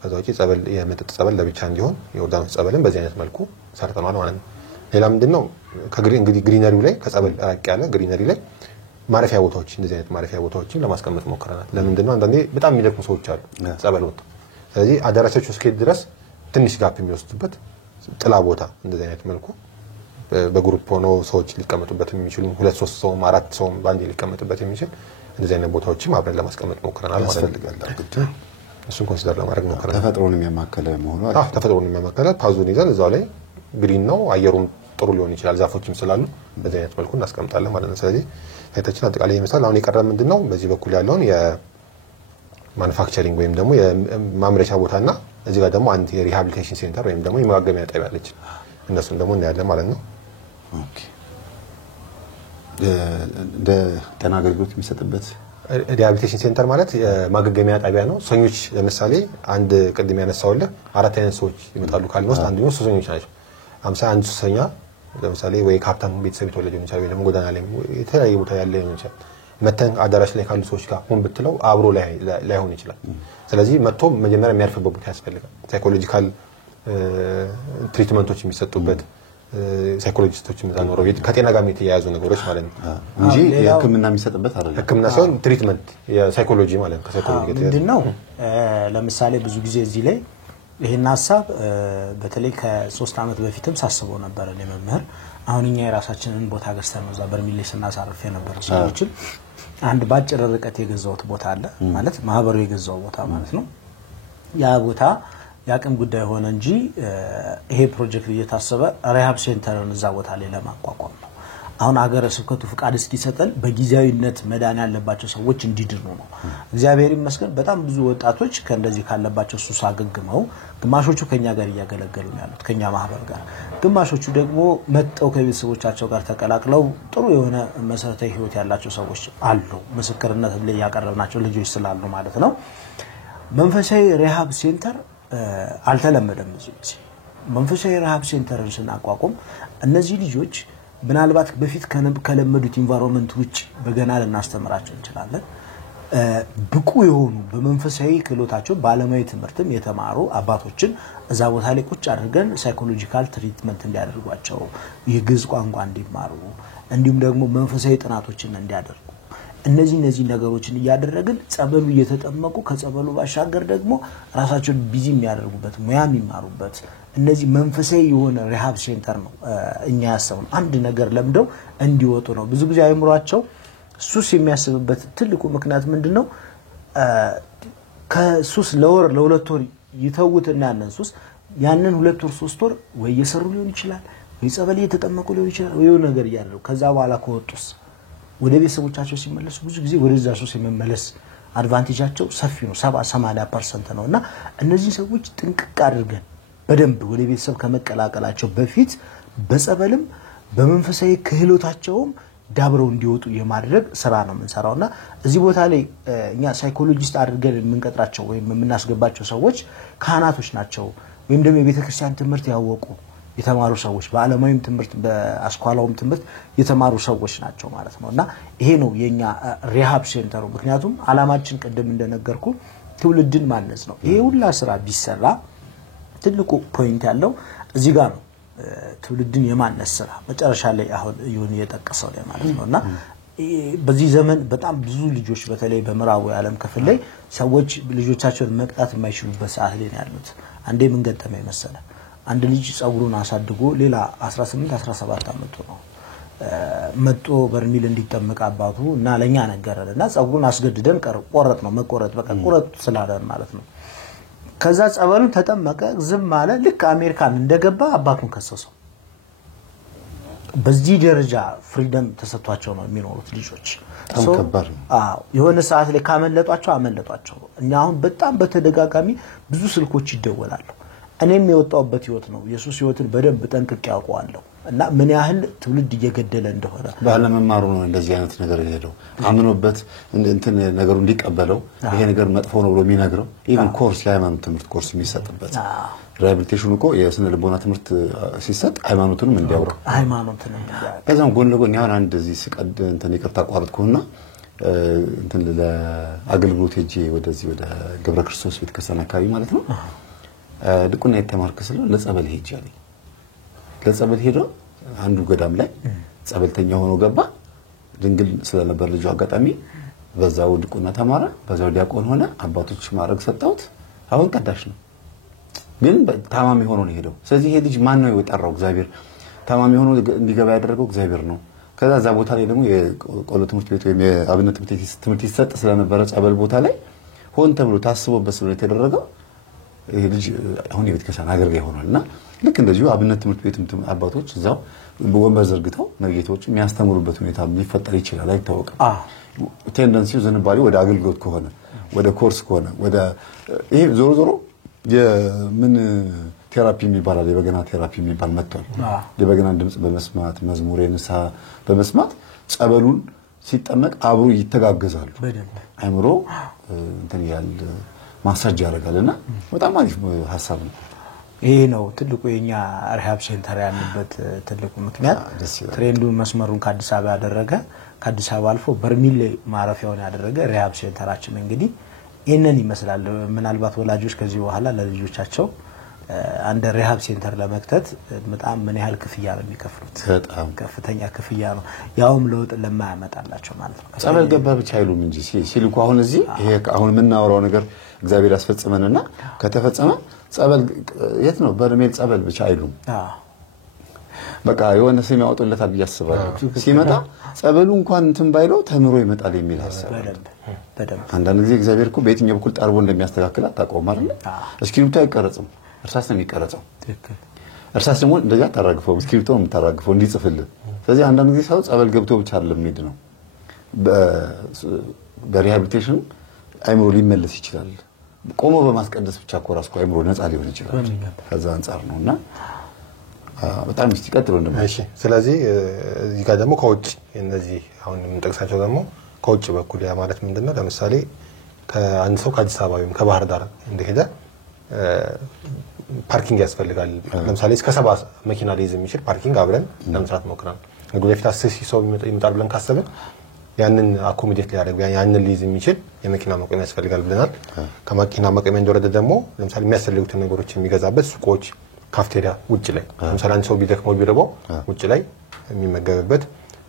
ከዛው ውጪ ጸበል የመጠጥ ጸበል ለብቻ እንዲሆን የዮርዳኖስ ጸበልን በዚህ አይነት መልኩ ሰርተናል ማለት ነው ሌላ ምንድነው እንግዲህ ግሪነሪው ላይ ከጸበል ራቅ ያለ ግሪነሪ ላይ ማረፊያ ቦታዎች እንደዚህ አይነት ማረፊያ ቦታዎችን ለማስቀመጥ ሞክረናል ለምንድነው አንዳንዴ በጣም የሚደክሙ ሰዎች አሉ ጸበል ወጥተው ስለዚህ አዳራሾቹ እስከሄድ ድረስ ትንሽ ጋፕ የሚወስዱበት ጥላ ቦታ እንደዚህ አይነት መልኩ በግሩፕ ሆኖ ሰዎች ሊቀመጡበት የሚችሉ 2-3 ሰው 4 ሰው ባንዴ ሊቀመጡበት የሚችል እንደዚህ አይነት ቦታዎችም አብረን ለማስቀመጥ ሞክረናል ማለት ነው እሱን ኮንሲደር ለማድረግ ሞክረናል ተፈጥሮን የሚያማከለ መሆኑ ተፈጥሮን የሚያማከለ ፓዙን ይዘን እዛው ላይ ግሪን ነው አየሩም ጥሩ ሊሆን ይችላል ዛፎችም ስላሉ በዚህ አይነት መልኩ እናስቀምጣለን ማለት ነው ስለዚህ ታይታችን አጠቃላይ ይመስላል አሁን የቀረ ምንድነው በዚህ በኩል ያለውን የማኑፋክቸሪንግ ወይም ደግሞ የማምረቻ ቦታና እዚህ ጋር ደግሞ አንድ የሪሃቢሊቴሽን ሴንተር ወይም ደግሞ የማገገሚያ ጣቢያ አለች እነሱን ደግሞ እናያለን ማለት ነው ኦኬ እንደ ጤና አገልግሎት የሚሰጥበት ሪሃቢሊቴሽን ሴንተር ማለት የማገገሚያ ጣቢያ ነው ሰኞች ለምሳሌ አንድ ቅድም ያነሳውልህ 4 አይነት ሰዎች ይመጣሉ ካልነው አንደኛው ሱሰኞች ናቸው 51 ሱሰኛ ለምሳሌ ወይ ካፕታን ቤተሰብ የተወለደ ነው ወይ ደግሞ ጎዳና ላይ የተለያየ ቦታ ያለ ነው መተን አዳራሽ ላይ ካሉ ሰዎች ጋር ሆን ብትለው አብሮ ላይሆን ይችላል ስለዚህ መጥቶ መጀመሪያ የሚያርፍበት ቦታ ያስፈልጋል ሳይኮሎጂካል ትሪትመንቶች የሚሰጡበት ሳይኮሎጂስቶች ምዛኖረው ከጤና ጋር የተያያዙ ነገሮች ማለት ነው እንጂ የህክምና የሚሰጥበት አይደለም ህክምና ሳይሆን ትሪትመንት የሳይኮሎጂ ማለት ነው ከሳይኮሎጂ ጋር ምንድነው ለምሳሌ ብዙ ጊዜ እዚህ ላይ ይሄን ሐሳብ በተለይ ከ3 አመት በፊትም ሳስበው ነበር ለመምህር አሁን እኛ የራሳችንን ቦታ ገዝተን ነው ዛበር ሚሊስ እናሳርፍ የነበረው ሰዎች አንድ ባጭር ርቀት የገዛውት ቦታ አለ ማለት ማህበሩ የገዛው ቦታ ማለት ነው ያ ቦታ ያቅም ጉዳይ ሆነ እንጂ ይሄ ፕሮጀክት እየታሰበ ሪሃብ ሴንተርን እዛ ቦታ ላይ ለማቋቋም ነው አሁን ሀገረ ስብከቱ ፍቃድ እስኪሰጠን በጊዜያዊነት መዳን ያለባቸው ሰዎች እንዲድኑ ነው እግዚአብሔር ይመስገን በጣም ብዙ ወጣቶች ከእንደዚህ ካለባቸው ሱስ አገግመው ግማሾቹ ከኛ ጋር ያገለገሉ ያሉት ከኛ ማህበር ጋር ግማሾቹ ደግሞ መጣው ከቤተሰቦቻቸው ጋር ተቀላቅለው ጥሩ የሆነ መሰረታዊ ህይወት ያላቸው ሰዎች አሉ ምስክርነት ላይ ያቀረብናቸው ልጆች ስላሉ ማለት ነው መንፈሳዊ ሪሃብ ሴንተር አልተለመደም እዚህ መንፈሳዊ ሪሃብ ሴንተርን ስናቋቁም እነዚህ ልጆች ምናልባት በፊት ከለመዱት ኢንቫይሮንመንት ውጭ በገና ለናስተምራቸው እንችላለን ብቁ የሆኑ በመንፈሳዊ ክህሎታቸው ባለሙያ ትምህርትም የተማሩ አባቶችን እዛ ቦታ ላይ ቁጭ አድርገን ሳይኮሎጂካል ትሪትመንት እንዲያደርጓቸው የግዕዝ ቋንቋ እንዲማሩ እንዲሁም ደግሞ መንፈሳዊ ጥናቶችን እንዲያደርጉ እነዚህ ነገሮችን ያደረግን ጸበሉ እየተጠመቁ ከጸበሉ ባሻገር ደግሞ ራሳቸውን ቢዚ የሚያደርጉበት ሙያ የሚማሩበት እነዚህ መንፈሳዊ የሆነ ሪሃብ ሴንተር ነው እኛ ያሰብነው አንድ ነገር ለምደው እንዲወጡ ነው ብዙ ጊዜ አይምሯቸው ሱስ የሚያስብበት ትልቁ ምክንያት ምንድነው ከሱስ ለሁለት ወር ይተውትና ያንን ሱስ ያንን 2 ወር 3 ወር ወይ የሰሩ ሊሆን ይችላል ወይ ጸበል እየተጠመቁ ሊሆን ይችላል ወይ ነገር ያደርጉ ከዛ በኋላ ከወጡስ ወደ ቤተሰቦቻቸው ሲመለሱ ብዙ ጊዜ ወደዛ ሱስ የመመለስ አድቫንቴጃቸው ሰፊ ነው 70-80% ነውና እነዚህ ሰዎች ጥንቅቅ አድርገን በደንብ ወደ ቤተሰብ ከመቀላቀላቸው በፊት በጸበልም በመንፈሳዊ ክህሎታቸውም ዳብረው እንዲወጡ የማድረግ ስራ ነው የምንሰራውና እዚህ ቦታ ላይ እኛ ሳይኮሎጂስት አድርገን የምንቀጥራቸው ወይም የምናስገባቸው ሰዎች ካህናቶች ናቸው ወይም ደግሞ የቤተክርስቲያን ትምህርት ያወቁ የተማሩ ሰዎች በአለማዊም ትምህርት በአስኳላውም ትምህርት የተማሩ ሰዎች ናቸው ማለት ነውና ይሄ ነው የኛ ሪሃብ ሴንተሩ ምክንያቱም አላማችን ቀደም እንደነገርኩ ትውልድን ማነጽ ነው ይሄ ሁላ ስራ ቢሰራ ትልቁ ፖይንት ያለው እዚህ ጋር ነው ትውልድን የማነጽ ስራ መጨረሻ ላይ አሁን ይሁን እየተጠቀሰው ላይ ማለት ነውና በዚህ ዘመን በጣም ብዙ ልጆች በተለይ በመራው ዓለም ክፍል ላይ ሰዎች ልጆቻቸውን መቅጣት የማይችሉበት ሰዓት ላይ ያሉት አንዴ ምን ገጠመኝ መሰለ አንድ ልጅ ጸጉሩን አሳድጎ ሌላ 18-17 አመቱ ነው መጥቶ በርሚል እንዲጠመቅ አባቱ እና ለኛ ነገረና ጸጉሩን አስገድደን ቆረጥ ነው መቆረጥ በቃ ቆረጥ ስላለን ማለት ነው ከዛ ጸበሉን ተጠመቀ ዝም አለ ልክ አሜሪካን እንደገባ አባቱን ከሰሰው በዚህ ደረጃ ፍሪደም ተሰጥቷቸው ነው የሚኖሩት ልጆች የሆነ ሰዓት ላይ አመለጧቸው እኛ አሁን በጣም በተደጋጋሚ ብዙ ስልኮች ይደወላሉ እኔም የወጣውበት ህይወት ነው ኢየሱስ ህይወትን በደንብ ጠንቅቅ ያውቀዋለሁ እና ምን ያህል ትውልድ እየገደለ እንደሆነ ባለመማሩ ነው እንደዚህ አይነት ነገር ይሄደው አምኖበት እንትን ነገሩ እንዲቀበለው ይሄ ነገር መጥፎ ነው ብሎ የሚነግረው ኢቭን ኮርስ ሃይማኖት ትምህርት ኮርስ የሚሰጥበት ሪሃቢሊቴሽኑ እኮ የስነ ልቦና ትምህርት ሲሰጥ ሃይማኖቱንም እንዲያውቅ ከዛም ጎን ለጎን ያው አንድ እዚህ ሲቀድ እንትን ይቅርታ አቋርጥኩና እንትን ለአገልግሎት ሄጄ ወደዚህ ወደ ገብረ ክርስቶስ ቤተክርስቲያን አካባቢ ማለት ነው ድቁና የተማርኩ ስለሆነ ለጸበል ሄጃለሁ ለጸበል ሄዶ አንዱ ገዳም ላይ ጸበልተኛ ሆኖ ገባ ድንግል ስለነበር ልጅ አጋጣሚ በዛው ድቁና ተማረ በዛው ዲያቆን ሆነ አባቶች ማረግ ሰጣውት አሁን ቀዳሽ ነው ግን ታማሚ ሆኖ ነው ሄደው ስለዚህ ይሄ ልጅ ማን ነው የወጣራው እግዚአብሔር ታማሚ ሆኖ እንዲገባ ያደረገው እግዚአብሔር ነው ከዛ ቦታ ላይ ደግሞ የቆሎ ትምህርት ቤት ወይም የአብነት ትምህርት ይሰጥ ስለነበረ ጸበል ቦታ ላይ ሆን ተብሎ ታስቦበት ስለሆነ የተደረገው ይሄ ልጅ አሁን የቤተክርስቲያን አገልጋይ ሆኗልና ልክ እንደዚሁ አብነት ትምህርት ቤትም አባቶች እዛው ወንበር ዘርግተው ነገቶች የሚያስተምሩበት ሁኔታ ሊፈጠር ይችላል አይታወቅም ቴንደንሲው ዝንባሌው ወደ አገልግሎት ከሆነ ወደ ኮርስ ከሆነ ወደ ይሄ ዞሮ የምን ቴራፒ የሚባል የበገና ቴራፒ የሚባል መጥቷል የበገና ድምጽ በመስማት መዝሙር የንሳ በመስማት ጸበሉን ሲጠመቅ አብሮ ይተጋገዛሉ አይምሮ እንትን ያል ማሳጅ ያደርጋልና በጣም አሪፍ ሐሳብ ነው ይሄ ነው ትልቁ የኛ ሪሃብ ሴንተር ያለበት ትልቁ ምክንያት ትሬንዱን መስመሩን ከአዲስ አበባ ያደረገ ከአዲስ አበባ አልፎ በርሚል ማረፊያውን ያደረገ ሪሃብ ሴንተራችን እንግዲህ ይሄንን ይመስላል። ምናልባት ወላጆች ከዚህ በኋላ ለልጆቻቸው አንድ ሪሃብ ሴንተር ለመክተት በጣም ምን ያህል ክፍያ ነው የሚከፍሉት? በጣም ከፍተኛ ክፍያ ነው፣ ያውም ለውጥ ለማያመጣላቸው ማለት ነው። ጸበል ገባ ብቻ አይሉም እንጂ ሲልኩ አሁን እዚህ ይሄ አሁን የምናወራው ነገር እግዚአብሔር ያስፈጽመንና ከተፈጸመ ጸበል የት ነው በርሜል ጸበል ብቻ አይሉም። በቃ የሆነ ስም ያወጡለታል ብያስባለሁ። ሲመጣ ጸበሉ እንኳን እንትን ባይለው ተምሮ ይመጣል የሚል ሐሳብ በደንብ አንዳንድ ጊዜ እግዚአብሔር እኮ በየትኛው በኩል ጠርቦ እንደሚያስተካክል አታውቀውም አይደል? እስክሪፕቱ አይቀረጽም፣ እርሳስ ነው የሚቀረጸው። እርሳስ ደግሞ እንደዛ ታራግፈው እስክሪፕቱ ነው የምታራግፈው እንዲጽፍልህ። ስለዚህ አንዳንድ ጊዜ ሰው ጸበል ገብቶ ብቻ አይደለም የሚሄድ ነው። በሪሃቢሊቴሽን አይምሮ ሊመለስ ይችላል። ቆሞ በማስቀደስ ብቻ እኮ ራሱ አይምሮ ነፃ ሊሆን ይችላል። ከዛ አንፃር ነውና በጣም ይቀጥሉ እንደማለት። እሺ ስለዚህ እዚህ ጋር ደግሞ ከውጭ እነዚህ አሁን የምንጠቅሳቸው ደግሞ ከውጭ በኩል ያ ማለት ምንድነው? ለምሳሌ ከአንድ ሰው ከአዲስ አበባ ወይም ከባህር ዳር እንደሄደ ፓርኪንግ ያስፈልጋል። ለምሳሌ እስከ 70 መኪና ሊይዝ የሚችል ፓርኪንግ አብረን ለመስራት ሞክረናል። እንግዲህ በፊት 10 ሰው ይመጣል ብለን ካሰብን ያንን አኮሞዴት ሊያደርግ ያንን ሊይዝ የሚችል የመኪና መቆሚያ ያስፈልጋል ብለናል። ከመኪና መቆሚያ እንደወረደ ደግሞ ለምሳሌ የሚያስፈልጉትን ነገሮች የሚገዛበት ሱቆች፣ ካፍቴሪያ ውጭ ላይ ለምሳሌ አንድ ሰው ቢደክመው ቢርበው ውጭ ላይ የሚመገብበት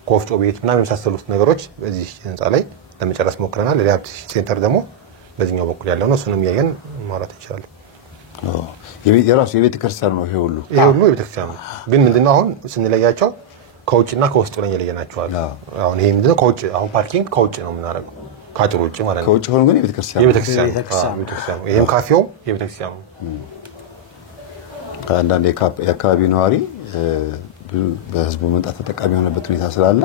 ኮፍጮ ቤት ምናምን የመሳሰሉት ነገሮች በዚህ ህንጻ ላይ ለመጨረስ ሞክረናል። ሪሃቢሊቴሽን ሴንተር ደግሞ በዚህኛው በኩል ያለው ነው። እሱንም ያየን ማውራት እንችላለን። የራሱ የቤተ ክርስቲያን ነው ይሄ ሁሉ የቤተ ክርስቲያን ነው። ግን ምንድነው አሁን ስንለያቸው ከውጭና ከውስጥ ላይ የለየናቸዋል። አሁን ይሄ ምንድነው ከውጭ አሁን ፓርኪንግ ከውጭ ነው የምናደርገው ከአጥሩ ውጭ ማለት ነው። ከውጭ ሆኖ ግን የቤተ ክርስቲያን ነው። ይሄም ካፌው የቤተ ክርስቲያን ነው። አንዳንድ የአካባቢ ነዋሪ በህዝቡ መምጣት ተጠቃሚ የሆነበት ሁኔታ ስላለ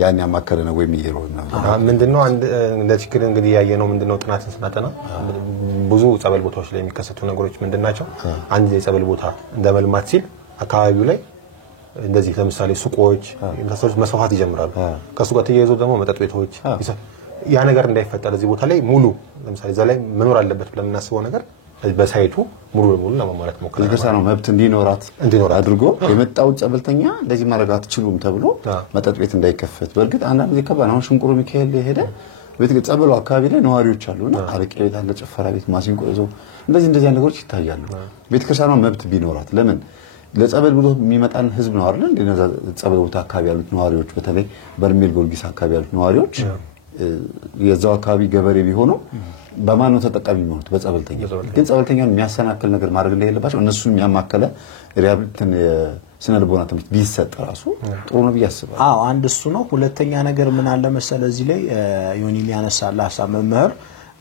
ያን ያማከለ ነው ወይ የሚሄረው ምንድነው እንደ ችግር እንግዲህ ያየነው ምንድነው ጥናትን ስናጠና ብዙ ጸበል ቦታዎች ላይ የሚከሰቱ ነገሮች ምንድናቸው? አንድ የጸበል ቦታ እንደመልማት ሲል አካባቢው ላይ እንደዚህ ለምሳሌ ሱቆች የመሳሰሉት መስፋፋት ይጀምራሉ። ከሱ ጋር ተያይዞ ደግሞ መጠጥ ቤቶች ያ ነገር እንዳይፈጠር እዚህ ቦታ ላይ ሙሉ ለምሳሌ እዛ ላይ መኖር አለበት ብለን የምናስበው ነገር በሳይቱ ሙሉ ለሙሉ ለማሟላት ሞክረናል። ለግርሳ ነው መብት እንዲኖራት አድርጎ የመጣው ጸበልተኛ እንደዚህ ማድረግ አትችሉም ተብሎ መጠጥ ቤት እንዳይከፈት። በርግጥ አንዳንድ ጊዜ ከባድ ነው። ሽንቁሩ ሚካኤል ሄደ ቤት ጸበሉ አካባቢ ላይ ነዋሪዎች አሉና አረቄ ቤት አለ፣ ጭፈራ ቤት፣ ማሲንቆ ይዞ እንደዚህ ነገሮች ይታያሉ። ቤተክርስቲያኗ መብት ቢኖራት ለምን ለጸበል ብሎ የሚመጣን ህዝብ ነው አይደል? እንደነዛ ጸበል ቦታ አካባቢ ያሉት ነዋሪዎች በተለይ በርሜል ጊዮርጊስ አካባቢ ያሉት ነዋሪዎች የዛው አካባቢ ገበሬ ቢሆኑ በማን ነው ተጠቃሚ የሚሆኑት? በጸበልተኛ። ግን ጸበልተኛውን የሚያሰናክል ነገር ማድረግ እንደሌለባቸው እነሱን የሚያማከለ ሪሃቢሊቴሽን ስነ ልቦና ትምህርት ቢሰጥ ራሱ ጥሩ ነው ብዬ አስባለሁ። አንድ እሱ ነው። ሁለተኛ ነገር ምን አለ መሰለ እዚህ ላይ ዮኒ የሚያነሳላ ሐሳብ መምህር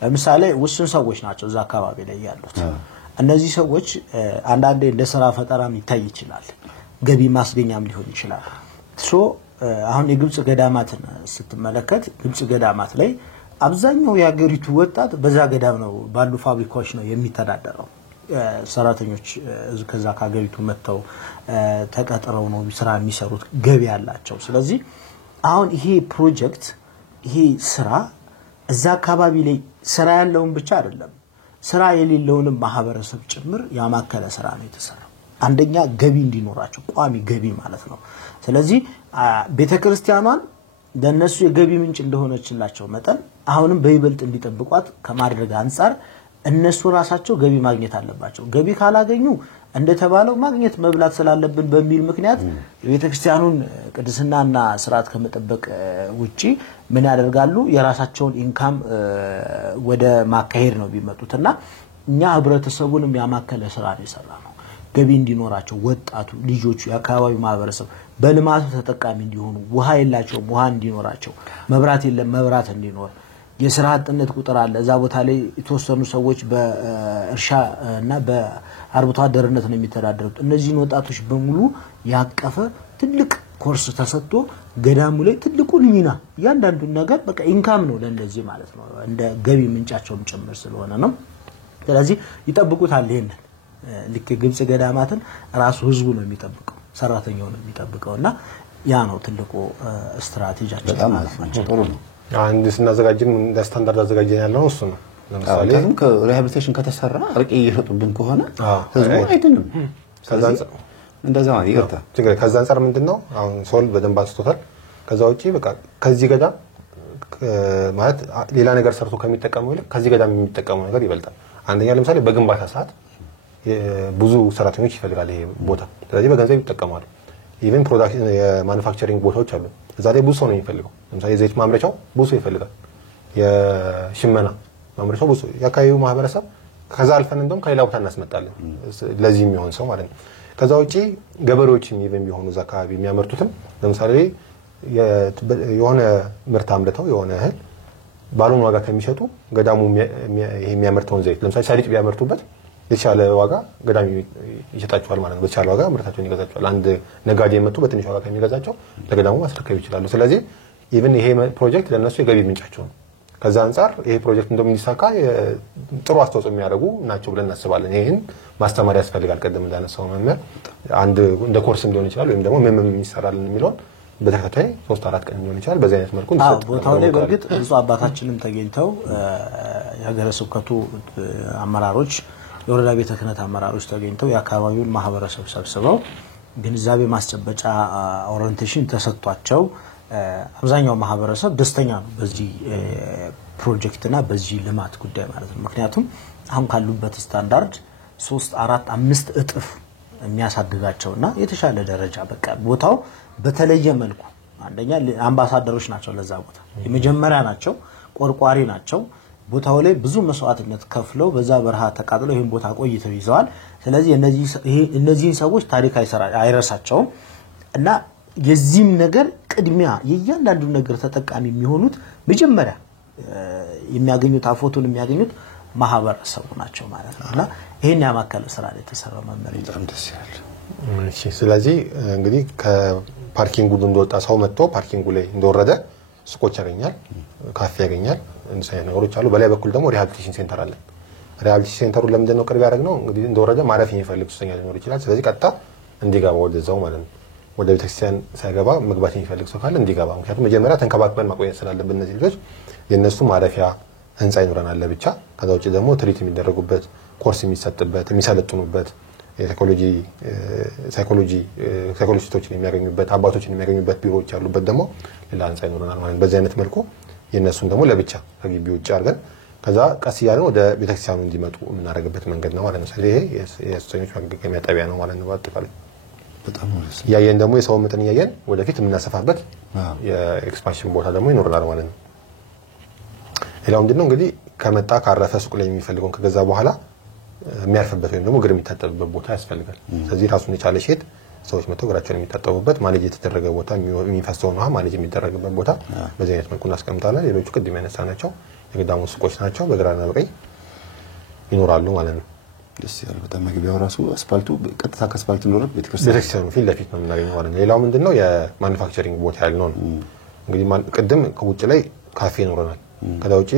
ለምሳሌ ውስን ሰዎች ናቸው እዛ አካባቢ ላይ ያሉት። እነዚህ ሰዎች አንዳንዴ እንደ ስራ ፈጠራም ይታይ ይችላል፣ ገቢ ማስገኛም ሊሆን ይችላል። አሁን የግብጽ ገዳማትን ስትመለከት ግብጽ ገዳማት ላይ አብዛኛው የሀገሪቱ ወጣት በዛ ገዳም ነው ባሉ ፋብሪካዎች ነው የሚተዳደረው። ሰራተኞች ከዛ ከሀገሪቱ መጥተው ተቀጥረው ነው ስራ የሚሰሩት፣ ገቢ ያላቸው። ስለዚህ አሁን ይሄ ፕሮጀክት ይሄ ስራ እዛ አካባቢ ላይ ስራ ያለውን ብቻ አይደለም ስራ የሌለውንም ማህበረሰብ ጭምር ያማከለ ስራ ነው የተሰራው። አንደኛ ገቢ እንዲኖራቸው ቋሚ ገቢ ማለት ነው። ስለዚህ ቤተክርስቲያኗን ለነሱ የገቢ ምንጭ እንደሆነችላቸው መጠን አሁንም በይበልጥ እንዲጠብቋት ከማድረግ አንፃር እነሱ ራሳቸው ገቢ ማግኘት አለባቸው። ገቢ ካላገኙ እንደተባለው ማግኘት መብላት ስላለብን በሚል ምክንያት የቤተክርስቲያኑን ቅድስናና ስርዓት ከመጠበቅ ውጪ ምን ያደርጋሉ? የራሳቸውን ኢንካም ወደ ማካሄድ ነው ቢመጡትና እኛ ህብረተሰቡንም ያማከለ ስራ ነው የሰራነው። ገቢ እንዲኖራቸው ወጣቱ ልጆቹ የአካባቢው ማህበረሰብ በልማቱ ተጠቃሚ እንዲሆኑ፣ ውሃ የላቸውም ውሃ እንዲኖራቸው፣ መብራት የለም መብራት እንዲኖር፣ የሥራ አጥነት ቁጥር አለ እዛ ቦታ ላይ የተወሰኑ ሰዎች በእርሻ እና በአርብቶ አደርነት ነው የሚተዳደሩት። እነዚህ ወጣቶች በሙሉ ያቀፈ ትልቅ ኮርስ ተሰጥቶ ገዳሙ ላይ ትልቁን ሚና ያንዳንዱ ነገር በቃ ኢንካም ነው ለእንደዚህ ማለት ነው እንደ ገቢ ምንጫቸውም ጭምር ስለሆነ ነው። ስለዚህ ይጠብቁታል። ይሄንን ልክ ግብጽ ገዳማትን ራሱ ህዝቡ ነው የሚጠብቀው፣ ሰራተኛው ነው የሚጠብቀውና ያ ነው ትልቁ ስትራቴጂያችን ማለት ነው። ጥሩ ነው። አንድ ስናዘጋጅን እንደ ስታንዳርድ አዘጋጀን ያለው እሱ ነው። ለምሳሌ ሪሃቢሊቴሽን ከተሰራ አርቄ እየሸጡብን ከሆነ ህዝቡ አይድንም። ከዛ እንደዛ ይርታ ከዛ አንፃር ምንድነው አሁን ሶል በደንብ አንስቶታል። ከዛ ውጪ በቃ ከዚህ ገዳም ማለት ሌላ ነገር ሰርቶ ከሚጠቀመው ይልቅ ከዚህ ገዳም የሚጠቀመው ነገር ይበልጣል። አንደኛ ለምሳሌ በግንባታ ሰዓት ብዙ ሰራተኞች ይፈልጋል ይሄ ቦታ። ስለዚህ በገንዘብ ይጠቀማሉ። ኢቭን ፕሮዳክሽን የማኑፋክቸሪንግ ቦታዎች አሉ። እዛ ላይ ብዙ ሰው ነው የሚፈልገው። ለምሳሌ ዘይት ማምረቻው ብዙ ሰው ይፈልጋል። የሽመና ማምረቻው ብዙ የአካባቢው ማህበረሰብ ከዛ አልፈን እንደውም ከሌላ ቦታ እናስመጣለን ለዚህ የሚሆን ሰው ማለት ነው። ከዛ ውጪ ገበሬዎችም ኢቭን ቢሆኑ እዛ አካባቢ የሚያመርቱትም ለምሳሌ የሆነ ምርት አምርተው የሆነ እህል ባሉን ዋጋ ከሚሸጡ ገዳሙ የሚያመርተውን ዘይት ለምሳሌ ሰሊጥ ቢያመርቱበት የተሻለ ዋጋ ገዳሙ ይሸጣቸዋል ማለት ነው። በተሻለ ዋጋ ምርታቸውን ይገዛቸዋል። አንድ ነጋዴ የመጡ በትንሽ ዋጋ ከሚገዛቸው ለገዳሙ ማስረከብ ይችላሉ። ስለዚህ ኢቭን ይሄ ፕሮጀክት ለነሱ የገቢ ምንጫቸው ነው። ከዛ አንፃር ይሄ ፕሮጀክት እንደሚሳካ ጥሩ አስተዋጽኦ የሚያደርጉ ናቸው ብለን እናስባለን። ይሄን ማስተማር ያስፈልጋል። ቀደም እንዳነሳው መምህር አንድ እንደ ኮርስም ሊሆን ይችላል ወይም ደግሞ ምን ይሰራልን የሚለውን በተከታታይ 3-4 ቀን ሊሆን ይችላል። በዛ አይነት መልኩ ቦታው ላይ በእርግጥ ብዙ አባታችንም ተገኝተው የሀገረ ስብከቱ አመራሮች የወረዳ ቤተ ክህነት አመራሮች ተገኝተው የአካባቢውን ማህበረሰብ ሰብስበው ግንዛቤ ማስጨበጫ ኦሪንቴሽን ተሰጥቷቸው አብዛኛው ማህበረሰብ ደስተኛ ነው በዚህ ፕሮጀክትና በዚህ ልማት ጉዳይ ማለት ነው። ምክንያቱም አሁን ካሉበት ስታንዳርድ 3-4-5 እጥፍ የሚያሳድጋቸውና የተሻለ ደረጃ በቃ ቦታው በተለየ መልኩ አንደኛ አምባሳደሮች ናቸው ለዛ ቦታ የመጀመሪያ ናቸው፣ ቆርቋሪ ናቸው። ቦታው ላይ ብዙ መስዋዕትነት ከፍለው በዛ በረሃ ተቃጥለው ይሄን ቦታ ቆይተው ይዘዋል። ስለዚህ እነዚህ ሰዎች ታሪክ አይረሳቸውም እና የዚህም ነገር ቅድሚያ የእያንዳንዱ ነገር ተጠቃሚ የሚሆኑት መጀመሪያ የሚያገኙት አፎቱን የሚያገኙት ማህበረሰቡ ናቸው ማለት ነውና ይሄን ያማከለ ስራ ላይ ተሰራው መመሪያ በጣም ደስ ይላል። እሺ ስለዚህ እንግዲህ ከፓርኪንጉ እንደወጣ ሰው መጥቶ ፓርኪንጉ ላይ እንደወረደ ሱቆች ያገኛል፣ ካፌ ያገኛል፣ እንሳይ ነገሮች አሉ። በላይ በኩል ደግሞ ሪሃቢሊቴሽን ሴንተር አለ። ሪሃቢሊቴሽን ሴንተሩ ለምንድን ነው ቅርብ ያደረግነው? እንግዲህ እንደወረደ ማረፍ የሚፈልግ ሱሰኛ ሊኖር ይችላል። ስለዚህ ቀጥታ እንዲገባ ወደዛው ማለት ነው ወደ ቤተክርስቲያን ሳይገባ መግባት የሚፈልግ ሰው ካለ እንዲገባ። ምክንያቱም መጀመሪያ ተንከባክበን ማቆየት ስላለብን እነዚህ ልጆች የነሱ ማረፊያ ህንጻ ይኖረናል ለብቻ። ከዛ ውጪ ደግሞ ትሪት የሚደረጉበት ኮርስ የሚሰጥበት የሚሰለጥኑበት ሳይኮሎጂስቶችን የሚያገኙበት አባቶችን የሚያገኙበት ቢሮዎች ያሉበት ደግሞ ሌላ ህንጻ ይኖረናል ማለት። በዚህ አይነት መልኩ የነሱን ደግሞ ለብቻ ከግቢ ውጭ አድርገን ከዛ ቀስ እያለን ወደ ቤተክርስቲያኑ እንዲመጡ የምናደርግበት መንገድ ነው ማለት ነው። ስለዚህ ይሄ የሱሰኞች ማገገሚያ ጣቢያ ነው ማለት ነው በአጠቃላይ። በጣም ወደስ ያየን ደግሞ የሰው መጠን ያየን ወደፊት የምናሰፋበት የኤክስፓንሽን ቦታ ደግሞ ይኖርናል ማለት ነው። ሌላው ምንድነው እንግዲህ ከመጣ ካረፈ ሱቅ ላይ የሚፈልገውን ከገዛ በኋላ የሚያርፍበት ወይም ደግሞ እግር የሚታጠብበት ቦታ ያስፈልጋል። ስለዚህ ራሱን የቻለ ሼድ ሰዎች መጥተው እግራቸውን የሚታጠቡበት ማኔጅ የተደረገ ቦታ የሚፈሰውን ውሃ ማኔጅ የሚደረግበት ቦታ በዚህ አይነት መልኩ እናስቀምጣለን። ሌሎቹ ቅድም ያነሳናቸው የገዳሙ ሱቆች ናቸው። በግራና በቀኝ ይኖራሉ ማለት ነው። ደስ ይላል በጣም። መግቢያው ራሱ አስፋልቱ ቀጥታ ከአስፋልቱ ነው ቤተክርስቲያኑ ፊት ለፊት ነው የምናገኘው ማለት ነው። ሌላው ምንድነው የማኑፋክቸሪንግ ቦታ ያልነው እንግዲህ ቅድም ከውጭ ላይ ካፌ ይኖረናል። ከዛ ውጪ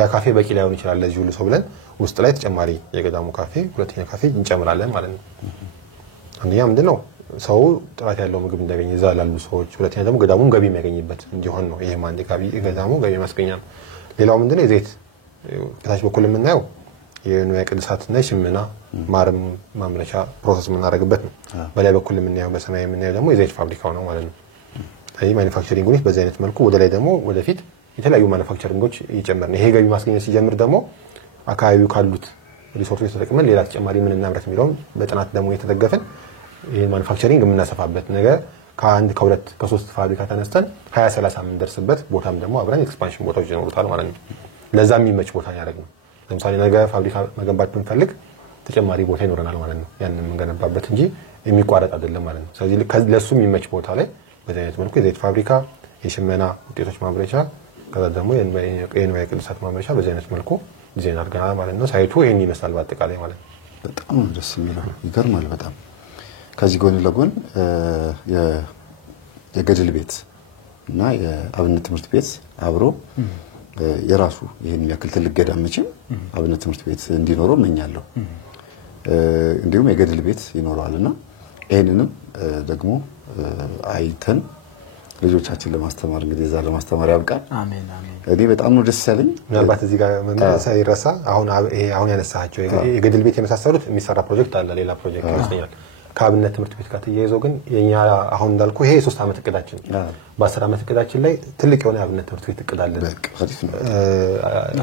ያ ካፌ በቂ ላይሆን ይችላል ለዚህ ሁሉ ሰው ብለን ውስጥ ላይ ተጨማሪ የገዳሙ ካፌ ሁለተኛ ካፌ እንጨምራለን ማለት ነው። አንደኛ ምንድነው ሰው ጥራት ያለው ምግብ እንዲያገኝ እዛ ላሉ ሰዎች፣ ሁለተኛ ደግሞ ገዳሙም ገቢ የሚያገኝበት እንዲሆን ነው። ይሄ ማንዲ ገዳሙ ገቢ ማስገኛ ነው። ሌላው ምንድነው የዘይት ከታች በኩል የምናየው የንዋየ ቅድሳትና የሽመና ማርም ማምረቻ ፕሮሰስ የምናደርግበት ነው። በላይ በኩል የምናየው በሰማይ የምናየው ደግሞ የዘይት ፋብሪካው ነው ማለት ነው። ስለዚህ ማኑፋክቸሪንግ ውስጥ በዚህ አይነት መልኩ ወደ ላይ ደግሞ ወደፊት የተለያዩ ማኑፋክቸሪንጎች ይጨመራል። ይሄ ገቢ ማስገኘት ሲጀምር ደግሞ አካባቢው ካሉት ሪሶርሶች ተጠቅመን ሌላ ተጨማሪ ምን እናምረት የሚለውን በጥናት ደግሞ የተደገፈን ይሄ ማኑፋክቸሪንግ የምናሰፋበት ነገር ከአንድ ከሁለት ከሶስት ፋብሪካ ተነስተን 20-30 የምንደርስበት ቦታም ደግሞ አብረን ኤክስፓንሽን ቦታዎች ይኖሩታል ማለት ነው። ለዛ የሚመች ቦታ ያደርግነው። ለምሳሌ ነገ ፋብሪካ መገንባት ብንፈልግ ተጨማሪ ቦታ ይኖረናል ማለት ነው። ያንን የምንገነባበት እንጂ የሚቋረጥ አይደለም ማለት ነው። ስለዚህ ለሱ የሚመች ቦታ ላይ በዚህ አይነት መልኩ የዘይት ፋብሪካ፣ የሽመና ውጤቶች ማምረቻ፣ ከዛ ደግሞ የንዋየ ቅድሳት ማምረቻ በዚህ አይነት መልኩ ዲዛይን አድርገናል ማለት ነው። ሳይቱ ይሄን ይመስላል በአጠቃላይ ማለት ነው። በጣም ደስ የሚለው ይገርማል በጣም። ከዚህ ጎን ለጎን የገድል ቤት እና የአብነት ትምህርት ቤት አብሮ የራሱ ይሄን ያክል ትልቅ ገዳም መቼም አብነት ትምህርት ቤት እንዲኖረው እመኛለሁ። እንዲሁም የገድል ቤት ይኖረዋልና ይሄንንም ደግሞ አይተን ልጆቻችን ለማስተማር እንግዲህ እዛ ለማስተማር ያብቃል። አሜን አሜን። እኔ በጣም ነው ደስ ያለኝ። ምናልባት እዚህ ጋር ሳይረሳ አሁን ያነሳቸው የገድል ቤት የመሳሰሉት የሚሰራ ፕሮጀክት አለ፣ ሌላ ፕሮጀክት ይመስለኛል። ከአብነት ትምህርት ቤት ጋር ተያይዞ ግን የኛ አሁን እንዳልኩ ይሄ 3 አመት እቅዳችን በ10 አመት እቅዳችን ላይ ትልቅ የሆነ አብነት ትምህርት ቤት እቅድ አለን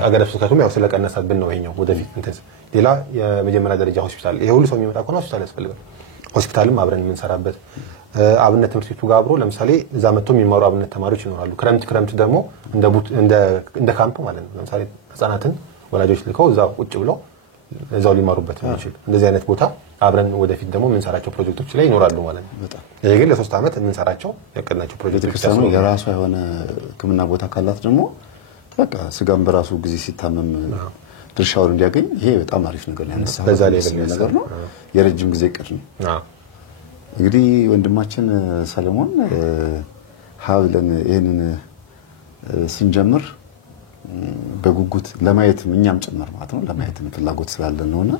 አገረ ስብከቱም ያው ስለቀነሰብን ነው ይሄኛው ወደፊት እንትን ሌላ የመጀመሪያ ደረጃ ሆስፒታል ይሄ ሁሉ ሰው የሚመጣ ከሆነ ሆስፒታል ያስፈልጋል ሆስፒታልም አብረን የምንሰራበት አብነት ትምህርት ቤቱ ጋር አብሮ ለምሳሌ እዛ መጥቶ የሚማሩ አብነት ተማሪዎች ይኖራሉ ክረምት ደግሞ እንደ ካምፕ ማለት ነው ለምሳሌ ህፃናትን ወላጆች ልከው እዛ ቁጭ ብለው እዛው ሊማሩበት የሚችል እንደዚህ አይነት ቦታ አብረን ወደፊት ደግሞ የምንሰራቸው ፕሮጀክቶች ላይ ይኖራሉ ማለት ነው ይሄ ግን ለ3 አመት የምንሰራቸው ያቀድናቸው ፕሮጀክቶች ነው የራሱ የሆነ ህክምና ቦታ ካላት ደግሞ በቃ ስጋም በራሱ ጊዜ ሲታመም ድርሻውን እንዲያገኝ ይሄ በጣም አሪፍ ነገር ነው ያነሳው በዛ ላይ ነገር ነው የረጅም ጊዜ እቅድ ነው እንግዲህ ወንድማችን ሰለሞን ሀብለን ይሄንን ስንጀምር በጉጉት ለማየት እኛም ጭምር ማለት ነው ለማየት ፍላጎት ስላለን ነውና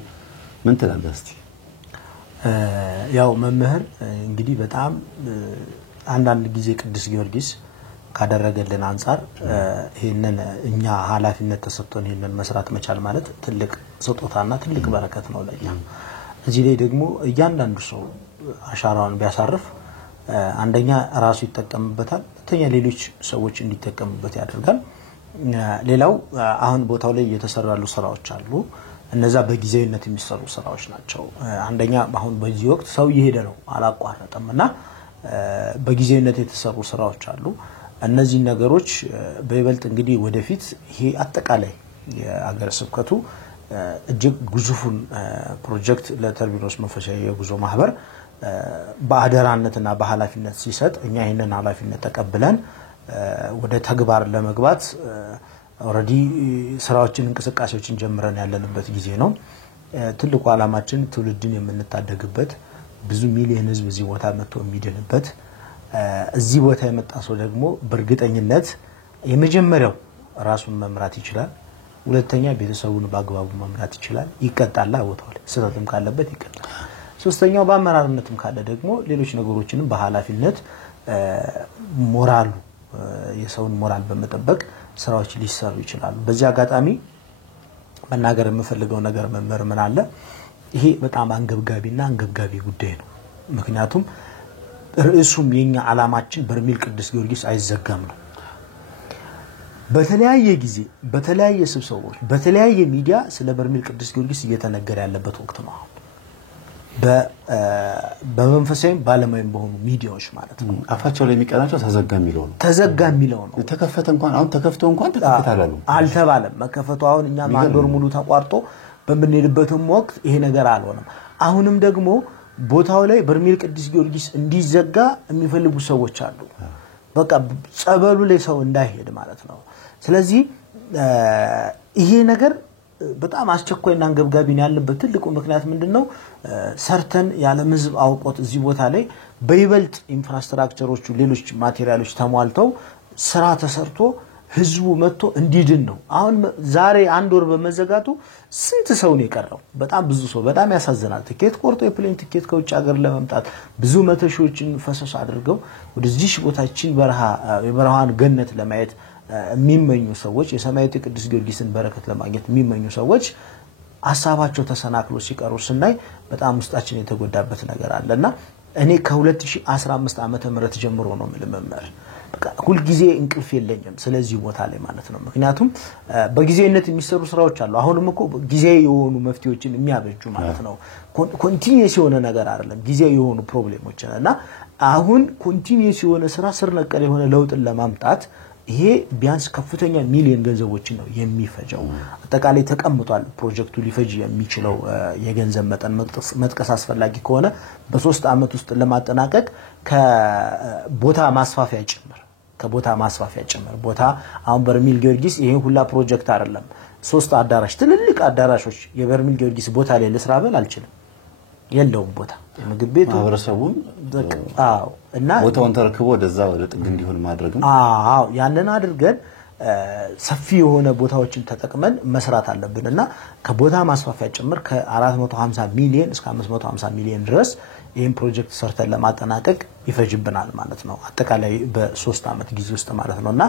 ምን ትላለህ እስቲ ያው መምህር እንግዲህ በጣም አንዳንድ ጊዜ ቅዱስ ጊዮርጊስ ካደረገልን አንፃር ይሄንን እኛ ኃላፊነት ተሰጥቶን ይሄንን መስራት መቻል ማለት ትልቅ ስጦታና ትልቅ በረከት ነው ለኛ እዚህ ላይ ደግሞ እያንዳንዱ ሰው አሻራውን ቢያሳርፍ አንደኛ ራሱ ይተጠቀምበታል ሁለተኛ ሌሎች ሰዎች እንዲተቀሙበት ያደርጋል ሌላው አሁን ቦታው ላይ የተሰራሉ ስራዎች አሉ እነዛ በጊዜነት የሚሰሩ ስራዎች ናቸው አንደኛ አሁን በዚህ ወቅት ሰው ይሄደ ነው አላቋረጠምና በጊዜነት የተሰሩ ስራዎች አሉ እነዚህ ነገሮች በይበልጥ እንግዲህ ወደፊት ይሄ አጠቃላይ የአገረ ስብከቱ እጅግ ግዙፉን ፕሮጀክት ለተርቢኖስ መንፈሳዊ የጉዞ ማህበር በአደራነትና በኃላፊነት ሲሰጥ እኛ ይሄንን ኃላፊነት ተቀብለን ወደ ተግባር ለመግባት ኦሬዲ ስራዎችን እንቅስቃሴዎችን ጀምረን ያለንበት ጊዜ ነው ትልቁ ዓላማችን ትውልድን የምንታደግበት ብዙ ሚሊዮን ህዝብ እዚህ ቦታ መጥቶ የሚድንበት እዚህ ቦታ የመጣ ሰው ደግሞ በእርግጠኝነት የመጀመሪያው ራሱን መምራት ይችላል ሁለተኛ ቤተሰቡን በአግባቡ መምራት ይችላል ይቀጣላ ቦታው ላይ ስህተትም ካለበት ይቀጣል ሶስተኛው በአመራርነትም ካለ ደግሞ ሌሎች ነገሮችንም በኃላፊነት ሞራሉ የሰውን ሞራል በመጠበቅ ስራዎች ሊሰሩ ይችላሉ በዚህ አጋጣሚ መናገር የምፈልገው ነገር መመር ምን አለ ይሄ በጣም አንገብጋቢ ጉዳይ ነው ምክንያቱም ርዕሱም የኛ ዓላማችን በርሜል ቅዱስ ጊዮርጊስ አይዘጋም ነው በተለያየ ጊዜ በተለያየ ስብሰባዎች በተለያየ ሚዲያ ስለ በርሜል ቅዱስ ጊዮርጊስ እየተነገረ ያለበት ወቅት ነው በመንፈሳዊ ባለማይም በሆኑ ሚዲያዎች ማለት ነው አፋቸው ላይ የሚቀናቸው ተዘጋ የሚለው ነው ተከፈተ እንኳን አሁን ተከፍቶ እንኳን ተከፈታላሉ አልተባለም መከፈቱ አሁን እኛ ማንዶር ሙሉ ተቋርጦ በመንሄድበትም ወቅት ይሄ ነገር አልሆነም አሁንም ደግሞ ቦታው ላይ በርሜል ቅዱስ ጊዮርጊስ እንዲዘጋ የሚፈልጉ ሰዎች አሉ በቃ ጸበሉ ላይ ሰው እንዳይሄድ ማለት ነው ስለዚህ ይሄ ነገር በጣም አስቸኳይና አንገብጋቢ ነው ያለበት ትልቁ ምክንያት ምንድነው ሰርተን ያለ ህዝብ አውቆት እዚህ ቦታ ላይ በይበልጥ ኢንፍራስትራክቸሮቹ ሌሎች ማቴሪያሎች ተሟልተው ስራ ተሰርቶ ህዝቡ መጥቶ እንዲድን ነው አሁን ዛሬ አንድ ወር በመዘጋቱ ስንት ሰው ነው የቀረው በጣም ብዙ ሰው በጣም ያሳዝናል ትኬት ቆርጦ የፕሌን ትኬት ከውጭ ሀገር ለመምጣት ብዙ መተሾችን ፈሰስ አድርገው ወደዚህ ቦታችን የበረሃን ገነት ለማየት የሚመኙ ሰዎች የሰማያዊ ቅዱስ ጊዮርጊስን በረከት ለማግኘት የሚመኙ ሰዎች ሐሳባቸው ተሰናክሎ ሲቀሩ ስናይ በጣም ውስጣችን የተጎዳበት ነገር አለና እኔ ከ2015 ዓመተ ምህረት ጀምሮ ነው ምልመመር በቃ ሁሉ ጊዜ እንቅልፍ የለኝም ስለዚህ ቦታ ላይ ማለት ነው ምክንያቱም በጊዜነት የሚሰሩ ስራዎች አሉ አሁንም እኮ ጊዜ የሆኑ መፍትሄዎችን የሚያበጁ ማለት ነው ኮንቲኒዩስ የሆነ ነገር አይደለም ጊዜ የሆኑ ፕሮብሌሞች እና አሁን ኮንቲኒዩስ የሆነ ስራ ስር ነቀል የሆነ ለውጥን ለማምጣት ይሄ ቢያንስ ከፍተኛ ሚሊዮን ገንዘቦችን ነው የሚፈጀው አጠቃላይ ተቀምጧል ፕሮጀክቱ ሊፈጅ የሚችለው የገንዘብ መጠን መጥቀስ አስፈላጊ ከሆነ በ3 አመት ውስጥ ለማጠናቀቅ ከቦታ ማስፋፊያ ጭምር ቦታ አሁን በርሜል ጊዮርጊስ ይሄ ሁላ ፕሮጀክት አይደለም 3 አዳራሽ ትልልቅ አዳራሾች የበርሜል ጊዮርጊስ ቦታ ላይ ለስራበል አልችልም የለውም ቦታ የምግብ ቤቱ ማህበረሰቡን እና ቦታውን ተረክቦ ወደዛ ወደ ጥግ እንዲሆን ማድረግ ነው ያንን አድርገን ሰፊ የሆነ ቦታዎችን ተጠቅመን መስራት አለብንና ከቦታ ማስፋፊያ ጭምር ከ450 ሚሊዮን እስከ 550 ሚሊዮን ድረስ ይሄን ፕሮጀክት ሰርተን ለማጠናቀቅ ይፈጅብናል ማለት ነው አጠቃላይ በ3 አመት ጊዜ ውስጥ ማለት ነውና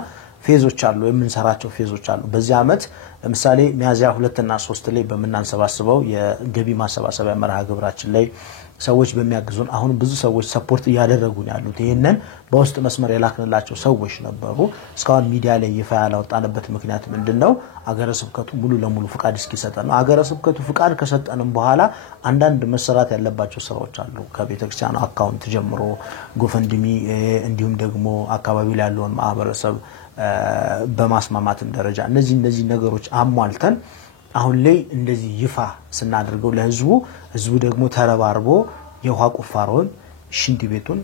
ፌዞች አሉ የምንሰራቸው ፌዞች አሉ በዚህ አመት ለምሳሌ ሚያዚያ 2 እና 3 ላይ በመናንሰባስበው የገቢ ማሰባሰቢያ መርሃ ግብራችን ላይ ሰዎች በሚያግዙን አሁን ብዙ ሰዎች ሰፖርት ያደረጉን ያሉት ይሄንን በውስጥ መስመር የላክንላቸው ሰዎች ነበሩ እስካሁን ሚዲያ ላይ ይፋ ያላወጣንበት ምክንያት ምንድነው አገረ ስብከቱ ሙሉ ለሙሉ ፍቃድ እስኪሰጠን ነው አገረ ስብከቱ ፍቃድ ከሰጠንም በኋላ አንዳንድ መሰራት ያለባቸው ስራዎች አሉ ከቤተክርስቲያኑ አካውንት ጀምሮ ጎፈንድሚ እንዲሁም ደግሞ አካባቢ ላይ ያለውን ማህበረሰብ በማስማማትም ደረጃ እነዚህ ነገሮች አሟልተን አሁን ላይ እንደዚህ ይፋ ስናደርገው ለህዝቡ ደግሞ ተረባርቦ የውሃ ቁፋሮን ሽንት ቤቱን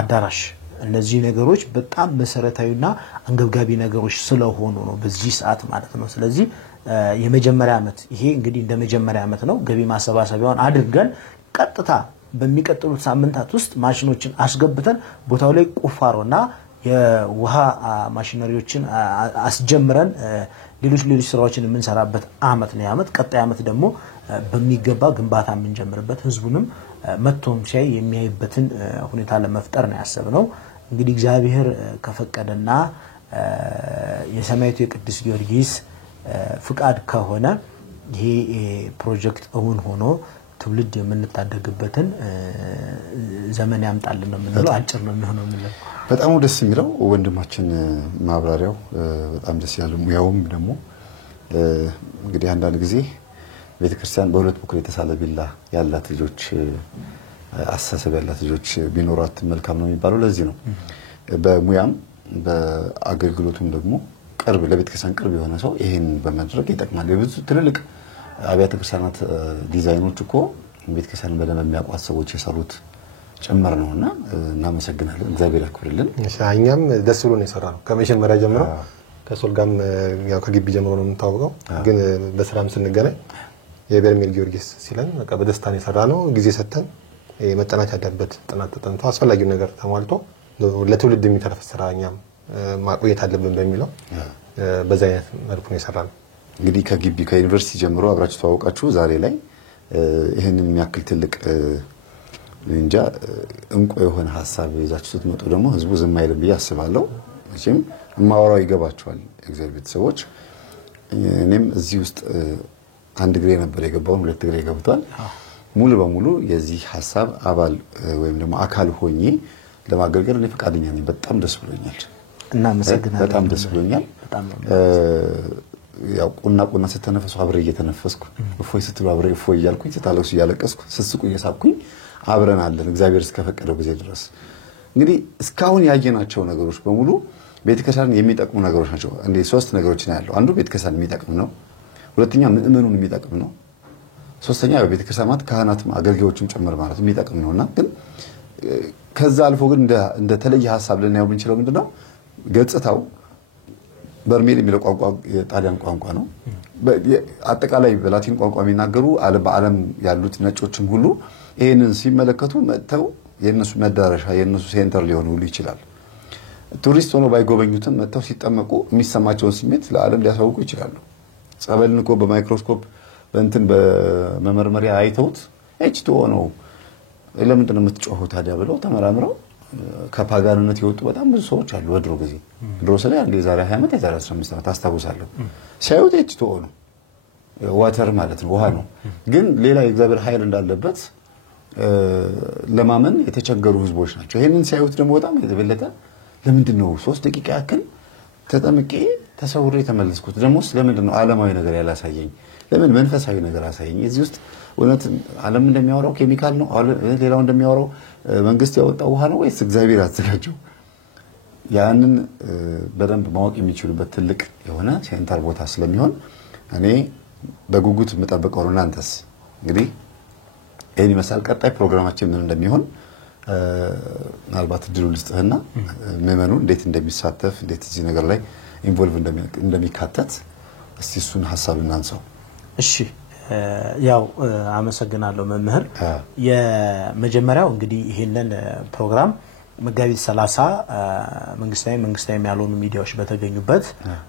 አዳራሽ እነዚህ ነገሮች በጣም መሰረታዊና አንገብጋቢ ነገሮች ስለሆኑ ነው በዚህ ሰዓት ማለት ነው ስለዚህ የመጀመሪያ አመት ይሄ እንግዲህ እንደ መጀመሪያ አመት ነው ገቢ ማሰባሰቢያውን አድርገን ቀጥታ በሚቀጥሉት ሳምንታት ውስጥ ማሽኖችን አስገብተን ቦታው ላይ ቁፋሮና የውሃ ማሽነሪዎችን አስጀምረን ሌሎች ስራዎችን የምንሰራበት አመት ነው አመት ቀጣይ አመት ደግሞ በሚገባ ግንባታ የምንጀምርበት ህዝቡንም መጥቶም ሲያይ የሚያይበትን ሁኔታ ለመፍጠር ነው ያሰብነው እንግዲህ እግዚአብሔር ከፈቀደና የሰማያዊው የቅዱስ ጊዮርጊስ ፍቃድ ከሆነ ይሄ ፕሮጀክት እውን ሆኖ ትውልድ የምንታደግበትን ዘመን ያምጣልን ነው የምንለው አጭር ነው የሚሆነው ምንለው በጣም ደስ የሚለው ወንድማችን ማብራሪያው በጣም ደስ ያለው ሙያውም ደግሞ እንግዲህ አንዳንድ ጊዜ ቤተክርስቲያን በሁለት በኩል የተሳለ ቢላ ያላት ልጆች አሳሰብ ያላት ልጆች ቢኖራት መልካም ነው የሚባለው ለዚህ ነው በሙያም በአገልግሎቱም ደግሞ ቅርብ ለቤተክርስቲያን ቅርብ የሆነ ሰው ይሄን በመድረግ ይጠቅማል ብዙ ትልልቅ አብያተ ክርስቲያናት ዲዛይኖች እኮ ቤተክርስቲያን በደንብ የሚያቋት ሰዎች የሰሩት ጨመር ነውና እናመሰግናለን እግዚአብሔር ያክብርልን እኛም ደስ ብሎን የሰራነው ከመጀመሪያ ጀምሮ ከሶልጋም ያው ከግቢ ጀምሮ ነው የምንታወቀው ግን በሰላም ስንገናኝ የበርሜል ጊዮርጊስ ሲለን በቃ በደስታ ነው የሰራነው ጊዜ ሰተን መጠናት ያለበት ጥናት ተጠንቶ አስፈላጊው ነገር ተሟልቶ ለትውልድ የሚተርፍ ስራኛም ማቆየት አለብን በሚለው በዛ አይነት መልኩ ነው የሰራነው እንግዲህ ከግቢ ከዩኒቨርሲቲ ጀምሮ አብራችሁ ተዋወቃችሁ ዛሬ ላይ ይሄንን የሚያክል ትልቅ እንጃ እንቆ የሆነ ሐሳብ ይዛችሁ ስትመጡ ደግሞ ህዝቡ ዝም አይልም ያስባለው እሺም ማወራው ይገባቸዋል እግዚአብሔር ቤተሰቦች እኔም እዚህ ውስጥ አንድ ግሬ ነበር የገባው ሁለት ግሬ ገብቷል ሙሉ በሙሉ የዚህ ሐሳብ አባል ወይም ደግሞ አካል ሆኜ ለማገልገል እኔ ፈቃደኛ ነኝ በጣም ደስ ብሎኛል እና መሰግናለሁ በጣም ደስ ብሎኛል ያው ቁና ስተነፈሱ አብሬ እየተነፈስኩ እፎይ ስትሉ አብሬ እፎይ እያልኩኝ ስታለቅሱ እያለቀስኩ ስስቁ እየሳቅኩኝ አብረን አለን እግዚአብሔር እስከፈቀደው ጊዜ ድረስ እንግዲህ እስካሁን ያየናቸው ነገሮች በሙሉ ቤተክርስቲያን የሚጠቅሙ ነገሮች ናቸው እንዴ ሶስት ነገሮች ነው ያለው አንዱ ቤተክርስቲያን የሚጠቅም ነው ሁለተኛ ምእመኑን የሚጠቅም ነው ሶስተኛ ቤተክርስቲያናት ካህናትም አገልጋዮችም ጭምር ማለት የሚጠቅም ነውና ግን ከዛ አልፎ ግን እንደ ተለየ ሐሳብ ለናየው ብንችለው ምንድነው ገጽታው በርሜል የሚለው ቋንቋ የጣሊያን ቋንቋ ነው አጠቃላይ በላቲን ቋንቋ የሚናገሩ በዓለም ያሉት ነጮችም ሁሉ ይሄንን ሲመለከቱ መጥተው የነሱ መዳረሻ የነሱ ሴንተር ሊሆኑ ይችላል ቱሪስት ሆኖ ባይጎበኙትም መጥተው ሲጠመቁ የሚሰማቸው ስሜት ለዓለም ሊያሳውቁ ይችላሉ ጸበልን እኮ በማይክሮስኮፕ በእንትን በመመርመሪያ አይተውት ኤችቶ ነው ለምንድን ነው የምትጮኸው ታዲያ ብለው ተመራምረው ከፓጋንነት ይወጡ በጣም ብዙ ሰዎች አሉ ወድሮ ጊዜ ድሮ ስለያ እንደ ዛሬ 20 ዓመት የዛሬ 15 ዓመት አስተዋውሳለሁ ሲያዩት ኤችቶ ነው ዋተር ማለት ነው ውሃ ነው ግን ሌላ የእግዚአብሔር ኃይል እንዳለበት ለማመን የተቸገሩ ህዝቦች ናቸው ይሄንን ሲያዩት ደግሞ በጣም የተበለጠ ለምንድን ነው 3 ደቂቃ ያክል ተጠምቄ ተሰውሬ ተመለስኩት ደሞስ ለምንድን ነው ዓለማዊ ነገር ያላሳየኝ ለምን መንፈሳዊ ነገር አሳየኝ እዚህ ውስጥ ወለት ዓለም እንደሚያወራው ኬሚካል ነው ሌላው እንደሚያወራው መንግስት ያወጣው ውሃ ነው ወይስ እግዚአብሔር ያዘጋጀው ያንን በደንብ ማወቅ የሚችሉበት ትልቅ የሆነ ሴንተር ቦታ ስለሚሆን እኔ በጉጉት መጠበቀው ነው እናንተስ እንግዲህ እኔ መሳል ቀጣይ ፕሮግራማችን ምን እንደሚሆን ምናልባት ድሉ ልስጥህና ምእመኑ እንዴት እንደሚሳተፍ እንዴት እዚህ ነገር ላይ ኢንቮልቭ እንደሚካተት እስቲ እሱን ሐሳብ እናንሳው እሺ ያው አመሰግናለሁ መምህር የመጀመሪያው እንግዲህ ይሄንን ፕሮግራም መጋቢት 30 መንግስታዊ ያልሆኑ ሚዲያዎች በተገኙበት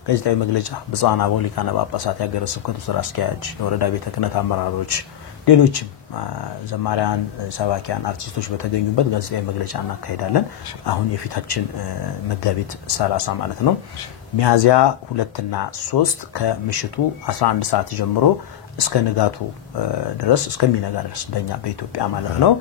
ጋዜጣዊ መግለጫ ብፁዓን አበው ሊቃነ ጳጳሳት ያገረ ስብከቱ ስራ አስኪያጅ የወረዳ ቤተ ክህነት አመራሮች ሌሎችም ዘማሪያን ሰባኪያን አርቲስቶች በተገኙበት ጋዜጣዊ መግለጫ እናካሂዳለን አሁን የፊታችን መጋቢት 30 ማለት ነው ሚያዚያ 2 እና 3 ከምሽቱ 11 ሰዓት ጀምሮ እስከ ንጋቱ ድረስ እስከሚነጋ ድረስ በእኛ በኢትዮጵያ ማለት ነው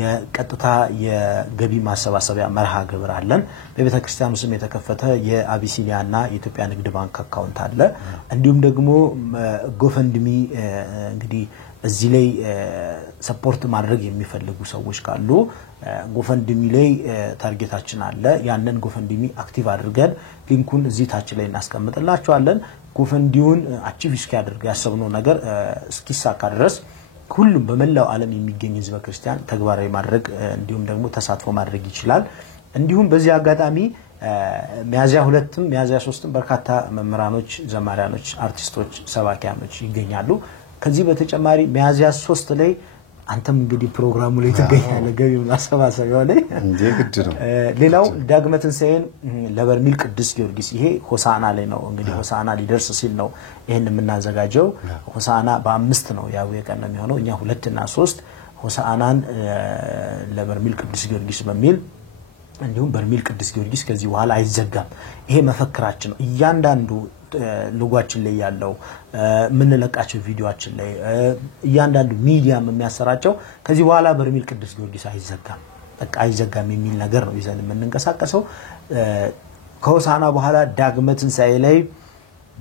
የቀጥታ የገቢ ማሰባሰቢያ መርሃ ግብር አለን በቤተክርስቲያኑ ስም የተከፈተ የአቢሲኒያና የኢትዮጵያ ንግድ ባንክ አካውንት አለ እንዲሁም ደግሞ ጎፈንድሚ እንግዲህ እዚህ ላይ ሰፖርት ማድረግ የሚፈልጉ ሰዎች ካሉ ጎፈንድሚ ላይ ታርጌታችን አለ ያንን ጎፈንድሚ አክቲቭ አድርገን ሊንኩን እዚህ ታች ላይ እናስቀምጥላችኋለን ጎፈንዲውን አቺቭ እስኪያደርግ ያሰብነው ነገር እስኪሳካ ድረስ ሁሉም በመላው ዓለም የሚገኝ ህዝበ ክርስቲያን ተግባራዊ ማድረግ እንዲሁም ደግሞ ተሳትፎ ማድረግ ይችላል እንዲሁም በዚህ አጋጣሚ ሚያዚያ 2ም ሚያዚያ 3ም በርካታ መምህራኖች ዘማሪያኖች አርቲስቶች ሰባኪያኖች ይገኛሉ ከዚህ በተጨማሪ ሚያዚያ 3 ላይ አንተም እንግዲህ ፕሮግራሙ ላይ ተገኛለህ ገቢው ማሰባሰቢያው ላይ እንዴ ግድ ነው ሌላው ዳግመትንሳኤን ለበርሜል ቅዱስ ጊዮርጊስ ይሄ ሆሳና ላይ ነው እንግዲህ ሆሳና ሊደርስ ሲል ነው ይሄን የምናዘጋጀው ሆሳና በ5 ነው ያው የቀን ነው የሚሆነው እኛ 2 እና 3 ሆሳናን ለበርሜል ቅዱስ ጊዮርጊስ በሚል እንዲሁም በርሜል ቅዱስ ጊዮርጊስ ከዚህ በኋላ አይዘጋም ይሄ መፈክራችን ነው እያንዳንዱ ሎጓችን ላይ ያለው ምን ለቃቸው ቪዲዮአችን ላይ እያንዳንዱ ሚዲያም የሚያሰራጨው ከዚህ በኋላ በርሜል ቅዱስ ጊዮርጊስ አይዘጋም በቃ አይዘጋም የሚል ነገር ነው ይዘን የምንንቀሳቀሰው ከሆሳና በኋላ ዳግመትንሳኤ ላይ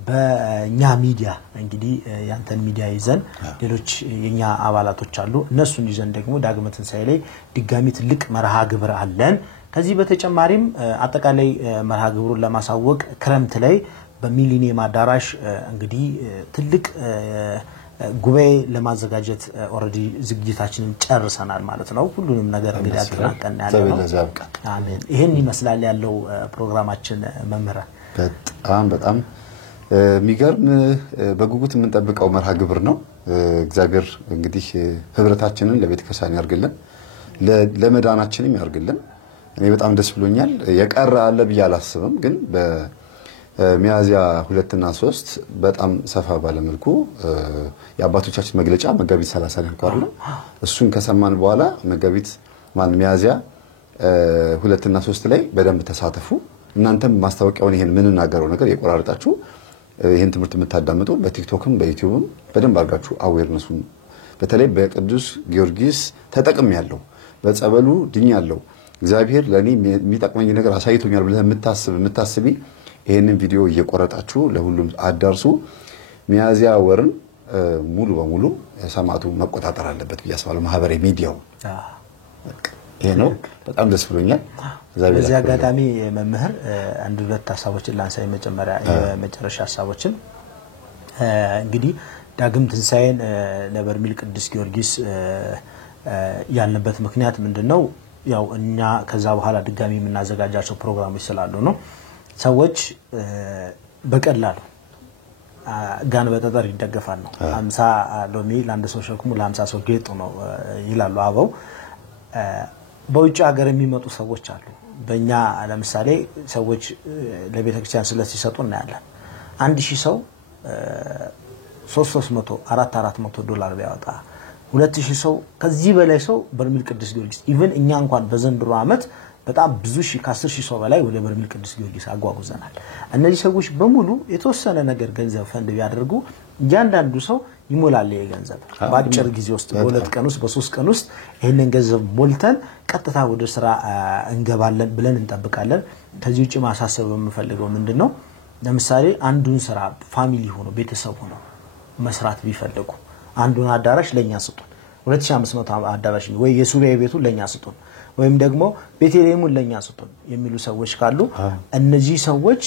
በእኛ ሚዲያ እንግዲህ ያንተን ሚዲያ ይዘን ሌሎች የኛ አባላቶች አሉ እነሱን ይዘን ደግሞ ዳግመትንሳኤ ላይ ድጋሚ ትልቅ መርሃ ግብር አለን ከዚህ በተጨማሪም አጠቃላይ መርሃ ግብሩን ለማሳወቅ ክረምት ላይ በሚሊኒየም አዳራሽ እንግዲህ ትልቅ ጉባኤ ለማዘጋጀት ኦሬዲ ዝግጅታችንን ጨርሰናል ማለት ነው ሁሉንም ነገር እንግዲህ አጠናቀን ያለው አሜን ይሄን ይመስላል ያለው ፕሮግራማችን መምህራ በጣም ሚገርም በጉጉት የምንጠብቀው መርሃ ግብር ነው እግዚአብሔር እንግዲህ ህብረታችንን ለቤተክርስቲያን ያርግልን ለመዳናችንም ያርግልን እኔ በጣም ደስ ብሎኛል የቀረ አለ በያላስብም ግን በሚያዚያ 2 እና 3 በጣም ሰፋ ባለ መልኩ የአባቶቻችን መግለጫ መጋቢት 30 ላይ ተቋርጦ እሱን ከሰማን በኋላ መጋቢት ሚያዚያ 2 እና 3 ላይ በደንብ ተሳተፉ እናንተም ማስታወቂያውን ይሄን ምን እናገረው ነገር የቆራረጣችሁ ይሄን ትምህርት የምታዳምጡ በቲክቶክም በዩቲዩብም በደንብ አርጋችሁ አዌርነሱን በተለይ በቅዱስ ጊዮርጊስ ተጠቅም ያለው በጸበሉ ድኝ ያለው እግዚአብሔር ለኔ የሚጠቅመኝ ነገር አሳይቶኛል ብለህ የምታስቢ ይሄንን ቪዲዮ እየቆረጣችሁ ለሁሉም አዳርሱ ሚያዚያ ወርን ሙሉ በሙሉ ሰማቱ መቆጣጠር አለበት በያስባለው ማህበራዊ ሚዲያው ይሄ ነው በጣም ደስ ብሎኛል በዚህ አጋጣሚ መምህር አንድ ሁለት ሐሳቦችን ላንሳ የመጨረሻ ሐሳቦችን እንግዲህ ዳግመትንሳኤን ለበርሜል ቅዱስ ጊዮርጊስ ያለበት ምክንያት ምንድነው ያው እኛ ከዛ በኋላ ድጋሚ የምናዘጋጃቸው ፕሮግራሞች ስላሉ ነው ሰዎች በቀላሉ ጋን በጠጠር ይደገፋል ነው 50 ሎሚ ለአንድ ሰው ሸክሙ ለ50 ሰው ጌጡ ነው ይላሉ አበው በውጭ ሀገር የሚመጡ ሰዎች አሉ በእኛ ለምሳሌ ሰዎች ለቤተክርስቲያን ስለሲሰጡ እናያለን 1000 ሰው 300 400 ዶላር ቢያወጣ 2000 ሰው ከዚህ በላይ ሰው በርሜል ቅዱስ ጊዮርጊስ ኢቭን እኛ እንኳን በዘንድሮ አመት በጣም ብዙ ሺህ ከ10,000 ሰው በላይ ወደ በርሜል ቅዱስ ጊዮርጊስ አጓጉዘናል እነዚህ ሰዎች በሙሉ የተወሰነ ነገር ገንዘብ ፈንድ ቢያደርጉ እያንዳንዱ ሰው ይሞላል የገንዘብ ባጭር ጊዜ ውስጥ በሁለት ቀን ውስጥ በ3 ቀን ውስጥ ይሄንን ገንዘብ ሞልተን ቀጥታ ወደ ስራ እንገባለን ብለን እንጠብቃለን ከዚህ ውጪ ማሳሰብ የምፈልገው ምንድነው ለምሳሌ አንዱን ስራ ፋሚሊ ሆኖ ቤተሰብ ሆኖ መስራት ቢፈልጉ አንዱን አዳራሽ ለኛ ስጡን 2500 አዳራሽ ወይ የሱባኤ ቤቱን ለኛ ስጡን ወይም ደግሞ ቤተልሔሙን ለኛ ስጡን የሚሉ ሰዎች ካሉ እነዚህ ሰዎች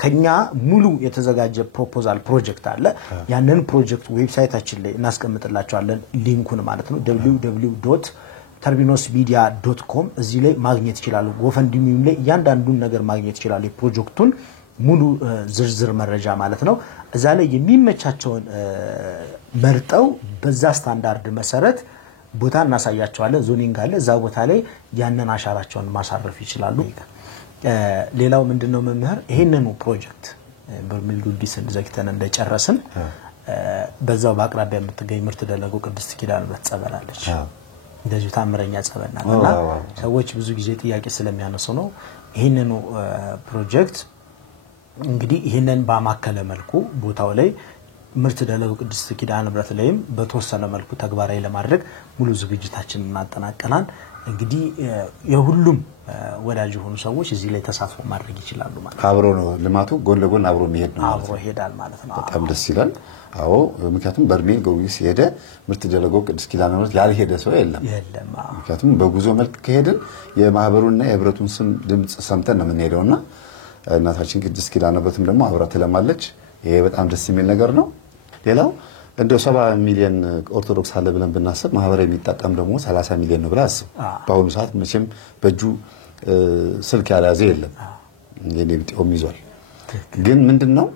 ከኛ ሙሉ የተዘጋጀ ፕሮፖዛል ፕሮጀክት አለ ያንን ፕሮጀክት ዌብሳይታችን ላይ እናስቀምጥላችኋለን ሊንኩን ማለት ነው www.terbinosmedia.com እዚህ ላይ ማግኘት ይችላሉ ጎፈንድሚም ላይ ያንዳንዱን ነገር ማግኘት ይችላሉ የፕሮጀክቱን ሙሉ ዝርዝር መረጃ ማለት ነው እዛ ላይ የሚመቻቸውን መርጠው በዛ ስታንዳርድ መሰረት ቦታ እናሳያቸዋለን ዞኒንግ አለ እዛ ቦታ ላይ ያንን አሻራቸውን ማሳረፍ ይችላሉ ሌላው ምንድነው መምህር ይሄንኑ ፕሮጀክት በርሜል ጊዮርጊስን ዘግተን እንደጨረስን በዛው በአቅራቢያ የምትገኝ ምርት ደለጎ ቅድስት ኪዳነ ምሕረት ጸበላለች እንደዚህ ታምረኛ ጸበልናልና ሰዎች ብዙ ጊዜ ጥያቄ ስለሚያነሱ ነው ይሄንኑ ፕሮጀክት እንግዲህ ይሄንን በማከለ መልኩ ቦታው ላይ ምርት ደለሎ ቅድስት ኪዳነ ምሕረት ላይም በተወሰነ መልኩ ተግባራዊ ለማድረግ ሙሉ ዝግጅታችንን እናጠናቀናል። እንግዲህ የሁሉም ወዳጅ ሆኑ ሰዎች እዚህ ላይ ተሳትፎ ማድረግ ይችላሉ ማለት ነው። አብሮ ነው ልማቱ ጎን ለጎን አብሮ መሄድ ነው። አብሮ ሄዳል ማለት ነው። በጣም ደስ ይላል። አዎ ምክንያቱም በርሜል ጊዮርጊስ ሄደ ምርት ደለሎ ቅድስት ኪዳነ ምሕረት ያልሄደ ሰው የለም። ምክንያቱም በጉዞ መልክ ከሄድን የማህበሩና የህብረቱን ስም ድምጽ ሰምተን ነው የምንሄደውና እናታችን ቅድስት ኪዳነ ምሕረትም ደግሞ አብራ ትለማለች። ይሄ በጣም ደስ የሚል ነገር ነው። ሌላው እንደው 70 ሚሊዮን ኦርቶዶክስ አለ ብለን ብናስብ ማህበራዊ የሚጣጣም ደግሞ 30 ሚሊዮን ነው ብለን አስብ። በአሁኑ ሰዓት መቼም በእጁ ስልክ ያለያዘ የለም። የኔ ቢጤውም ይዟል። ግን ምንድነው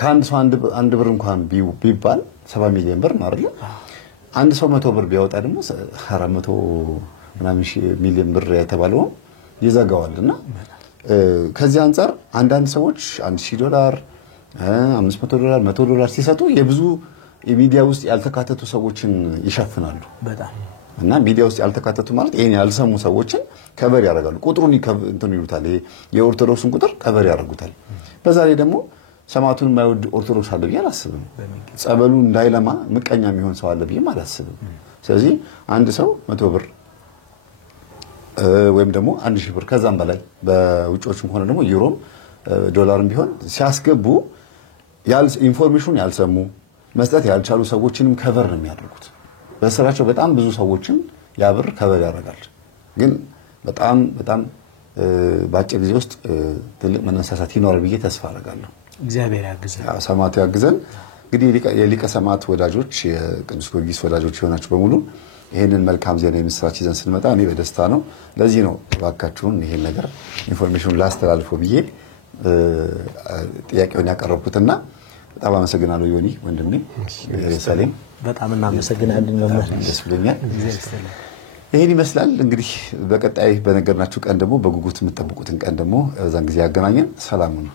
ከአንድ ሰው አንድ ብር እንኳን ቢባል 70 ሚሊዮን ብር ነው አይደል? አንድ ሰው 100 ብር ቢያወጣ ደግሞ 400 ምናምን ሚሊዮን ብር የተባለው ይዘጋዋልና ከዚህ አንፃር አንዳንድ ሰዎች $1000 $500 $100 ሲሰጡ የብዙ ሚዲያ ውስጥ ያልተካተቱ ሰዎችን ይሸፍናሉ። በጣም እና ሚዲያ ውስጥ ያልተካተቱ ማለት ይሄን ያልሰሙ ሰዎችን ከበር ያደርጋሉ። ቁጥሩን እንትን ይሉታል። የኦርቶዶክስን ቁጥር ከበር ያደርጉታል። በዛ ላይ ደግሞ ሰማቱን የማይወድ ኦርቶዶክስ አለ ብዬ አላስብም። ጸበሉ እንዳይለማ ምቀኛ የሚሆን ሰው አለ ብዬ አላስብም። ስለዚህ አንድ ሰው 100 ብር ወይም ደግሞ 1000 ብር ከዛም በላይ በውጮችም ሆነ ደግሞ ዩሮም ዶላርም ቢሆን ሲያስገቡ ኢንፎርሜሽን ያልሰሙ መስጠት ያልቻሉ ሰዎችንም ከቨር ነው የሚያደርጉት። በስራቸው በጣም ብዙ ሰዎችን ያብር ከቨር ያደርጋል። ግን በጣም በአጭር ጊዜ ውስጥ ትልቅ መነሳሳት ይኖራል ብዬ ተስፋ አደርጋለሁ። እግዚአብሔር ያግዘን። ሰማዕቱ ያግዘን። እንግዲህ የሊቀ ሰማዕት ወዳጆች የቅዱስ ጊዮርጊስ ወዳጆች የሆናችሁ በሙሉ ይሄንን መልካም ዜና የምስራች ይዘን ስንመጣ እኔ በደስታ ነው። ለዚህ ነው ባካችሁን ይሄን ነገር ኢንፎርሜሽን ላስተላልፈው ብዬ ጥያቄውን ያቀረብኩትና በጣም አመሰግናለሁ ዮኒ ወንድሜ ሰሌም። በጣም እናመሰግናለን መምህር። ደስ ብሎኛል። ይሄን ይመስላል እንግዲህ በቀጣይ በነገርናችሁ ቀን ደግሞ በጉጉት የምትጠብቁትን ቀን ደግሞ እዛን ጊዜ ያገናኘን። ሰላም ነው።